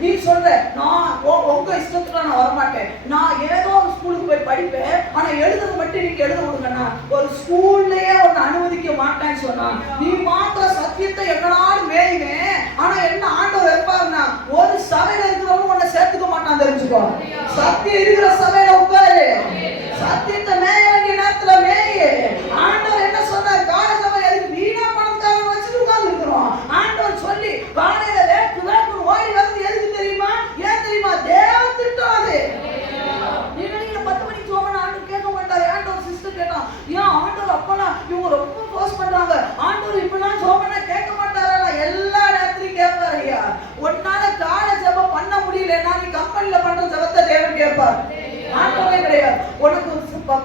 நீ சொல்ற, நான் உங்க இஷ்டத்துக்கு நான் வரமாட்டேன், நான் ஏதோ ஒரு ஸ்கூலுக்கு போய் படிப்பேன், ஆனா எழுதுறது மட்டும் நீங்க எழுத விடுங்கண்ணா. ஒரு ஸ்கூல்லயே ஒன்னு அனுமதிக்க மாட்டேன்னு சொன்னா, நீ மாத்திர சத்தியத்தை எங்கனாலும் மேயுவேன். ஆனா என்ன ஆண்டவர் வைப்பாருன்னா, ஒரு சபையில இருக்கிறவங்க உன்னை சேர்த்துக்க மாட்டான், தெரிஞ்சுக்கோ. சத்தியம் இருக்கிற சபையில உட்காரு, சத்தியத்தை மேய வேண்டிய நேரத்துல மேயு. ஆண்டவர் என்ன சொன்னார்? கால சபை அதுக்கு வீணா பணத்துக்காக வச்சுட்டு உட்கார்ந்து இருக்கிறோம். ஆண்டவர் சொல்லி காலையில வேக்கு ஓடி வந்து எதுக்கு தெரியுமா? ஏன் தெரியுமா? தேவ திட்டம் அது. நீங்க 10 மணிக்கு சோமன ஆண்டவர் கேட்க மாட்டாரு. ஆண்டவர் சிஸ்டர் கேட்டான், ஏன் ஆண்டவர் அப்பலாம் இவங்க ரொம்ப ஃபோர்ஸ் பண்றாங்க, ஆண்டவர் இப்பெல்லாம் சோமன கேட்க மாட்டாரா? எல்லா நேரத்திலும் கேட்பாரு. ஐயா, உன்னால கால ஜெபம் பண்ண முடியலன்னா நீ கம்பெனில பண்ற ஜெபத்தை தேவன் கேட்பார். ஆண்டவரே கிடையாது. உனக்கு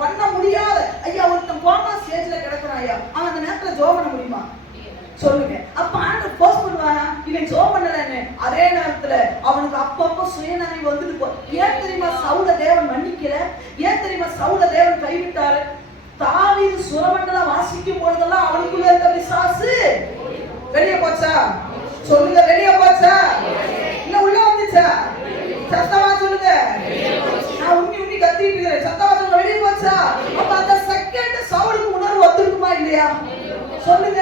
பண்ண முடியாத ஐயா, ஒருத்தன் கோமா ஸ்டேஜ்ல கிடக்குறான் ஐயா, அவன் அந்த நேரத்துல ஜெபம் பண்ண முடியுமா? சொல்லுங்க. அப்ப ஆண்டவர் போஸ்ட் பண்ணுவாரா? இவன் ஜெபம் பண்ணலன்னு அதே நேரத்துல அவனுக்கு அப்பப்போ சுயநினைவு வந்துட்டு போ. ஏன் தெரியுமா சவுல தேவன் மன்னிக்கல? ஏன் தெரியுமா சவுல தேவன் கைவிட்டாரு? தாவீது சுரமண்டலம் வாசிக்கும் பொழுதெல்லாம் அவனுக்குள்ள இருந்த பிசாசு வெளியே போச்சா? சொல்லுங்க, வெளியே போச்சா? இல்ல உள்ள வந்துச்சா? சத்தமா சொல்லுங்க. நான் உண்ணி கத்திட்டு இருக்கிறேன், சத்தமா சொல்லுங்க, வெளியே போச்சா? அப்ப அந்த செகண்ட் சவுலுக்கு உணர்வு வந்திருக்குமா இல்லையா? சொல்லுங்க.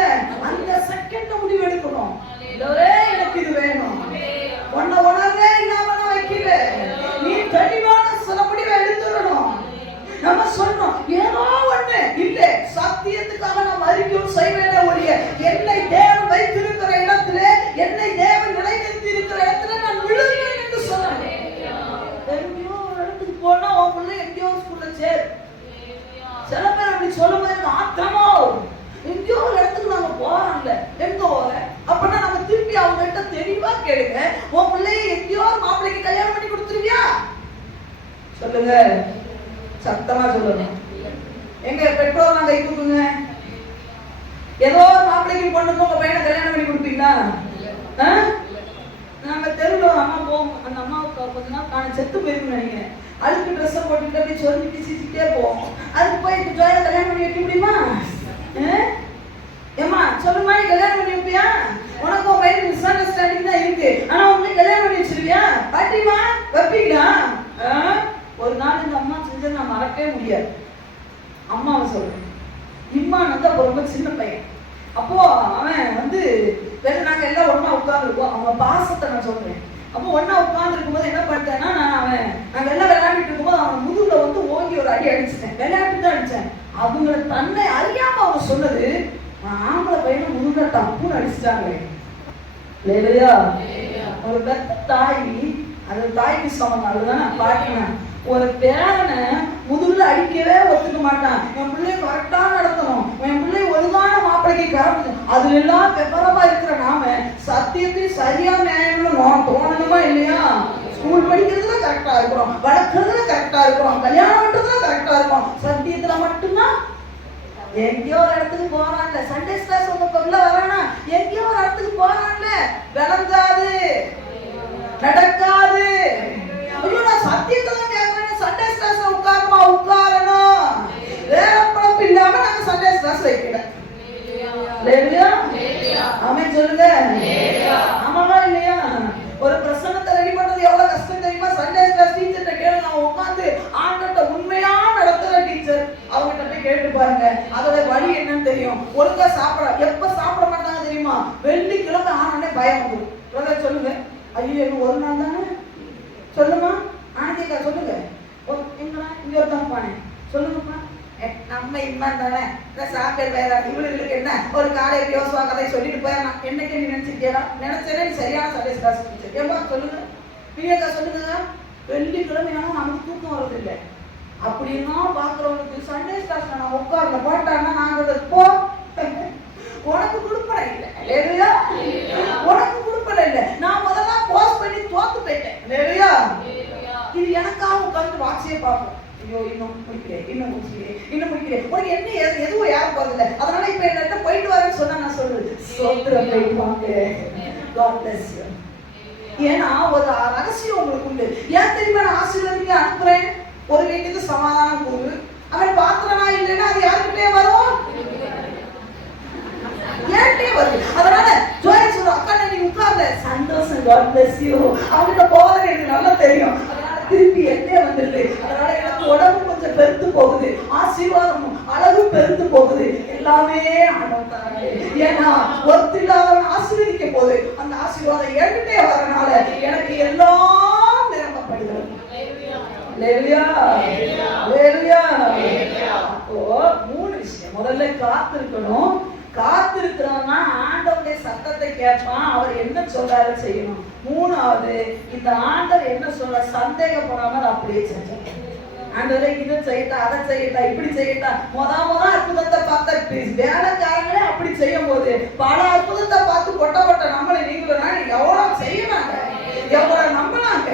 அந்த செகண்ட் முடிவு எடுக்கணும். எனக்கு இது வேணும், உன்னை உணர்வே இல்லாம நான் வைக்கல. நீ தெளிவான சில முடிவை எடுத்துடணும். நம்ம சொன்னோம் ஏதோ ஒண்ணு இல்ல, சத்தியத்துக்காக நாம் அறிக்கையும் செய்வேனே ஒழிய என்னை தேவன் வைத்திருக்கிற இடத்துல, என்னை தேவன் நிலைநிறுத்தி இருக்கிற இடத்துல நான் விழுவேன் என்று சொன்னேன். எங்கேயோ ஒரு இடத்துக்கு போனா உன் பிள்ளை எங்கேயோ ஸ்கூல்ல சேர். சில பேர் அப்படி சொல்லும் போது ஆத்திரமா எங்கேயோ ஒரு இடத்துக்கு நாங்க போறோம்ல, எங்க போற அப்படின்னா நம்ம திருப்பி அவங்க கிட்ட தெளிவா கேளுங்க, உன் பிள்ளைய எங்கேயோ மாப்பிள்ளைக்கு கல்யாணம் பண்ணி கொடுத்துருவியா? சொல்லுங்க, சத்தமா சொல்லணும். எங்க பெற்றோர் நாங்க தூக்குங்க, ஏதோ மாப்பிள்ளைக்கு பொண்ணுக்கு உங்க பையனை கல்யாணம் பண்ணி கொடுப்பீங்களா? நாங்க தெருவில் ஒரு அம்மா போவோம், அந்த அம்மாவுக்கு கொஞ்ச நாள் நான் செத்து போயிருக்குன்னு நினைக்கிறேன். அழுக்கு ட்ரெஸ்ஸை போட்டுக்கிட்டு அப்படியே சொல்லிட்டு சிரிச்சுட்டே போவோம். அதுக்கு போய் இப்போ ஜோயில கல்யாணம் பண்ணி வைக்க முடியுமா? ஏமா சொல்லுமா, நீ கல்யாணம் பண்ணி வைப்பியா? உனக்கு உன் பையன் மிஸ் அண்டர்ஸ்டாண்டிங் தான் இருக்கு, ஆனா உங்களை கல்யாணம் பண்ணி வச்சிருவியா? பாட்டிமா வைப்பீங்களா? ஒரு நாள் இந்த அம்மா செஞ்சு நான் மறக்கவே முடியாது. அம்மாவை சொல்றேன், இம்மான் வந்து அப்போ ரொம்ப சின்ன பையன். அப்போ அவன் வந்து நாங்க எல்லாம் ஒன்னா உட்கார்ந்துருக்கோம். அவங்க பாசத்தை நான் சொல்றேன். அப்போ ஒன்னா உட்கார்ந்து இருக்கும்போது என்ன பண்ணிட்டேன்னா, நாங்க எல்லாம் விளையாடிட்டு இருக்கும்போது அவன் முதுகுல வந்து ஓங்கி ஒரு அடி அடிச்சிட்டேன். விளையாட்டு தான் அடிச்சேன். அவங்கள தன்னை அறியாம அவங்க சொன்னது, ஆம்பளை பையனை முதுகுல தப்புன்னு அடிச்சிட்டாங்க. இல்லையா? ஒரு பெத்த தாய், அது தாய்க்கு சமம். அதுதான் நான் பாட்டினேன். ஒரு பேரனை முதுகுல அடிக்கவே ஒத்துக்க மாட்டான். என் பிள்ளைய கரெக்டா நடத்தணும், என் பிள்ளை ஒழுங்கான மாப்பிள்ளைக்கு கரெக்ட். அதுல எல்லாம் விவரமா இருக்கிற நாம சத்தியத்தையும் சரியா நியாயம்னு தோணணுமா இல்லையா? ஸ்கூல் படிக்கிறதுல கரெக்டா இருக்கிறோம், வளர்க்கறதுல கரெக்டா இருக்கிறோம், கல்யாணம் பண்றதுல கரெக்டா இருக்கும். சத்தியத்துல மட்டும்தான் எங்கேயோ ஒரு இடத்துக்கு போறான்ல, சண்டே கிளாஸ் உங்க பொருள வரானா எங்கேயோ ஒரு இடத்துக்கு போறான்ல, விளங்காது, நடக்காது. ஐயோ, நான் சத்தியத்தை தான் கேட்கறேன். சண்டே கிளாஸ்ல உட்காரணும். வேற பழப்பு இல்லாம நாங்க சண்டே கிளாஸ் வைக்கல. ஆமென் சொல்லுங்க. ஆமாவா இல்லையா? ஒரு பிரசன்னத்தை ரெடி பண்றது எவ்வளவு கஷ்டம் தெரியுமா? சண்டே கிளாஸ் டீச்சர்கிட்ட கேளுங்க. நான் உட்காந்து ஆண்டவர்கிட்ட உண்மையா நடத்துற டீச்சர், அவங்ககிட்ட போய் கேட்டு பாருங்க. அதோட வழி என்னன்னு தெரியும். ஒழுங்கா எப்ப சாப்பிட மாட்டாங்க தெரியுமா? வெள்ளிக்கிழமை ஆனோடனே பயம் வந்துடும். சொல்லுங்க, ஐயோ ஒரு நாள் தானே சொல்லுமா? ஆனந்திக்கா சொல்லுங்க, எங்களா இங்க ஒருத்தவங்க பானே சொல்லுங்கப்பா. நம்ம இம்மான் தானே, சாப்பிட்டு வேற இவளுக்கு என்ன ஒரு காலையில் யோசுவா கதை சொல்லிட்டு போயிடலாம். என்னைக்கு நீ நினைச்சிருக்கியா? நினைச்சேனே நீ சரியான சண்டே கிளாஸ் டீச்சர். ஏன்பா சொல்லுங்க, பிரியக்கா சொல்லுங்க. வெள்ளிக்கிழமை நமக்கு தூக்கம் வர்றது இல்லை. அப்படின்னா பாக்குறவங்களுக்கு சண்டே கிளாஸ்ல நான் உட்கார்ல போட்டாங்கன்னா நாங்க போ உனக்கு கொடுப்பன இல்லை, இல்லையா? உனக்கு கொடுப்பன இல்லை. நான் முதல்ல போஸ்ட் பண்ணி தோத்து போயிட்டேன், இல்லையா? இது எனக்காக உட்கார்ந்து வாட்சியே பார்ப்போம். ஐயோ இன்னும் முடிக்கிறேன், இன்னும் முடிக்கிறேன், இன்னும் முடிக்கிறேன். உனக்கு என்ன எதுவும் யாரும் போறதில்லை. அதனால இப்ப என்ன போயிட்டு வரேன்னு சொன்னா நான் சொல்றது சோத்திரம் போயிட்டு வாங்க. God bless you. ஏன்னா ஒரு ரகசியம் உங்களுக்கு உண்டு. ஏன் தெரியுமா நான் ஆசீர்வாதத்தை அனுப்புறேன்? ஒரு வீட்டுக்கு சமாதானம் போகுது. அவன் பாத்திரனா இல்லைன்னா அது யாருக்கிட்டே வரும்? ஏன்டே வருது. அதனால ஜோயா சொல்ற அக்கா நீ உட்கார்ல சந்தோஷம். God bless you. அவங்கிட்ட போறது எனக்கு நல்லா தெரியும். அதனால திருப்பி என்னே வந்துருது. அதனால எனக்கு உடம்பு கொஞ்சம் பெருத்து போகுது, ஆசீர்வாதமும் அழகு பெருத்து போகுது. எல்லாமே ஆண்டவர் தராரு. ஏன்னா ஒத்தில்லாதவன் ஆசீர்வதிக்க போது அந்த ஆசீர்வாதம் என்கிட்டே வரனால எனக்கு எல்லாம் நிரப்பப்படுகிறது. அல்லேலூயா, அல்லேலூயா. அப்போ 3 விஷயம். முதல்ல காத்திருக்கணும். காத்திருக்கிறவனா ஆண்டவருடைய சத்தத்தை கேட்பான். அவர் என்ன சொல்றாரு செய்யணும். 3வது இந்த ஆண்டவர் என்ன சொல்ற சந்தேகப்படாம அப்படியே செஞ்சேன். ஆண்டவரே இதை செய்யட்டா, அதை செய்யட்டா, இப்படி செய்யட்டா. முத அற்புதத்தை பார்த்த வேலைக்காரங்களே அப்படி செய்யும் போது பல அற்புதத்தை பார்த்து கொட்ட நம்மளை நீங்களும் எவ்வளவு செய்யறாங்க, எவ்வளவு நம்பினாங்க.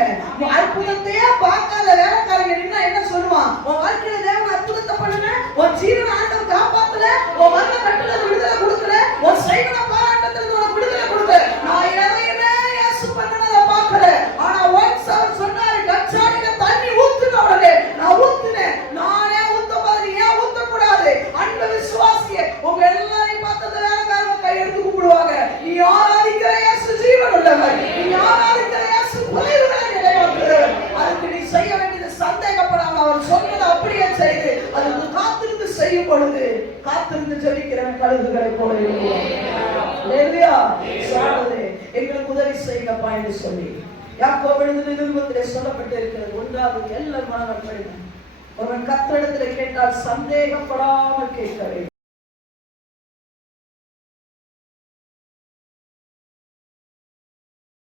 அற்புதத்தையே பார்க்காத வேலைக்காரங்க நின்னா என்ன சொல்லுவான்? உன் வாழ்க்கையில தேவன் அற்புதத்தை பண்ணுங்க, உன் ஜீவன ஆண்டவர் காப்பாத்தல, உன் மரண கட்டுல விடுதலை கொடுக்கல, உன் சைவன பாராட்டத்துல உனக்கு விடுதலை கொடுக்கல. நான் எதையுமே இயேசு பண்ணனதை பார்க்கல. ஆனா ஒன்ஸ் அவர் சொன்னாரு கச்சாடியில தண்ணி ஊத்துன உடனே நான் ஊத்துனேன். நானே ஊத்த மாதிரி ஏன் ஊத்தக்கூடாது? அன்பு விசுவாசியே உங்க எல்லாரையும் பார்த்தது வேலைக்காரங்க கையெடுத்து கூப்பிடுவாங்க. நீ ஆராதிக்கிற இயேசு ஜீவன் உள்ளவர், நீ ஆராதிக்கிற இயேசு குறைவுகளை நிறைவேற்றுகிறவர். அதுக்கு நீ செய்ய வேண்டியது சந்தேகப்படாம அவர் சொன்னதை அப்படியே செய்து அதுக்கு காத்திருந்து செய்யும் பொழுது காத்திருந்து ஜெபிக்கிறவன் கழுகுகளை போல இருக்கிறான். எங்களுக்கு உதவி செய்யப்பா என்று சொல்லி யாக்கோபு எழுதின நிருபத்திலே சொல்லப்பட்டு இருக்கிறது. 1வது எல்லா மனப்படுங்க. ஒருவன் கர்த்தரிடத்தில் கேட்டால் சந்தேகப்படாமல் கேட்க வேண்டும்.